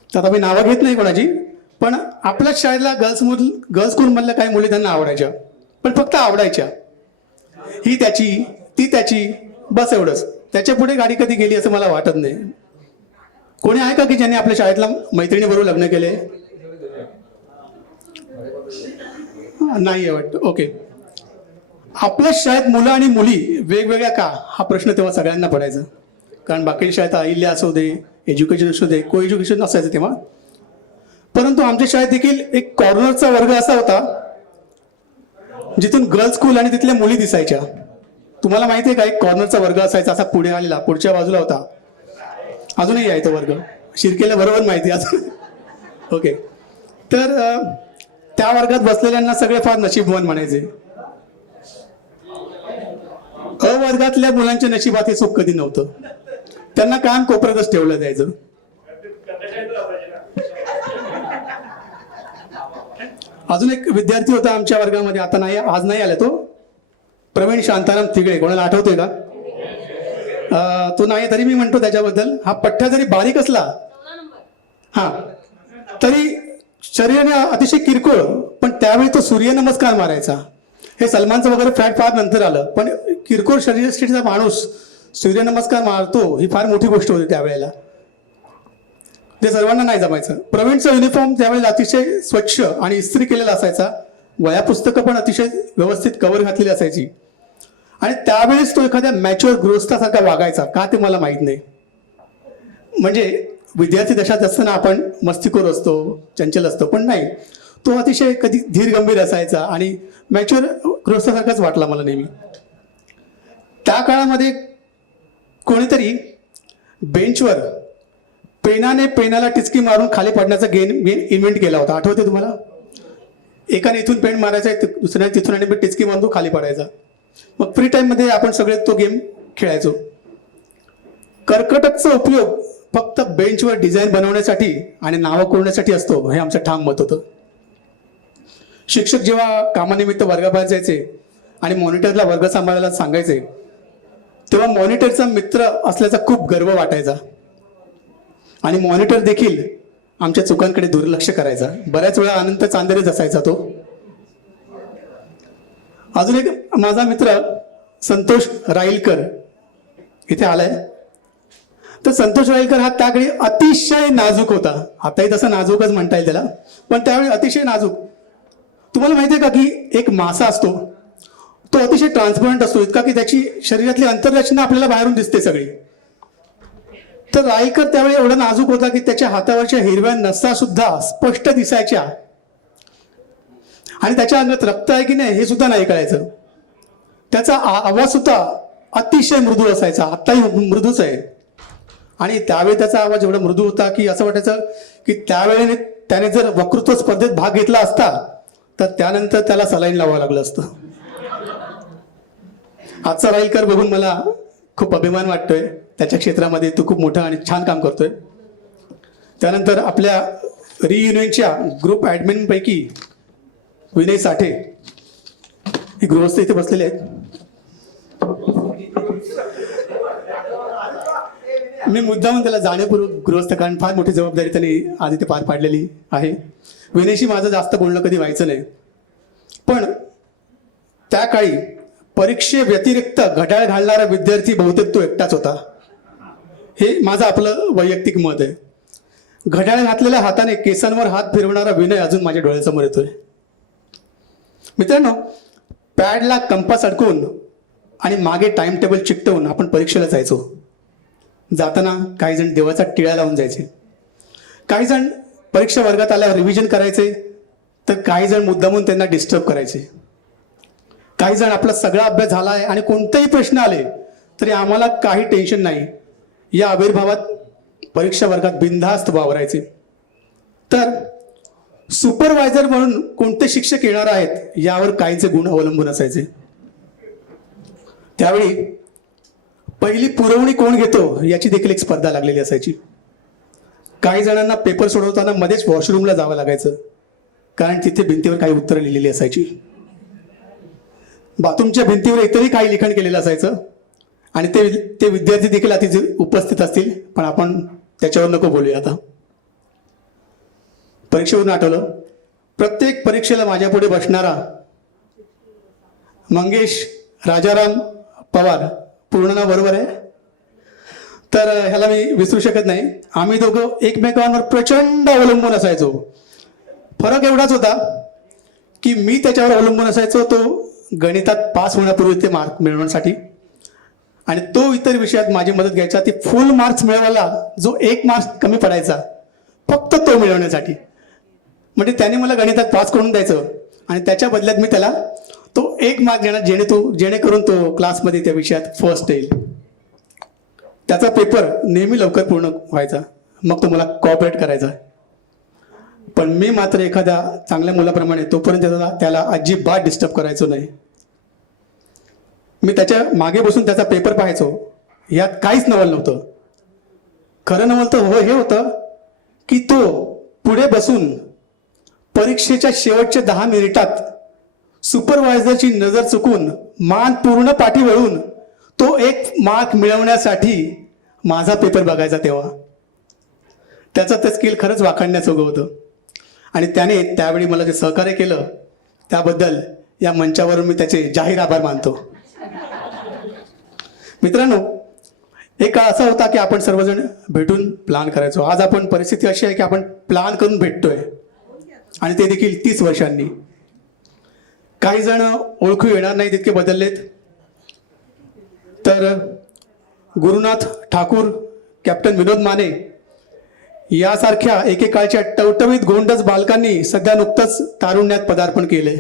तर आता मी नावं घेत नाही कोणाची, पण आपल्याच शाळेतल्या गर्ल्स स्कूलमधल्या काही मुली त्यांना आवडायच्या, पण फक्त आवडायच्या. ही त्याची, ती त्याची, बस एवढंच. त्याच्या पुढे गाडी कधी गेली असं मला वाटत नाही. कोणी आहे का की ज्यांनी आपल्या शाळेतल्या मैत्रिणीबरोबर लग्न केले? नाही आहे वाटतं. ओके. आपल्या शाळेत मुलं आणि मुली वेगवेगळ्या का, हा प्रश्न तेव्हा सगळ्यांना पडायचा. कारण बाकी शाळेत अहिल्या असू दे, एज्युकेशन असू दे, को एज्युकेशन असायचं तेव्हा. परंतु आमच्या शाळेत देखील एक कॉर्नरचा वर्ग असा होता जिथून गर्ल्स स्कूल आणि तिथल्या मुली दिसायच्या. तुम्हाला माहिती आहे का, एक कॉर्नरचा वर्ग असायचा असा पुढे आलेला, पुढच्या बाजूला होता. अजूनही आहे तो वर्ग, शिर्केला बरोबर माहिती आहे. ओके. तर त्या वर्गात बसलेल्यांना सगळे फार नशीबवान म्हणायचे. अ वर्गातल्या मुलांच्या नशिबात हे सुख कधी नव्हतं. त्यांना कायम कोपऱ्यातच ठेवलं जायचं. अजून एक विद्यार्थी होता आमच्या वर्गामध्ये, आता नाही, आज नाही आला तो, प्रवीण शांताराम तिगळे. कोणाला आठवतोय का? तो नाही तरी मी म्हणतो त्याच्याबद्दल. हा पठ्ठा जरी बारीक असला हा तरी शरीराने अतिशय किरकोळ, पण त्यावेळी तो सूर्यनमस्कार मारायचा. हे सलमानचं वगैरे फॅट फार नंतर आलं, पण किरकोळ शरीरसृष्टीचा माणूस सूर्यनमस्कार मारतो ही फार मोठी गोष्ट होती त्यावेळेला. ते सर्वांना नाही जमायचं. प्रवीणचा युनिफॉर्म त्यावेळेला अतिशय स्वच्छ आणि इस्त्री केलेला असायचा. वह्या पुस्तकं पण अतिशय व्यवस्थित कव्हर घातलेली असायची. आणि त्यावेळेस तो एखाद्या मॅच्युअर गृहस्थासारखा वागायचा का ते मला माहीत नाही. म्हणजे विद्यार्थी दशात असताना आपण मस्तीखोर असतो, चंचल असतो, पण नाही, तो अतिशय कधी धीरगंभीर असायचा आणि मॅच्युअर गृहस्थासारखाच वाटला मला नेहमी. त्या काळामध्ये कोणीतरी बेंचवर पेनाला टिचकी मारून खाली पडण्याचा गेम इन्व्हेंट केला होता. आठवते तुम्हाला? एकाने इथून पेन मारायचा, दुसऱ्याने तिथून आणि टिचकी मारून तो खाली पडायचा. मग फ्री टाईममध्ये आपण सगळे तो गेम खेळायचो. कर्कटकचा उपयोग फक्त बेंचवर डिझाईन बनवण्यासाठी आणि नावं कोरण्यासाठी असतो हे आमचं ठाम मत होतं. शिक्षक जेव्हा कामानिमित्त वर्गाबाहेर जायचे आणि मॉनिटरला वर्ग सांभाळायला सांगायचे, तेव्हा मॉनिटरचा मित्र असल्याचा खूप गर्व वाटायचा. आणि मॉनिटर देखील आमच्या चुकांकडे दुर्लक्ष करायचा. बऱ्याच वेळा अनंत चांदेरेच असायचा तो. अजून एक माझा मित्र संतोष राईलकर इथे आलाय. तर संतोष राईलकर हा त्याकडे अतिशय नाजूक होता. आताही तसा नाजूकच म्हणता येईल त्याला, पण त्यावेळी अतिशय नाजूक. तुम्हाला माहिती आहे का की एक मासा असतो, तो अतिशय ट्रान्सपरंट असतो, इतका की त्याची शरीरातली अंतररचना आपल्याला बाहेरून दिसते सगळी. तर राईकर त्यावेळी एवढा नाजूक होता की त्याच्या हातावरच्या हिरव्या नसा सुद्धा स्पष्ट दिसायच्या आणि त्याच्या अंगात रक्त आहे की नाही हे सुद्धा नाही कळायचं. त्याचा आवाज सुद्धा अतिशय मृदू असायचा, आत्ताही मृदूच आहे. आणि त्यावेळी त्याचा आवाज एवढा मृदू होता की असं वाटायचं की त्यावेळेने त्याने जर वक्तृत्व स्पर्धेत भाग घेतला असता तर त्यानंतर त्याला सलाईन लावावं लागलं असतं. आजचा राईलकर बघून मला खूप अभिमान वाटतोय. त्याच्या क्षेत्रामध्ये तो खूप मोठं आणि छान काम करतोय. त्यानंतर आपल्या रियुनियनच्या ग्रुप ॲडमिनपैकी विनय साठे हे गृहस्थ इथे बसलेले आहेत. मी मुद्दाम त्याला जाणीवपूर्वक गृहस्थ, कारण फार मोठी जबाबदारी त्यांनी आज इथे पार पाडलेली आहे. विनयशी माझं जास्त बोलणं कधी व्हायचं नाही, पण त्या काळी परीक्षेव्यतिरिक्त घड्याळ घालणारा विद्यार्थी बहुतेक तो एकटाच होता. हे माझं आपलं वैयक्तिक मत आहे. घड्याळ घातलेल्या हाताने केसांवर हात फिरवणारा विनय अजून माझ्या डोळ्यासमोर येतोय. मित्रांनो, पॅडला कंपास अडकवून आणि मागे टाइम टेबल चिकटवून आपण परीक्षेला जायचो. जाताना काही जण देवाचा टिळा लावून जायचे, काही जण परीक्षा वर्गात आल्यावर रिव्हिजन करायचे, तर काही जण मुद्दामून त्यांना डिस्टर्ब करायचे. काही जण आपला सगळा अभ्यास झाला आहे आणि कोणतेही प्रश्न आले तरी आम्हाला काही टेन्शन नाही या आविर्भावात परीक्षा वर्गात बिनधास्त वावरायचे. तर सुपरवायझर म्हणून कोणते शिक्षक येणार आहेत यावर काहींचे गुण अवलंबून असायचे. त्यावेळी पहिली पुरवणी कोण घेतो याची देखील एक स्पर्धा लागलेली असायची. काही जणांना पेपर सोडवताना मध्येच वॉशरूमला जावं लागायचं, कारण तिथे भिंतीवर काही उत्तरं लिहिलेली असायची. बाथरूमच्या भिंतीवर इतरही काही लिखाण केलेलं असायचं आणि ते विद्यार्थी देखील अतिशय उपस्थित असतील, पण आपण त्याच्यावर नको बोलूया आता. परीक्षेवरून आठवलं, प्रत्येक परीक्षेला माझ्या पुढे बसणारा मंगेश राजाराम पवार, पूर्ण नाव बरोबर आहे, तर ह्याला मी विसरू शकत नाही. आम्ही दोघं एकमेकांवर प्रचंड अवलंबून असायचो. फरक एवढाच होता की मी त्याच्यावर अवलंबून असायचो तो गणितात पास होण्यापूर्वी ते मार्क मिळवण्यासाठी, आणि तो इतर विषयात माझी मदत घ्यायचा. ती फुल मार्क्स मिळवायला जो 1 मार्क्स कमी पडायचा फक्त तो मिळवण्यासाठी. म्हणजे त्याने मला गणितात पास करून द्यायचं आणि त्याच्या बदल्यात मी त्याला तो 1 मार्क देणार, जेणेकरून तो क्लासमध्ये त्या विषयात फर्स्ट येईल. त्याचा पेपर नेहमी लवकर पूर्ण व्हायचा, मग तो मला कॉपरेट करायचा. पण मी मात्र एखाद्या चांगल्या मुलाप्रमाणे तोपर्यंत त्याला अजिबात डिस्टर्ब करायचो नाही. मी त्याच्या मागे बसून त्याचा पेपर पाहायचो. यात काहीच नवल नव्हतं. खरं नवल तर हे होतं की तो पुढे बसून परीक्षेच्या शेवटच्या 10 मिनिटात सुपरवायझरची नजर चुकून मान पूर्ण पाठी वळून तो 1 मार्क मिळवण्यासाठी माझा पेपर बघायचा. तेव्हा त्याचं ते स्किल खरंच वाखाणण्याजोगं होतं आणि त्याने त्यावेळी मला जे सहकार्य केलं त्याबद्दल या मंचावरून मी त्याचे जाहीर आभार मानतो. मित्रांनो, एक काळ असा होता की आपण सर्वजण भेटून प्लॅन करायचो. आज आपण परिस्थिती अशी आहे की आपण प्लॅन करून भेटतोय आणि ते देखील 30 वर्षांनी. काही जण ओळखू येणार नाही तितके बदललेत. तर गुरुनाथ ठाकूर, कॅप्टन विनोद माने यासारख्या एकेकाळच्या टवटवीत गोंडस बालकांनी सध्या नुकतंच तारुण्यात पदार्पण केले.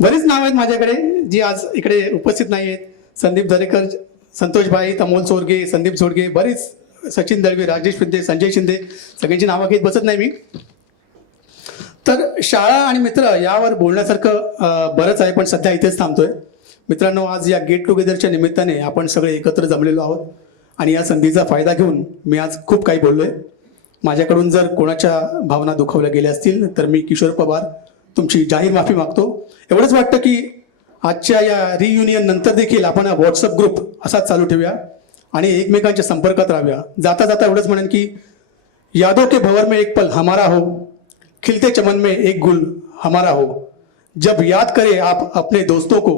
बरीच नाव आहेत माझ्याकडे जी आज इकडे उपस्थित नाही आहेत. संदीप दरेकर, संतोष भाई, अमोल चोरगे, संदीप झोडगे, बरीच, सचिन दळवी, राजेश विद्ये, संजय शिंदे, सगळ्यांची नावं घेत बसत नाही मी. तर शाळा आणि मित्र यावर बोलण्यासारखं बरंच आहे, पण सध्या इथेच थांबतोय. मित्रांनो, आज या गेट टुगेदरच्या निमित्ताने आपण सगळे एकत्र जमलेलो आहोत आणि या संधीचा फायदा घेऊन मी आज खूप काही बोललोय. माझ्याकडून जर कोणाच्या भावना दुखावल्या गेल्या असतील तर मी किशोर पवार तुमची जाहीर माफी मागतो. एवढंच वाटतं की आजच्या या रियुनियन नंतर देखील आपण व्हॉट्सअप ग्रुप असाच चालू ठेवूया आणि एकमेकांच्या संपर्कात राहूया. जाता जाता एवढंच म्हणेन की यादों के भंवर में एक पल हमारा हो, खिलते चमन में एक गुल हमारा हो, जब याद करे आप अपने दोस्तों को,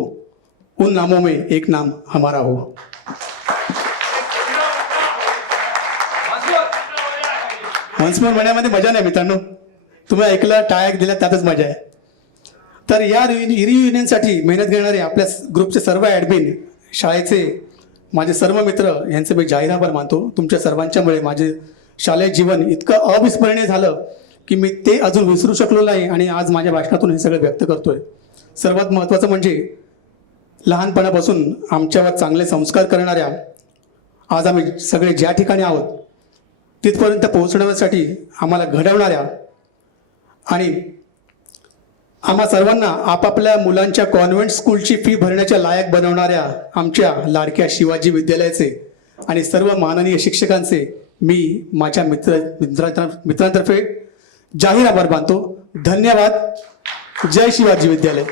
उन नामों में एक नाम हमारा हो. वन्स मोर म्हणण्यामध्ये मजा नाही मित्रांनो, तुम्ही ऐकलं, टाळ्या दिल्या त्यातच मजा आहे. तर या रियुनियनसाठी मेहनत घेणारे आपल्या ग्रुपचे सर्व ॲडमिन, शाळेचे माझे सर्व मित्र यांचे मी जाहीर आभार मानतो. तुमच्या सर्वांच्यामुळे माझे शालेय जीवन इतकं अविस्मरणीय झालं की मी ते अजून विसरू शकलो नाही आणि आज माझ्या भाषणातून हे सगळं व्यक्त करतोय. सर्वात महत्त्वाचं म्हणजे लहानपणापासून आमच्यावर चांगले संस्कार करणाऱ्या, आज आम्ही सगळे ज्या ठिकाणी आहोत तिथपर्यंत पोहोचण्यासाठी आम्हाला घडवणाऱ्या आणि आम्हा सर्वांना आपापल्या मुलांच्या कॉन्व्हेंट स्कूलची फी भरण्याच्या लायक बनवणाऱ्या आमच्या लाडक्या शिवाजी विद्यालयाचे आणि सर्व माननीय शिक्षकांचे मी माझ्या मित्रांतर्फे जाहीर आभार मानतो. धन्यवाद. जय शिवाजी विद्यालय.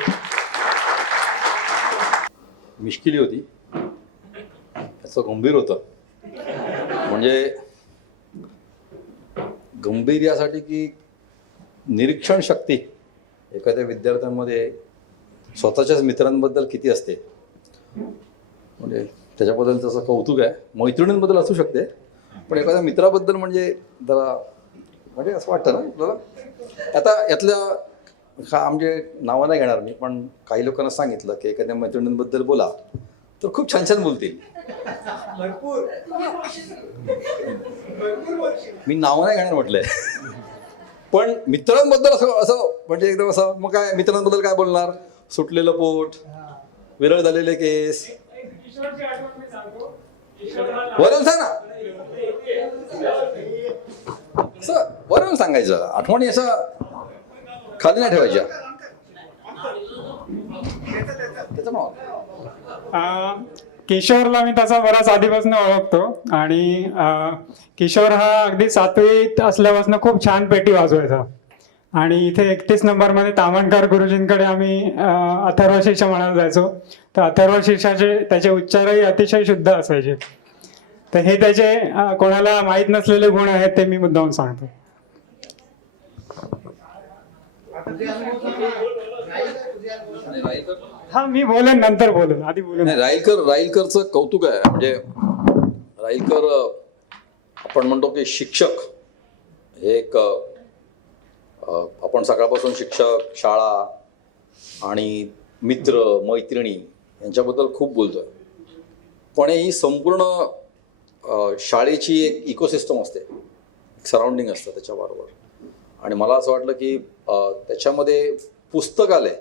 मिश्किली होती, असं गंभीर होतं. म्हणजे गंभीर यासाठी की निरीक्षण शक्ती एखाद्या विद्यार्थ्यांमध्ये स्वतःच्याच मित्रांबद्दल किती असते, म्हणजे त्याच्याबद्दल तसं कौतुक आहे. मैत्रिणींबद्दल असू शकते, पण एखाद्या मित्राबद्दल म्हणजे जरा म्हणजे असं वाटतं ना आपल्याला. आता यातल्या म्हणजे नावं नाही घेणार मी, पण काही लोकांना सांगितलं की एखाद्या मैत्रिणींबद्दल बोला तर खूप छान छान बोलतील. मी नावं नाही घेणार म्हटलंय, पण मित्रांबद्दल असं असं म्हणजे एकदम असं, मग काय मित्रांबद्दल काय बोलणार, सुटलेलं पोट, विरळ झालेले केस, वरून सांग ना, असं वरून सांगायचं. आठवणी असं खाली नाही ठेवायच्या. किशोरला मी तसा बराच आधीपासून ओळखतो आणि किशोर हा अगदी 7वीत असल्यापासून खूप छान पेटी वाजवायचा आणि इथे 31 नंबरमध्ये तामणकर गुरुजींकडे आम्ही अथर्व शीर्ष म्हणायला जायचो. तर अथर्व शीर्षाचे त्याचे उच्चारही अतिशय शुद्ध असायचे. तर हे त्याचे कोणाला माहीत नसलेले गुण आहेत ते मी मुद्दाम सांगतो. हा मी बोलेन, नंतर बोलेन, आधी बोलेन. नाही, राईलकरचं कौतुक आहे. म्हणजे राईलकर आपण म्हणतो की शिक्षक हे एक आपण सकाळपासून शिक्षक, शाळा आणि मित्र मैत्रिणी यांच्याबद्दल खूप बोलतोय, पण ही संपूर्ण शाळेची एक इकोसिस्टम असते, एक सराउंडिंग असतं त्याच्याबरोबर. आणि मला असं वाटलं की त्याच्यामध्ये पुस्तकालय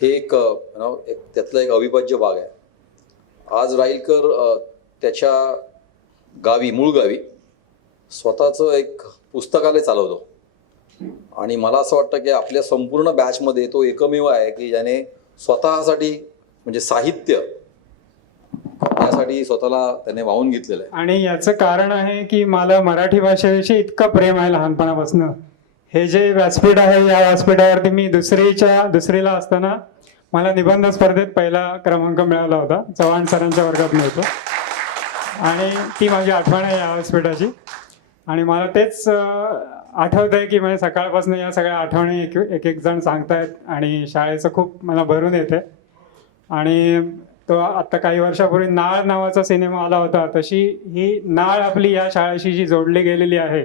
हे एक त्यातला एक अविभाज्य भाग आहे. आज राईलकर त्याच्या गावी, मूळ गावी स्वतःचं एक पुस्तकालय चालवतो आणि मला असं वाटतं की आपल्या संपूर्ण बॅचमध्ये तो एकमेव आहे की ज्याने स्वतःसाठी म्हणजे साहित्य यासाठी स्वतःला त्याने वाहून घेतलेलं आहे. आणि याचं कारण आहे की मला मराठी भाषेविषयी इतकं प्रेम आहे लहानपणापासून. हे जे व्यासपीठ आहे, या व्यासपीठावरती मी दुसरीला असताना मला निबंध स्पर्धेत पहिला क्रमांक मिळाला होता. चव्हाण सरांच्या वर्गात मिळतो आणि ती माझी आठवण आहे या व्यासपीठाची. आणि मला तेच आठवत आहे की म्हणजे सकाळपासून या सगळ्या आठवणी एक एक जण सांगतायत आणि शाळेचं खूप मला भरून येते. आणि तो आत्ता काही वर्षापूर्वी नाळ नावाचा सिनेमा आला होता, तशी ही नाळ आपली या शाळेशी जी जोडली गेलेली आहे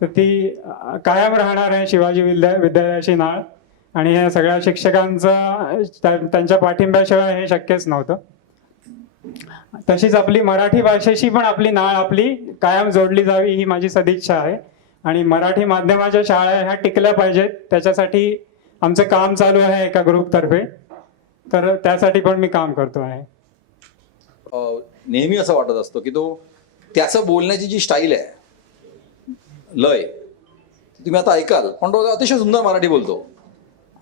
तर ती कायम राहणार आहे, शिवाजी विद्यालयाची नाळ. आणि या सगळ्या शिक्षकांचं त्यांच्या पाठिंब्याशिवाय हे शक्यच नव्हतं. तशीच आपली मराठी भाषेशी पण आपली नाळ आपली कायम जोडली जावी ही माझी सदिच्छा आहे. आणि मराठी माध्यमाच्या शाळा ह्या टिकल्या पाहिजेत, त्याच्यासाठी आमचं काम चालू आहे एका ग्रुपतर्फे. तर त्यासाठी पण मी काम करतो आहे. नेहमी असं वाटत असतं की तो त्याचं बोलण्याची जी स्टाईल आहे, लय, तुम्ही आता ऐकाल, पण तो अतिशय सुंदर मराठी बोलतो.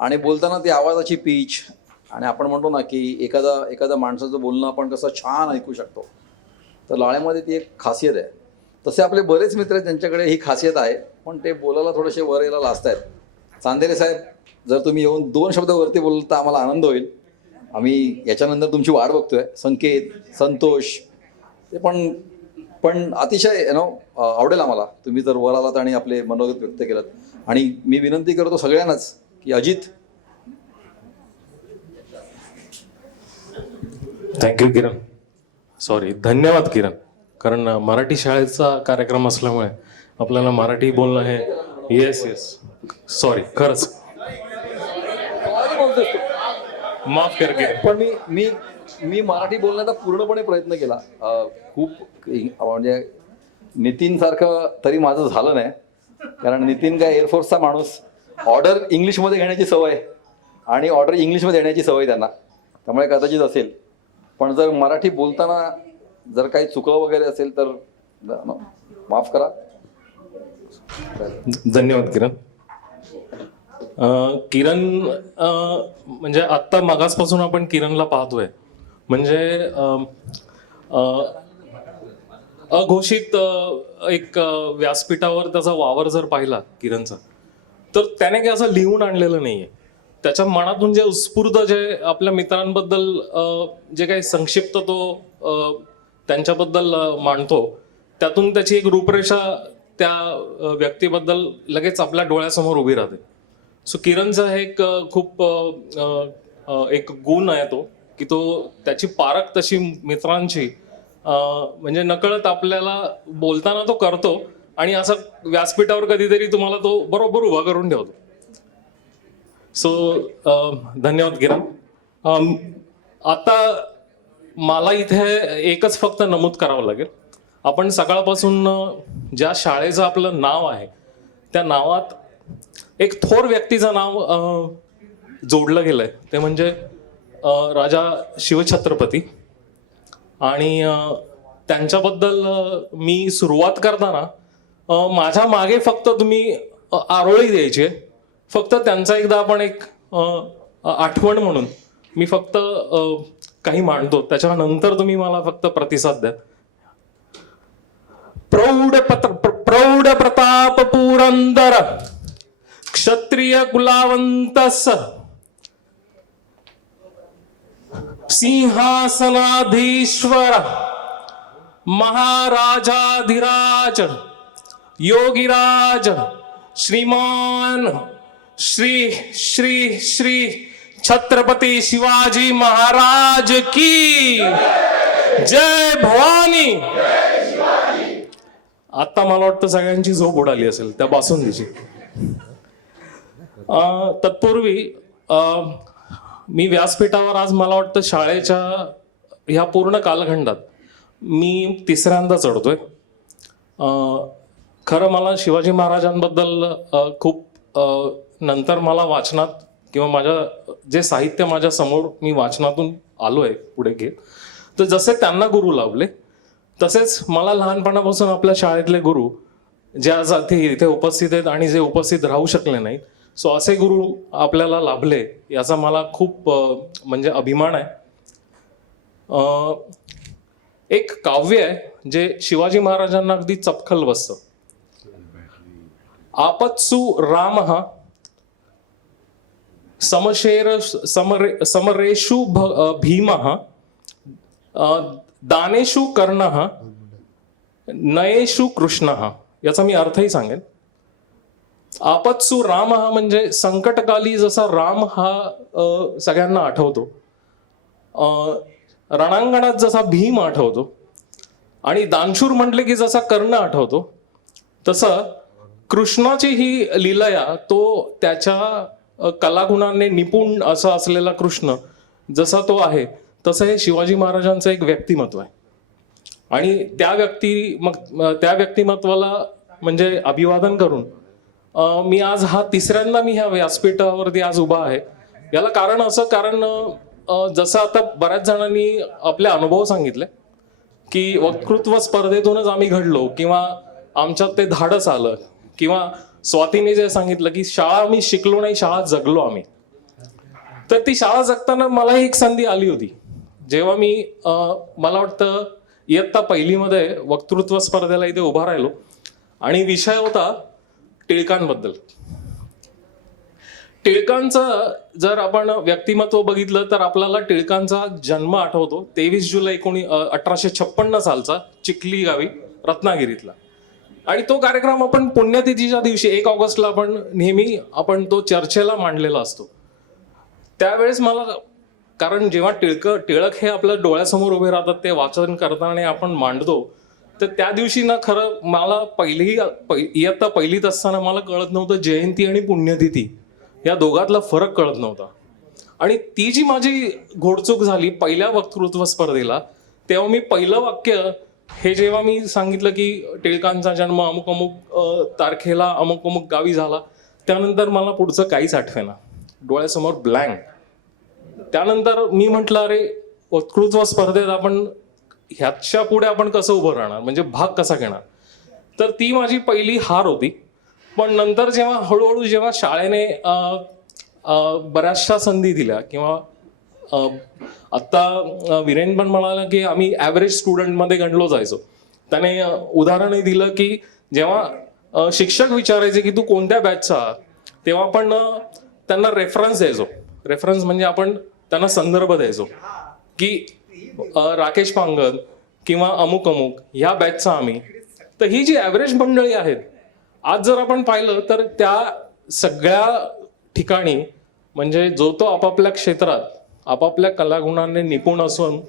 आणि बोलताना ती आवाजाची पीच आणि आपण म्हणतो ना की एखादा माणसाचं बोलणं आपण कसं छान ऐकू शकतो, तर लाळेमध्ये ती एक खासियत आहे. तसे आपले बरेच मित्र आहेत ज्यांच्याकडे ही खासियत आहे, पण ते बोलायला थोडेसे वर यायला लाजतायत. चांदेरे साहेब, जर तुम्ही येऊन 2 शब्द वरती बोलल तर आम्हाला आनंद होईल. आम्ही याच्यानंतर तुमची वाट बघतोय. संकेत, संतोष, ते पण अतिशय आवडेल आम्हाला तुम्ही जर वर आलात आणि आपले मनोगत व्यक्त केलं. आणि मी विनंती करतो सगळ्यांनाच की अजित. थँक्यू किरण, सॉरी धन्यवाद किरण. कारण मराठी शाळेचा कार्यक्रम असल्यामुळे आपल्याला मराठी बोलणं हे येस सॉरी खरंच माफ कर किरण. पण मी मराठी बोलण्याचा पूर्णपणे प्रयत्न केला. खूप म्हणजे नितीन सारखं तरी माझं झालं नाही, कारण नितीन काय एअरफोर्सचा माणूस, ऑर्डर इंग्लिशमध्ये घेण्याची सवय आणि ऑर्डर इंग्लिशमध्ये देण्याची सवय त्यांना, त्यामुळे कदाचित असेल. पण जर मराठी बोलताना जर काही चुकलं वगैरे असेल तर माफ करा. धन्यवाद किरण. किरण म्हणजे आत्ता मागासपासून आपण किरणला पाहतोय, म्हणजे अघोषित एक व्यासपीठावर त्याचा वावर जर पाहिला किरणचा, तर त्याने काही असं लिहून आणलेलं नाहीये. त्याच्या मनातून जे उत्स्फूर्त जे आपल्या मित्रांबद्दल जे काही संक्षिप्त तो त्यांच्याबद्दल मांडतो, त्यातून त्याची एक रूपरेषा त्या व्यक्तीबद्दल लगेच आपल्या डोळ्यासमोर उभी राहते. सो किरणचा हे एक खूप एक गुण आहे तो, की तो त्याची पारख तशी मित्रांची म्हणजे नकळत आपल्याला बोलताना तो करतो आणि असं व्यासपीठावर कधीतरी तुम्हाला तो बरोबर उभा करून ठेवतो. सो धन्यवाद किरण. आता मला इथे एकच फक्त नमूद करावं लागेल. आपण सकाळपासून ज्या शाळेचं आपलं नाव आहे त्या नावात एक थोर व्यक्तीचं नाव जोडलं गेलंय, ते म्हणजे राजा शिवछत्रपती. आणि त्यांच्याबद्दल मी सुरुवात करताना माझ्या मागे फक्त तुम्ही आरोळी द्यायची आहे. फक्त त्यांचा एकदा आपण एक आठवण म्हणून मी फक्त काही मांडतो त्याच्यानंतर तुम्ही मला फक्त प्रतिसाद द्या. प्रौढ प्रताप पुरंदर क्षत्रिय कुलावंतस सिंहासनाधीश्वर महाराजाधिराज योगीराज श्रीमान श्री श्री श्री छत्रपती शिवाजी महाराज की जय भवानी. आता मला वाटतं सगळ्यांची झोप उडाली असेल त्या बासुंदीची. तत्पूर्वी मी व्यासपीठावर आज मला वाटतं शाळेच्या ह्या पूर्ण कालखंडात मी तिसऱ्यांदा चढतोय. खरं मला शिवाजी महाराजांबद्दल खूप नंतर मला वाचनात किंवा माझ्या जे साहित्य माझ्या समोर मी वाचनातून आलोय पुढे घेत, तर जसे त्यांना गुरु लाभले तसेच मला लहानपणापासून आपल्या शाळेतले गुरु जे आज इथे उपस्थित आहेत आणि जे उपस्थित राहू शकले नाहीत, सो असे गुरु आपल्याला लाभले याचा मला खूप म्हणजे अभिमान आहे. एक काव्य आहे जे शिवाजी महाराजांना अगदी चपखल बसतं. आपत्सु रामः समरेषु भीमः दानेषु कर्णः नयेषु कृष्णः. याचा मी अर्थही सांगेन. आपत्सु राम हा म्हणजे संकटकाली जसा राम हा सगळ्यांना आठवतो, रणांगणात जसा भीम आठवतो आणि दानशूर म्हटले की जसा कर्ण आठवतो, तसं कृष्णाची ही लीलया तो त्याच्या कलागुणाने निपुण असा असलेला कृष्ण जसा तो आहे तसं हे शिवाजी महाराजांचं एक व्यक्तिमत्व आहे. आणि त्या व्यक्तिमत्वाला म्हणजे अभिवादन करून मी आज तिसऱ्यांदा मी ह्या व्यासपीठावरती आज उभा आहे. याला कारण असं, कारण जसं आता बऱ्याच जणांनी आपले अनुभव सांगितले की वक्तृत्व स्पर्धेतूनच आम्ही घडलो किंवा आमच्यात ते धाडस आलं, किंवा स्वातीने जे सांगितलं की शाळा आम्ही शिकलो नाही, शाळा जगलो आम्ही. तर ती शाळा जगताना मला एक संधी आली होती जेव्हा मी मला वाटतं इयत्ता पहिलीमध्ये वक्तृत्व स्पर्धेला इथे उभा राहिलो आणि विषय होता टिळकांबद्दल. टिळकांचं जर आपण व्यक्तिमत्व बघितलं तर आपल्याला टिळकांचा जन्म आठवतो 23 जुलै 1856 सालचा चिखली गावी रत्नागिरीतला. आणि तो कार्यक्रम आपण पुण्यतिथीच्या दिवशी 1 ऑगस्टला नेहमी आपण तो चर्चेला मांडलेला असतो. त्यावेळेस मला, कारण जेव्हा टिळक हे आपल्या डोळ्यासमोर उभे राहतात ते वाचन करताना आपण मांडतो, तर त्या दिवशी ना खरं मला इयत्ता पहिलीत असताना मला कळत नव्हतं जयंती आणि पुण्यतिथी या दोघातला फरक कळत नव्हता. आणि ती जी माझी घोडचूक झाली पहिल्या वक्तृत्व स्पर्धेला, तेव्हा मी पहिलं वाक्य हे जेव्हा मी सांगितलं की टिळकांचा जन्म अमुक अमुक तारखेला अमुक अमुक गावी झाला, त्यानंतर मला पुढचं काहीच आठवेना, डोळ्यासमोर ब्लँक. त्यानंतर मी म्हटलं अरे वक्तृत्व स्पर्धेत आपण ह्याच्या पुढे आपण कसं उभं राहणार, म्हणजे भाग कसा घेणार. तर ती माझी पहिली हार होती. पण नंतर जेव्हा हळूहळू जेव्हा शाळेने बऱ्याचशा संधी दिल्या, किंवा आत्ता वीरेन पण म्हणाला की आम्ही ॲव्हरेज स्टुडंटमध्ये गणलो जायचो, त्याने उदाहरणही दिलं की जेव्हा शिक्षक विचारायचे की तू कोणत्या बॅचचा, तेव्हा आपण त्यांना रेफरन्स द्यायचो. रेफरन्स म्हणजे आपण त्यांना संदर्भ द्यायचो की राकेश पांगत किंवा अमुक अमुक ह्या बॅचचा आम्ही. तर ही जी ॲव्हरेज मंडळी आहेत आज जर आपण पाहिलं तर त्या सगळ्या ठिकाणी म्हणजे जो तो आपापल्या क्षेत्रात आपापल्या कलागुणांनी निपुण असून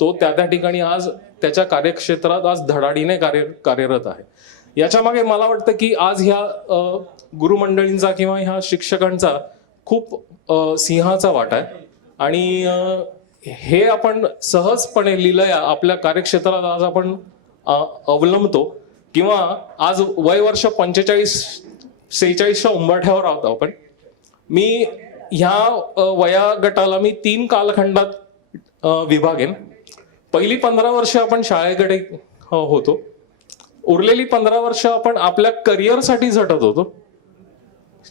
तो त्या ठिकाणी आज त्याच्या कार्यक्षेत्रात आज धडाडीने कार्यरत आहे. याच्या मागे मला वाटतं की आज ह्या गुरुमंडळींचा किंवा ह्या शिक्षकांचा खूप सिंहाचा वाटा आहे. आणि हे आपण सहजपणे लीलया आपल्या कार्यक्षेत्रात आज आपण अवलंबतो, किंवा आज वय वर्ष 45-46च्या उंबरठ्यावर आहोत आपण. मी ह्या वया गटाला मी 3 कालखंडात विभागेन. पहिली 15 वर्ष आपण शाळेकडे होतो, उरलेली 15 वर्ष आपण आपल्या करिअरसाठी झटत होतो,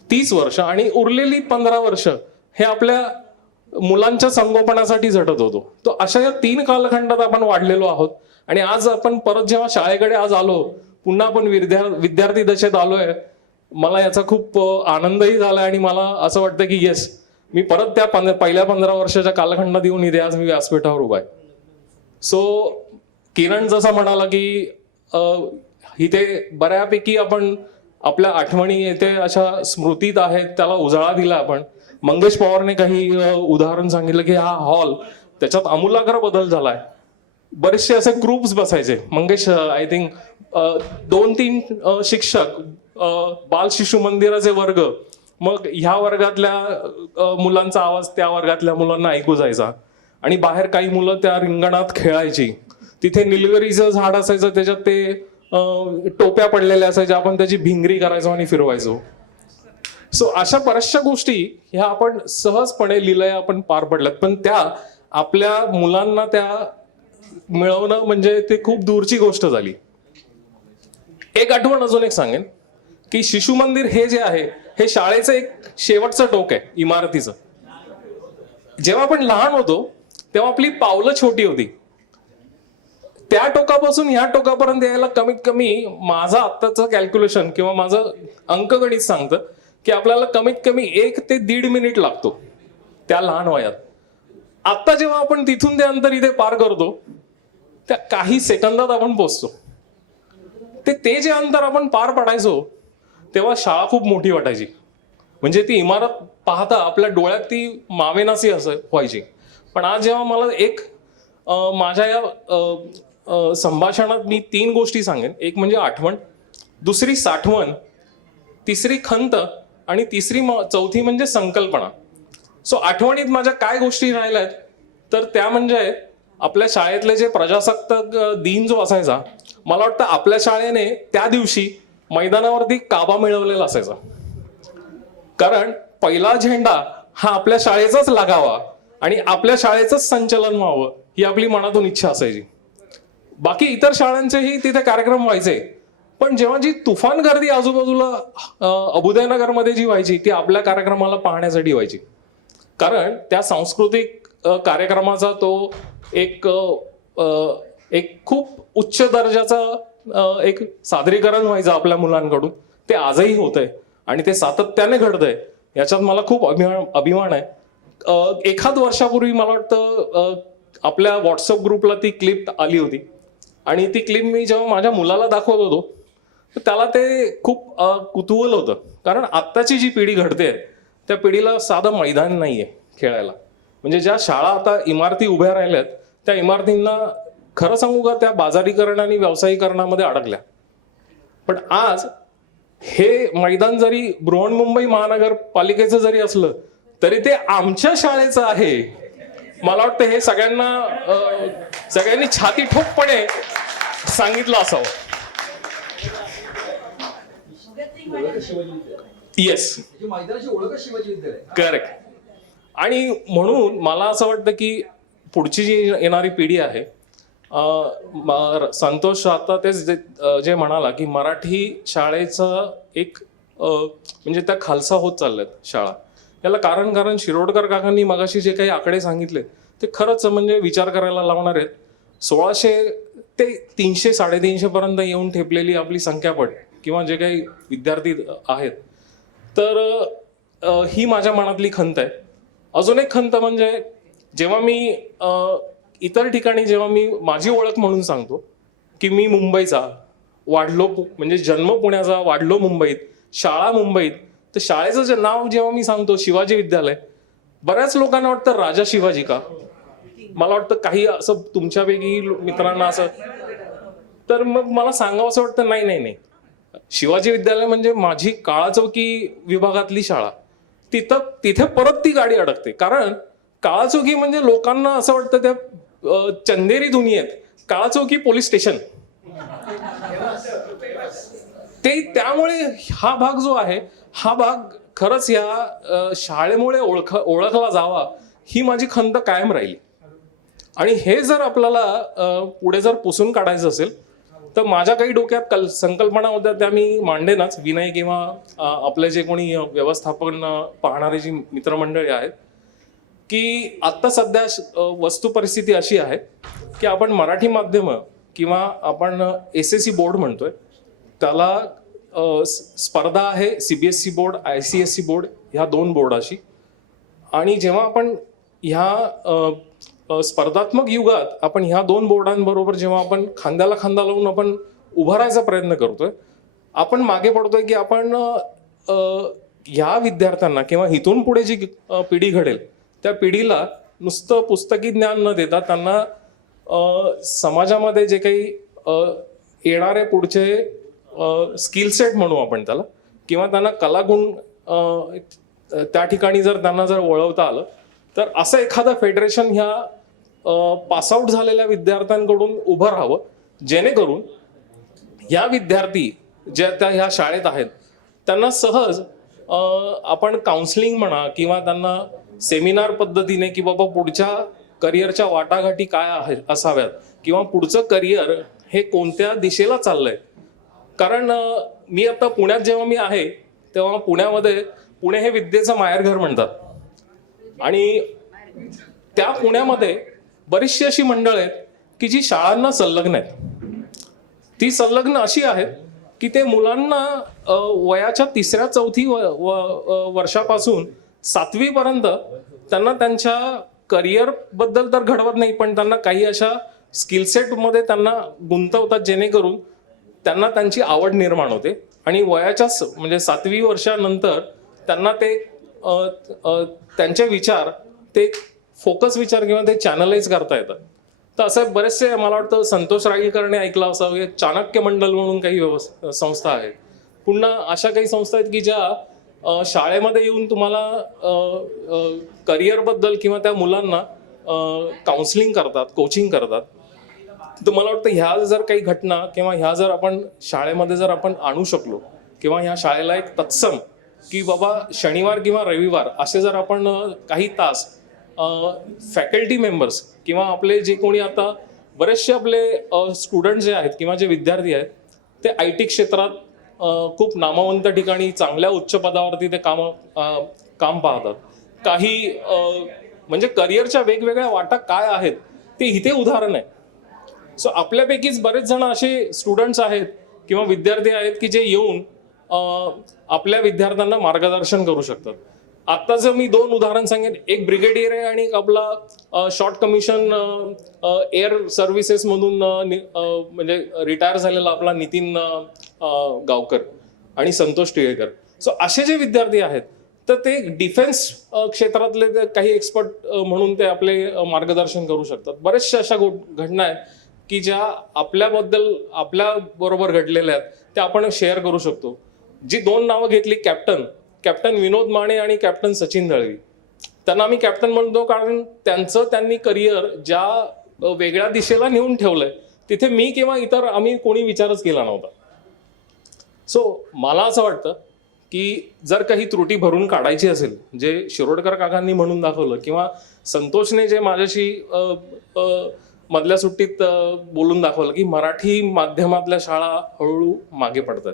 30 वर्ष, आणि उरलेली 15 वर्ष हे आपल्या मुलांच्या संगोपनासाठी झटत होतो. तो अशा या 3 कालखंडात आपण वाढलेलो आहोत. आणि आज आपण परत जेव्हा शाळेकडे आज आलो, पुन्हा आपण विद्यार्थी दशेत आलोय, मला याचा खूप आनंदही झाला. आणि मला असं वाटतं की येस, मी परत त्या पहिल्या 15 वर्षाच्या कालखंडात येऊन इथे आज मी व्यासपीठावर उभा आहे. सो किरण जसा म्हणाला की इथे बऱ्यापैकी आपण आपल्या आठवणी येथे अशा स्मृतीत आहेत, त्याला उजाळा दिला आपण. मंगेश पवारने काही उदाहरण सांगितलं की हा हॉल, त्याच्यात आमूलाग्र बदल झालाय. बरेचसे असे ग्रुप्स बसायचे. मंगेश आय थिंक 2-3 शिक्षक, बाल शिशु मंदिराचे वर्ग, मग ह्या वर्गातल्या मुलांचा आवाज त्या वर्गातल्या मुलांना ऐकू जायचा. आणि बाहेर काही मुलं त्या रिंगणात खेळायची. तिथे निलगिरीचं झाड असायचं, त्याच्यात ते टोप्या पडलेल्या असायच्या, आपण त्याची भिंगरी करायचो आणि फिरवायचो. सो अशा बऱ्याचशा गोष्टी ह्या आपण सहजपणे लिलया आपण पार पडल्यात. पण त्या आपल्या मुलांना त्या मिळवणं म्हणजे ते खूप दूरची गोष्ट झाली. एक आठवण अजून एक सांगेन की शिशु मंदिर हे जे आहे, हे शाळेचं एक शेवटचं टोक आहे इमारतीचं. जेव्हा आपण लहान होतो तेव्हा आपली पावलं छोटी होती. त्या टोकापासून ह्या टोकापर्यंत यायला कमीत कमी माझं आत्ताचं कॅल्क्युलेशन किंवा माझं अंकगणित सांगतं की आपल्याला कमीत कमी 1 ते 1.5 मिनिट लागतो त्या लहान वयात. आत्ता जेव्हा आपण तिथून ते अंतर इथे पार करतो, त्या काही सेकंदात आपण पोचतो. ते जे अंतर आपण पार पडायचो तेव्हा शाळा खूप मोठी वाटायची. म्हणजे ती इमारत पाहता आपल्या डोळ्यात ती मावेनासी असं व्हायची. पण आज जेव्हा मला माझ्या या संभाषणात मी 3 गोष्टी सांगेन. एक म्हणजे आठवण, दुसरी साठवण, तिसरी खंत आणि चौथी म्हणजे संकल्पना. सो आठवणीत माझ्या काय गोष्टी राहिल्यात तर त्या म्हणजे आपल्या शाळेतले जे प्रजासत्ताक दिन जो असायचा, मला वाटतं आपल्या शाळेने त्या दिवशी मैदानावरती काबा मिळवलेला असायचा. कारण पहिला झेंडा हा आपल्या शाळेचाच लागावा आणि आपल्या शाळेचंच संचलन व्हावं ही आपली मनातून इच्छा असायची. बाकी इतर शाळांचेही तिथे कार्यक्रम व्हायचे, पण जेव्हा जी तुफान गर्दी आजूबाजूला अभुदयनगरमध्ये जी व्हायची ती आपल्या कार्यक्रमाला पाहण्यासाठी व्हायची. कारण त्या सांस्कृतिक कार्यक्रमाचा तो एक खूप उच्च दर्जाचा एक सादरीकरण व्हायचं आपल्या मुलांकडून. ते आजही होतंय आणि ते सातत्याने घडतंय, याच्यात मला खूप अभिमान आहे. एखाद वर्षापूर्वी मला वाटतं आपल्या व्हॉट्सअप ग्रुपला ती क्लिप आली होती आणि ती क्लिप मी जेव्हा माझ्या मुलाला दाखवत होतो तर त्याला ते खूप कुतूहल होतं. कारण आत्ताची जी पिढी घडते त्या पिढीला साधं मैदान नाही आहे खेळायला. म्हणजे ज्या शाळा आता इमारती उभ्या राहिल्यात त्या इमारतींना खरं सांगू का त्या बाजारीकरण आणि व्यावसायीकरणामध्ये अडकल्या. पण आज हे मैदान जरी बृहन्मुंबई महानगरपालिकेचं जरी असलं तरी ते आमच्या शाळेचं आहे. मला वाटतं हे सगळ्यांनी छाती ठोकपणे सांगितलं असावं. Yes, correct. आणि म्हणून मला असं वाटतं की पुढची जी येणारी पिढी आहे, संतोष आता तेच जे म्हणाला की मराठी शाळेचा एक म्हणजे त्या खालसा होत चालल्यात शाळा. याला कारण शिरोडकर काकांनी मगाशी जे काही आकडे सांगितले ते खरंच म्हणजे विचार करायला लावणार आहेत. 1600 ते 300-350 पर्यंत येऊन ठेपलेली आपली संख्यापट किंवा जे काही विद्यार्थी आहेत, तर ही माझ्या मनातली खंत आहे. अजून एक खंत म्हणजे जेव्हा मी इतर ठिकाणी जेव्हा मी माझी ओळख म्हणून सांगतो की मी मुंबईचा, वाढलो म्हणजे जन्म पुण्याचा, वाढलो मुंबईत, शाळा मुंबईत, तर शाळेचं जे नाव जेव्हा मी सांगतो शिवाजी विद्यालय, बऱ्याच लोकांना वाटतं राजा शिवाजी का. मला वाटतं काही असं तुमच्यापैकी मित्रांना असं, तर मग मला सांगावं असं वाटतं नाही, शिवाजी विद्यालय म्हणजे माझी काळाचौकी विभागातली शाळा. तिथे परत ती गाडी अडकते. कारण काळाचौकी म्हणजे लोकांना असं वाटतं त्या चंदेरी दुनियेत काळाचौकी पोलीस स्टेशन ते. त्यामुळे हा भाग जो आहे हा भाग खरंच या शाळेमुळे ओळखला जावा ही माझी खंत कायम राहिली. आणि हे जर आपल्याला पुढे जर पुसून काढायचं असेल तर माझ्या काही डोक्यात संकल्पना होत्या त्या मी मांडेनच. विनय किंवा आपले जे कोणी व्यवस्थापन पाहणारे जी मित्रमंडळी आहेत की आत्ता सध्या वस्तू परिस्थिती अशी आहे की आपण मराठी माध्यमं किंवा आपण SSC बोर्ड म्हणतोय त्याला स्पर्धा आहे CBSE बोर्ड ICSE बोर्ड ह्या 2 बोर्डाशी. आणि जेव्हा आपण ह्या स्पर्धात्मक युगात आपण ह्या 2 बोर्डांबरोबर जेव्हा आपण खांद्याला खांदा लावून आपण उभारायचा प्रयत्न करतोय, आपण मागे पडतोय की आपण ह्या विद्यार्थ्यांना किंवा इथून पुढे जी पिढी घडेल त्या पिढीला नुसतं पुस्तकी ज्ञान न देता त्यांना समाजामध्ये जे काही येणारे पुढचे स्किल सेट म्हणू आपण त्याला, किंवा त्यांना कलागुण त्या ठिकाणी जर त्यांना जर वळवता आलं तर असं एखादं फेडरेशन ह्या पासआउट झालेल्या विद्यार्थ्यांकडून उभं राहावं, जेणेकरून ह्या विद्यार्थी ज्या त्या ह्या शाळेत आहेत त्यांना सहज आपण काउन्सिलिंग म्हणा किंवा त्यांना सेमिनार पद्धतीने की बाबा पुढच्या करिअरच्या वाटाघाटी काय आहे असाव्यात किंवा पुढचं करिअर हे कोणत्या दिशेला चाललंय. कारण मी आता पुण्यात जेव्हा मी आहे तेव्हा पुण्यामध्ये पुणे हे विद्येचं माहेरघर म्हणतात आणि त्या पुण्यामध्ये बरीचशी अशी मंडळ आहेत की जी शाळांना संलग्न आहेत. ती संलग्न अशी आहेत की ते मुलांना वयाच्या 3ऱ्या-4थी वर्षापासून 7वी पर्यंत त्यांना त्यांच्या करिअर बद्दल तर घडवत नाही, पण त्यांना काही अशा स्किलसेटमध्ये त्यांना गुंतवतात जेणेकरून त्यांना त्यांची आवड निर्माण होते आणि वयाच्या म्हणजे 7वी वर्षानंतर त्यांना ते त्यांचे विचार ते फोकस विचार किंवा ते चॅनलाइज करता येतात. तर असं बरेचसे मला वाटतं संतोष राईलकरने ऐकलं असावं, चाणक्य मंडल म्हणून काही संस्था आहेत. पुन्हा अशा काही संस्था आहेत की ज्या शाळेमध्ये येऊन तुम्हाला करिअरबद्दल किंवा त्या मुलांना काउन्सिलिंग करतात, कोचिंग करतात. तर मला वाटतं ह्या जर काही घटना किंवा ह्या जर आपण शाळेमध्ये जर आपण आणू शकलो किंवा ह्या शाळेला एक तत्सम की बाबा शनिवार किंवा रविवार असे जर आपण काही तास फॅकल्टी मेंबर्स किंवा आपले जे कोणी आता बरेचसे आपले स्टुडंट जे आहेत किंवा जे विद्यार्थी आहेत ते IT क्षेत्रात खूप नामवंत ठिकाणी चांगल्या उच्च पदावरती ते काम पाहतात. काही म्हणजे करिअरच्या वेगवेगळ्या वाटा काय आहेत ते इथे उदाहरण आहे. सो आपल्यापैकीच बरेच जण असे स्टुडंट्स आहेत किंवा विद्यार्थी आहेत की जे येऊन आपल्या विद्यार्थ्यांना मार्गदर्शन करू शकतात. आत्ताचं मी 2 उदाहरण सांगेन. एक ब्रिगेडियर आहे आणि एक आपला शॉर्ट कमिशन एअर सर्व्हिसेसमधून म्हणजे रिटायर झालेला आपला नितीन गावकर आणि संतोष टिळेकर. सो असे जे विद्यार्थी आहेत तर ते डिफेन्स क्षेत्रातले ते काही एक्सपर्ट म्हणून ते आपले मार्गदर्शन करू शकतात. बरेचशा अशा घटना आहेत की ज्या आपल्याबद्दल आपल्या बरोबर घडलेल्या आहेत त्या आपण शेअर करू शकतो. जी 2 नावं घेतली, कॅप्टन विनोद माने आणि कॅप्टन सचिन दळवी, त्यांना आम्ही कॅप्टन म्हणतो कारण त्यांनी करिअर ज्या वेगळ्या दिशेला नेऊन ठेवलंय तिथे मी किंवा इतर आम्ही कोणी विचारच केला नव्हता. सो मला असं वाटतं की जर काही त्रुटी भरून काढायची असेल, जे शिरोडकर काकांनी म्हणून दाखवलं किंवा संतोषने जे माझ्याशी मधल्या सुट्टीत बोलून दाखवलं की मराठी माध्यमातल्या शाळा हळूहळू मागे पडतात.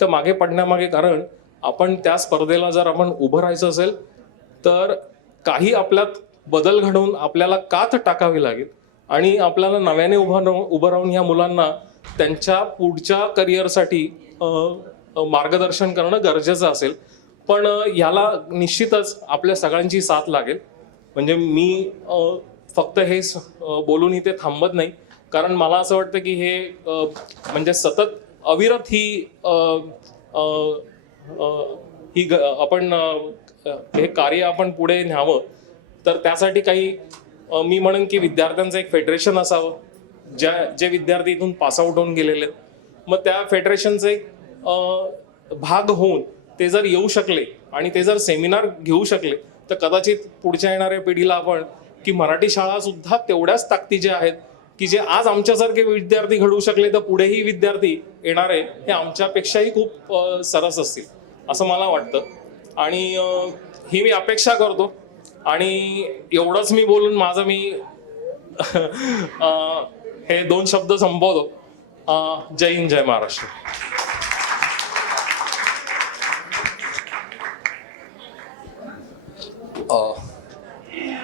तर मागे पडण्यामागे कारण आपण त्या स्पर्धेला जर आपण उभं राहायचं असेल तर काही आपल्यात बदल घडवून आपल्याला कात टाकावी लागेल आणि आपल्याला नव्याने उभं राहून ह्या मुलांना त्यांच्या पुढच्या करिअरसाठी मार्गदर्शन करणं गरजेचं असेल. पण ह्याला निश्चितच आपल्या सगळ्यांची साथ लागेल. म्हणजे मी फक्त हे बोलून इथे थांबत नाही, कारण मला असं वाटतं की हे म्हणजे सतत अविरत ही आपण हे कार्य आपण पुढे न्यावं. तर त्यासाठी काही मी म्हणेन की विद्यार्थ्यांचं एक फेडरेशन असावं, जे विद्यार्थी इथून पासआउट होऊन गेलेले आहेत मग त्या फेडरेशनचं एक भाग होऊन ते जर येऊ शकले आणि ते जर सेमिनार घेऊ शकले तर कदाचित पुढच्या येणाऱ्या पिढीला आपण की मराठी शाळा सुद्धा तेवढ्याच ताकदीच्या आहेत की जे आज आमच्यासारखे विद्यार्थी घडवू शकले तर पुढेही विद्यार्थी येणारे हे आमच्यापेक्षाही खूप सरस असतील असं मला वाटतं. आणि ही मी अपेक्षा करतो आणि एवढंच मी बोलून माझं मी हे 2 शब्द संपवतो. जय हिंद, जय महाराष्ट्र.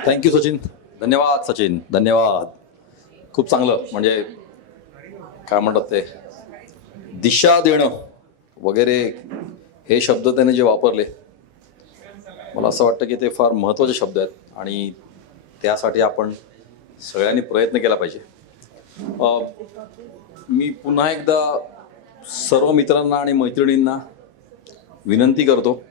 थँक्यू सचिन. धन्यवाद सचिन, धन्यवाद. खूप चांगलं. म्हणजे काय म्हणतात ते, दिशा देणं वगैरे हे शब्द त्याने जे वापरले, मला असं वाटतं की ते फार महत्त्वाचे शब्द आहेत आणि त्यासाठी आपण सगळ्यांनी प्रयत्न केला पाहिजे. मी पुन्हा एकदा सर्व मित्रांना आणि मैत्रिणींना विनंती करतो,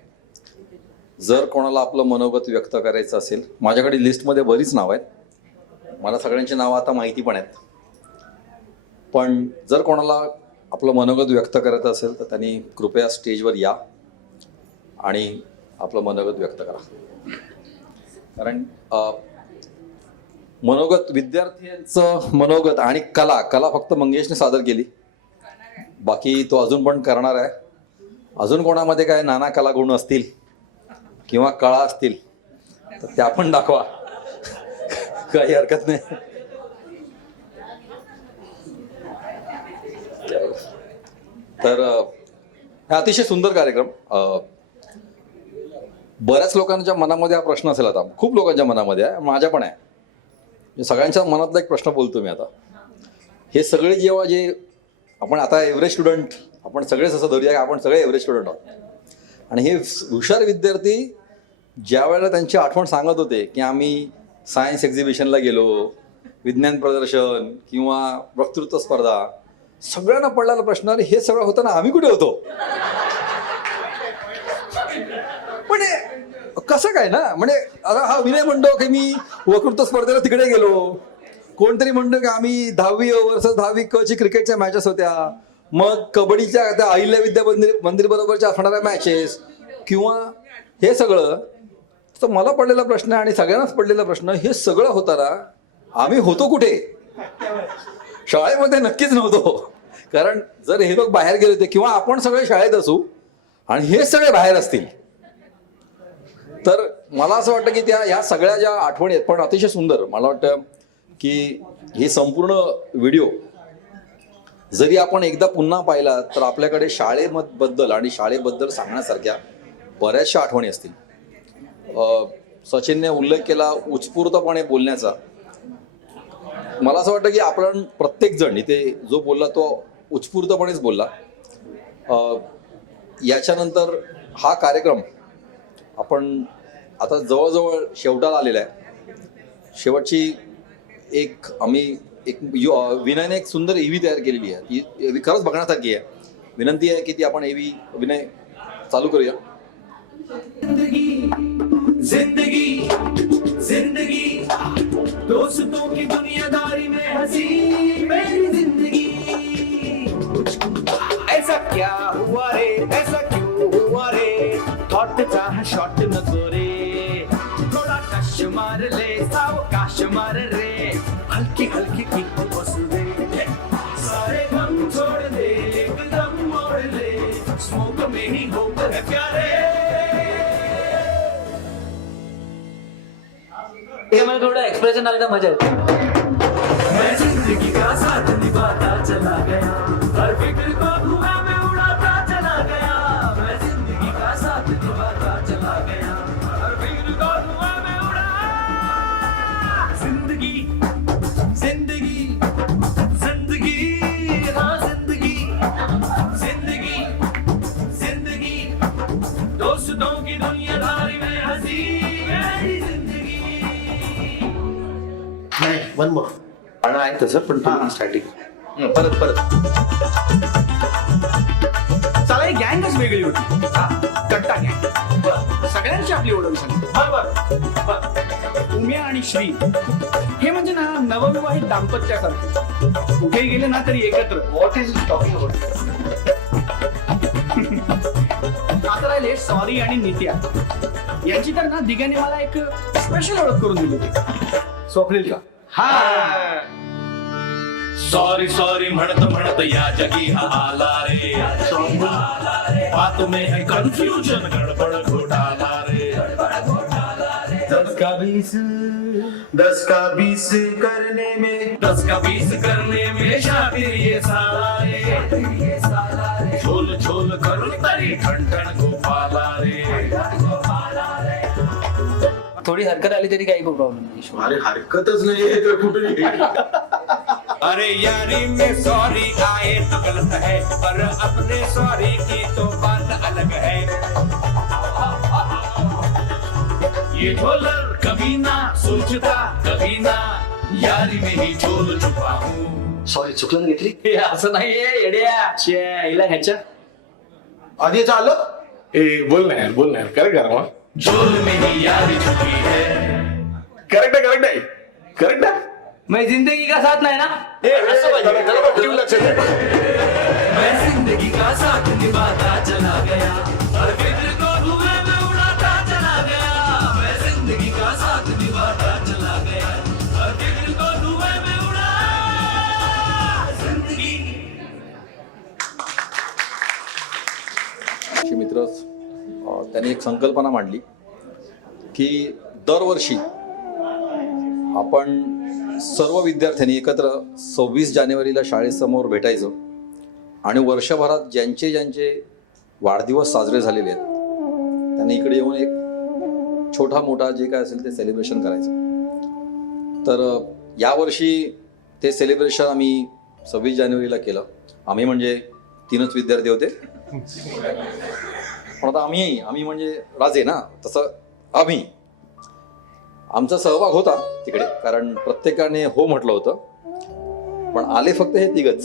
जर कोणाला आपलं मनोगत व्यक्त करायचं असेल, माझ्याकडे लिस्टमध्ये बरीच नावं आहेत, मला सगळ्यांची नावं आता माहिती पण आहेत, पण जर कोणाला आपलं मनोगत व्यक्त करायचं असेल तर त्यांनी कृपया स्टेजवर या आणि आपलं मनोगत व्यक्त करा. कारण मनोगत, विद्यार्थ्यांचं मनोगत आणि कला फक्त मंगेशने सादर केली, बाकी तो अजून पण करणार आहे. अजून कोणामध्ये काय नाना कलागुण असतील किंवा कळा असतील तर त्या पण दाखवा, काही हरकत नाही. तर हा अतिशय सुंदर कार्यक्रम. बऱ्याच लोकांच्या मनामध्ये हा प्रश्न असेल, आता खूप लोकांच्या मनामध्ये आहे, माझ्या पण आहे. सगळ्यांच्या मनातला एक प्रश्न बोलतो मी आता. हे सगळे जेव्हा जे आपण आता एव्हरेज स्टुडंट, आपण सगळेच असं धरूया की आपण सगळे एव्हरेज स्टुडंट आहोत, आणि हे हुशार विद्यार्थी ज्या वेळेला त्यांची आठवण सांगत होते की आम्ही सायन्स एक्झिबिशनला गेलो, विज्ञान प्रदर्शन किंवा वक्तृत्व स्पर्धा, सगळ्यांना पडलेला प्रश्न, अरे हे सगळं होतं ना, आम्ही कुठे होतो? पण कसं काय ना, म्हणजे आता हा विनय म्हणतो की मी वक्तृत्व स्पर्धेला तिकडे गेलो, कोणतरी म्हणतो की आम्ही 10वी वर्सेस 10वी क ची क्रिकेटच्या मॅचेस होत्या, मग कबड्डीच्या त्या अहिल्या विद्या मंदिर बरोबरच्या असणाऱ्या मॅचेस किंवा हे सगळं. तर मला पडलेला प्रश्न आणि सगळ्यांनाच पडलेला प्रश्न, हे सगळं होताना आम्ही होतो कुठे? शाळेमध्ये नक्कीच नव्हतो. कारण जर हे लोक बाहेर गेले होते किंवा आपण सगळे शाळेत असू आणि हे सगळे बाहेर असतील, तर मला असं वाटतं की ह्या सगळ्या ज्या आठवणी आहेत पण अतिशय सुंदर. मला वाटतं की हे संपूर्ण व्हिडिओ जरी आपण एकदा पुन्हा पाहिला तर आपल्याकडे शाळेबद्दल आणि शाळेबद्दल सांगण्यासारख्या बऱ्याचशा आठवणी असतील. सचिनने उल्लेख केला उत्स्फूर्तपणे बोलण्याचा. मला असं वाटतं की आपण प्रत्येक जण इथे जो बोलला तो उत्स्फूर्तपणेच बोलला. याच्यानंतर हा कार्यक्रम आपण आता जवळजवळ शेवटाला आलेला आहे. शेवटची विनयने एक सुंदर EV तयार केलेली आहे, ती खरंच बघण्यासारखी आहे. विनंती आहे की ती आपण EV विनय चालू करूया. जिंदगी जिंदगी दोस्तों की दुनियादारी में हंसी मेरी जिंदगी. ऐसा क्या हुआ रे, ऐसा क्यों हुआ रे, थॉट चाह शॉट न रे, थोड़ा कश मार ले, सावकाश मार रे, हल्की हल्की किक बस दे, सारे गम छोड़ दे, एकदम मोड़ ले, स्मोक में ही होता है प्यारे. मला थोडं एक्सप्रेशन आलं तर मजा येते. मैं जिंदगी का साथ निभाता चला गया, हर फिक्र को धुआं में उड़ाता चला गया, मैं जिंदगी का साथ निभाता चला गया, हर फिक्र को धुआं में उड़ा. जिंदगी जिंदगी जिंदगी हाँ जिंदगी जिंदगी जिंदगी दोस्तों की दुनियादारी में हंसी मेरी जिंदगी. वन मोर गाणं आहे तसं, पण तुम्ही स्टार्टिंग परत चला ही गँगच वेगळी होती, कट्टा गँग. सगळ्यांची आपली ओळख झाली. उम्या आणि श्री हे म्हणजे ना नवविवाहित दाम्पत्यासारखे, कुठे गेले ना तरी एकत्र. What is talking about. आता राहिले सॉरी आणि नित्या यांची, तर ना दिग्याने मला एक स्पेशल ओळख करून दिली होती. स्वप्नील का? हा. सॉरी सॉरी म्हणत म्हणत या जगी हा आला रे, बात में है कंफ्यूजन, गडबड घोटाला रे. 10 का 20 करने में 10 का 20 करने में शातिर ये साला रे, झोल झोल करून तरी ठणठण गोपाला रे. थोडी थोडी हरकत आली तरी काही प्रॉब्लेम नाही. अरे हरकतच नाहीये तर कुठे अरे यारी में सॉरी आए तो गलत है, पर अपने सॉरी की तो बात अलग है. ये ढोलर कभी ना सोचता कभी ना, यारी में ही झोल चुका हूँ. सॉरी चुकलं घेतली असं नाहीये येड्या हिला ह्याच्या आधी आलं बोल ना यार करेक्ट करा मग. झोल में ही यारी छुपी है. करेक्ट आहे मैं जिंदगी का साथ नाही ना. लक्षात मैं जिंदगी का साथ निभाता चला गया, हर फिक्र को धुएं में उड़ाता चला गया. मैं जिंदगी का साथ निभाता चला गया, हर फिक्र को धुएं में उड़ा जिंदगी. मित्र त्यांनी एक संकल्पना मांडली की दरवर्षी आपण सर्व विद्यार्थ्यांनी एकत्र 26 जानेवारीला शाळेसमोर भेटायचं आणि वर्षभरात ज्यांचे ज्यांचे वाढदिवस साजरे झालेले आहेत त्यांनी इकडे येऊन एक छोटा मोठा जे काय असेल ते सेलिब्रेशन करायचं. तर यावर्षी ते सेलिब्रेशन आम्ही 26 जानेवारीला केलं. आम्ही म्हणजे 3च विद्यार्थी होते, पण आता आम्ही म्हणजे राजे ना, तसं आम्ही आमचा सहभाग होता तिकडे, कारण प्रत्येकाने हो म्हटलं होतं, पण आले फक्त हे 3च.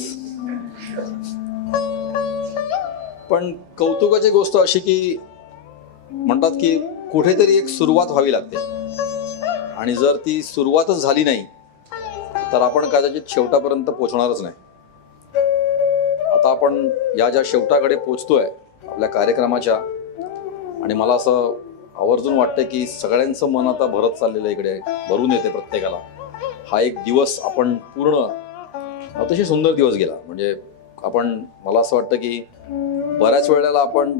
पण कौतुकाची गोष्ट अशी की म्हणतात की कुठेतरी एक सुरुवात व्हावी लागते, आणि जर ती सुरुवातच झाली नाही तर आपण कदाचित शेवटापर्यंत पोहोचणारच नाही. आता आपण या ज्या शेवटाकडे पोचतोय आपल्या कार्यक्रमाच्या, आणि मला असं आवर्जून वाटतं की सगळ्यांचं मन आता भरत चाललेलं इकडे भरून येते प्रत्येकाला. हा एक दिवस आपण पूर्ण अतिशय सुंदर दिवस गेला. म्हणजे मला असं वाटतं की बऱ्याच वेळेला आपण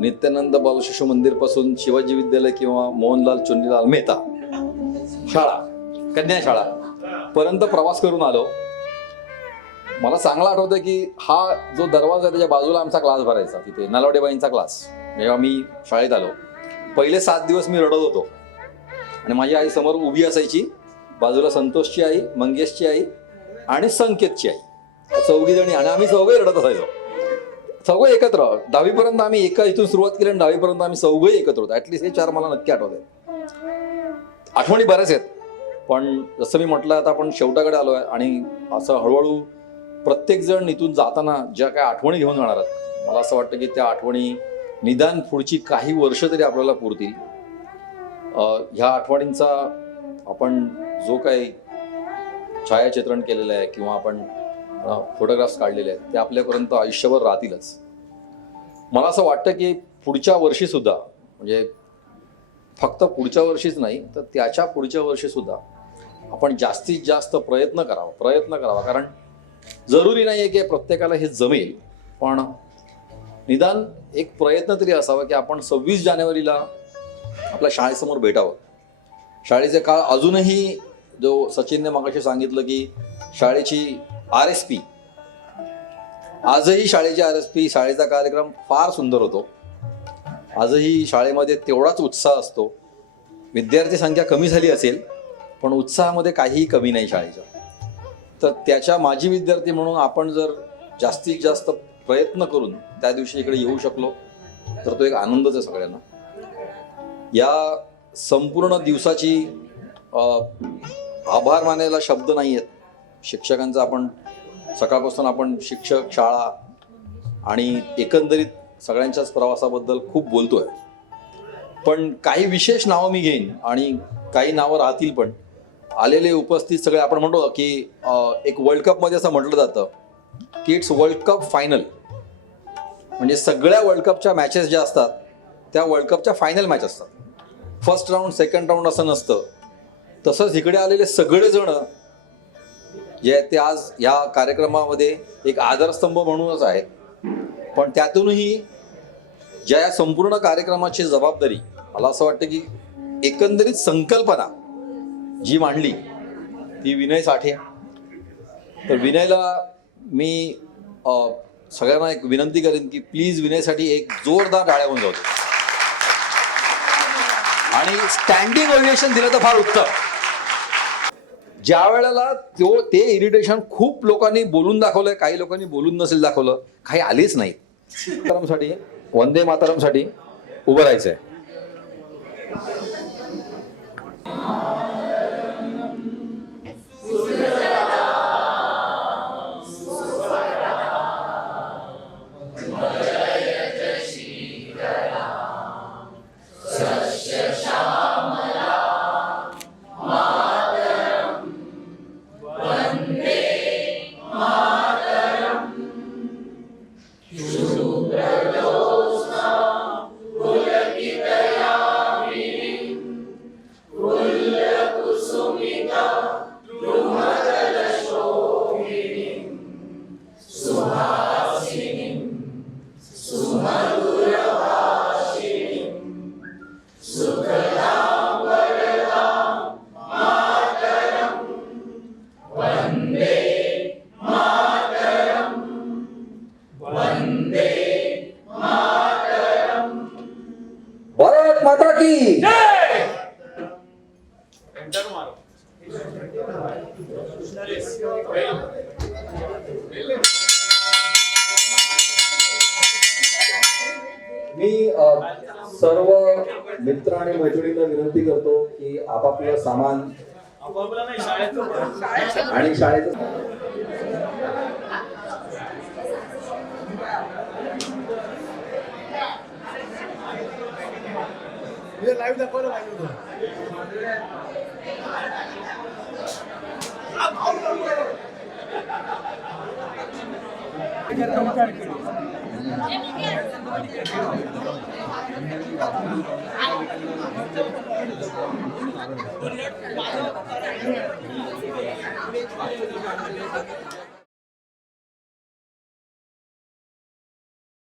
नित्यानंद बाल शिशु मंदिर पासून शिवाजी विद्यालय किंवा मोहनलाल चुन्नीलाल मेहता शाळा, कन्या शाळा पर्यंत प्रवास करून आलो. मला चांगलं आठवतं की हा जो दरवाजा त्याच्या बाजूला आमचा क्लास भरायचा, तिथे नलावडेबाईंचा क्लास. जेव्हा मी शाळेत आलो पहिले 7 दिवस मी रडत होतो, आणि माझी आई समोर उभी असायची, बाजूला संतोषची आई, मंगेशची आई आणि संकेतची आई, 4 जणी, आणि आम्ही 4 रडत असायचो. 4 एकत्र. 10वी पर्यंत आम्ही एका इथून सुरुवात केली आणि 10वी पर्यंत आम्ही 4 एकत्र होतो. ऍटलिस्ट हे 4 मला नक्की आठवत आहेत. आठवणी बऱ्याच आहेत, पण जसं मी म्हटलं आता आपण शेवटाकडे आलोय, आणि असं हळूहळू प्रत्येक जण इथून जाताना ज्या काही आठवणी घेऊन जाणार आहेत, मला असं वाटतं की त्या आठवणी निदान पुढची काही वर्ष तरी आपल्याला पुरतील. ह्या आठवणींचा आपण जो काही छायाचित्रण केलेलं आहे किंवा आपण फोटोग्राफ्स काढलेले आहेत ते आपल्यापर्यंत आयुष्यभर राहतीलच. मला असं वाटतं की पुढच्या वर्षी सुद्धा, म्हणजे फक्त पुढच्या वर्षीच नाही तर त्याच्या पुढच्या वर्षी सुद्धा आपण जास्तीत जास्त प्रयत्न करावा. कारण जरुरी नाही आहे की प्रत्येकाला हे जमेल, पण निदान एक प्रयत्न तरी असावा की आपण 26 जानेवारीला आपल्या शाळेसमोर भेटावं. शाळेचे काळ अजूनही, जो सचिनने मगाशी सांगितलं की शाळेची RSP, आजही शाळेची RSP, शाळेचा कार्यक्रम फार सुंदर होतो. आजही शाळेमध्ये तेवढाच उत्साह असतो. विद्यार्थी संख्या कमी झाली असेल पण उत्साहामध्ये काहीही कमी नाही शाळेच्या. तर त्याच्या माजी विद्यार्थी म्हणून आपण जर जास्तीत जास्त प्रयत्न करून त्या दिवशी इकडे येऊ शकलो तर तो एक आनंदच आहे सगळ्यांना. या संपूर्ण दिवसाची आभार मानायला शब्द नाही आहेत. शिक्षकांचा आपण सकाळपासून आपण शिक्षक, शाळा आणि एकंदरीत सगळ्यांच्याच प्रवासाबद्दल खूप बोलतोय, पण काही विशेष नावं मी घेईन आणि काही नावं राहतील. पण आलेले उपस्थित सगळे, आपण म्हणतो की एक वर्ल्ड कपमध्ये असं म्हटलं जातं की इट्स वर्ल्ड कप फायनल, म्हणजे सगळ्या वर्ल्ड कपच्या मॅचेस ज्या असतात त्या वर्ल्ड कपच्या फायनल मॅच असतात. फर्स्ट राऊंड, सेकंड राऊंड असं नसतं. तसंच इकडे आलेले सगळेजण जे आहेत ते आज ह्या कार्यक्रमामध्ये एक आधारस्तंभ म्हणूनच आहेत. पण त्यातूनही ज्या या संपूर्ण कार्यक्रमाची जबाबदारी, मला असं वाटतं की एकंदरीत संकल्पना जी मांडली ती विनय साठे. तर विनयला मी सगळ्यांना एक विनंती करेन की प्लीज विनयसाठी एक जोरदार टाळ्या होऊन जाऊ. आणि स्टँडिंग ओव्हिएशन दिलं तर फार उत्तम. ज्या वेळेला ते इरिटेशन खूप लोकांनी बोलून दाखवलंय, काही लोकांनी बोलून नसेल दाखवलं, काही आलीच नाहीत. मातरमसाठी, वंदे मातरमसाठी उभं राहायचंय. भारत माता की मी सर्व मित्र आणि मैत्रिणींना विनंती करतो की आपापलं सामान आणि शाळेचं लाईव्ह दाखवायला पाहिजे होतं. Thank you.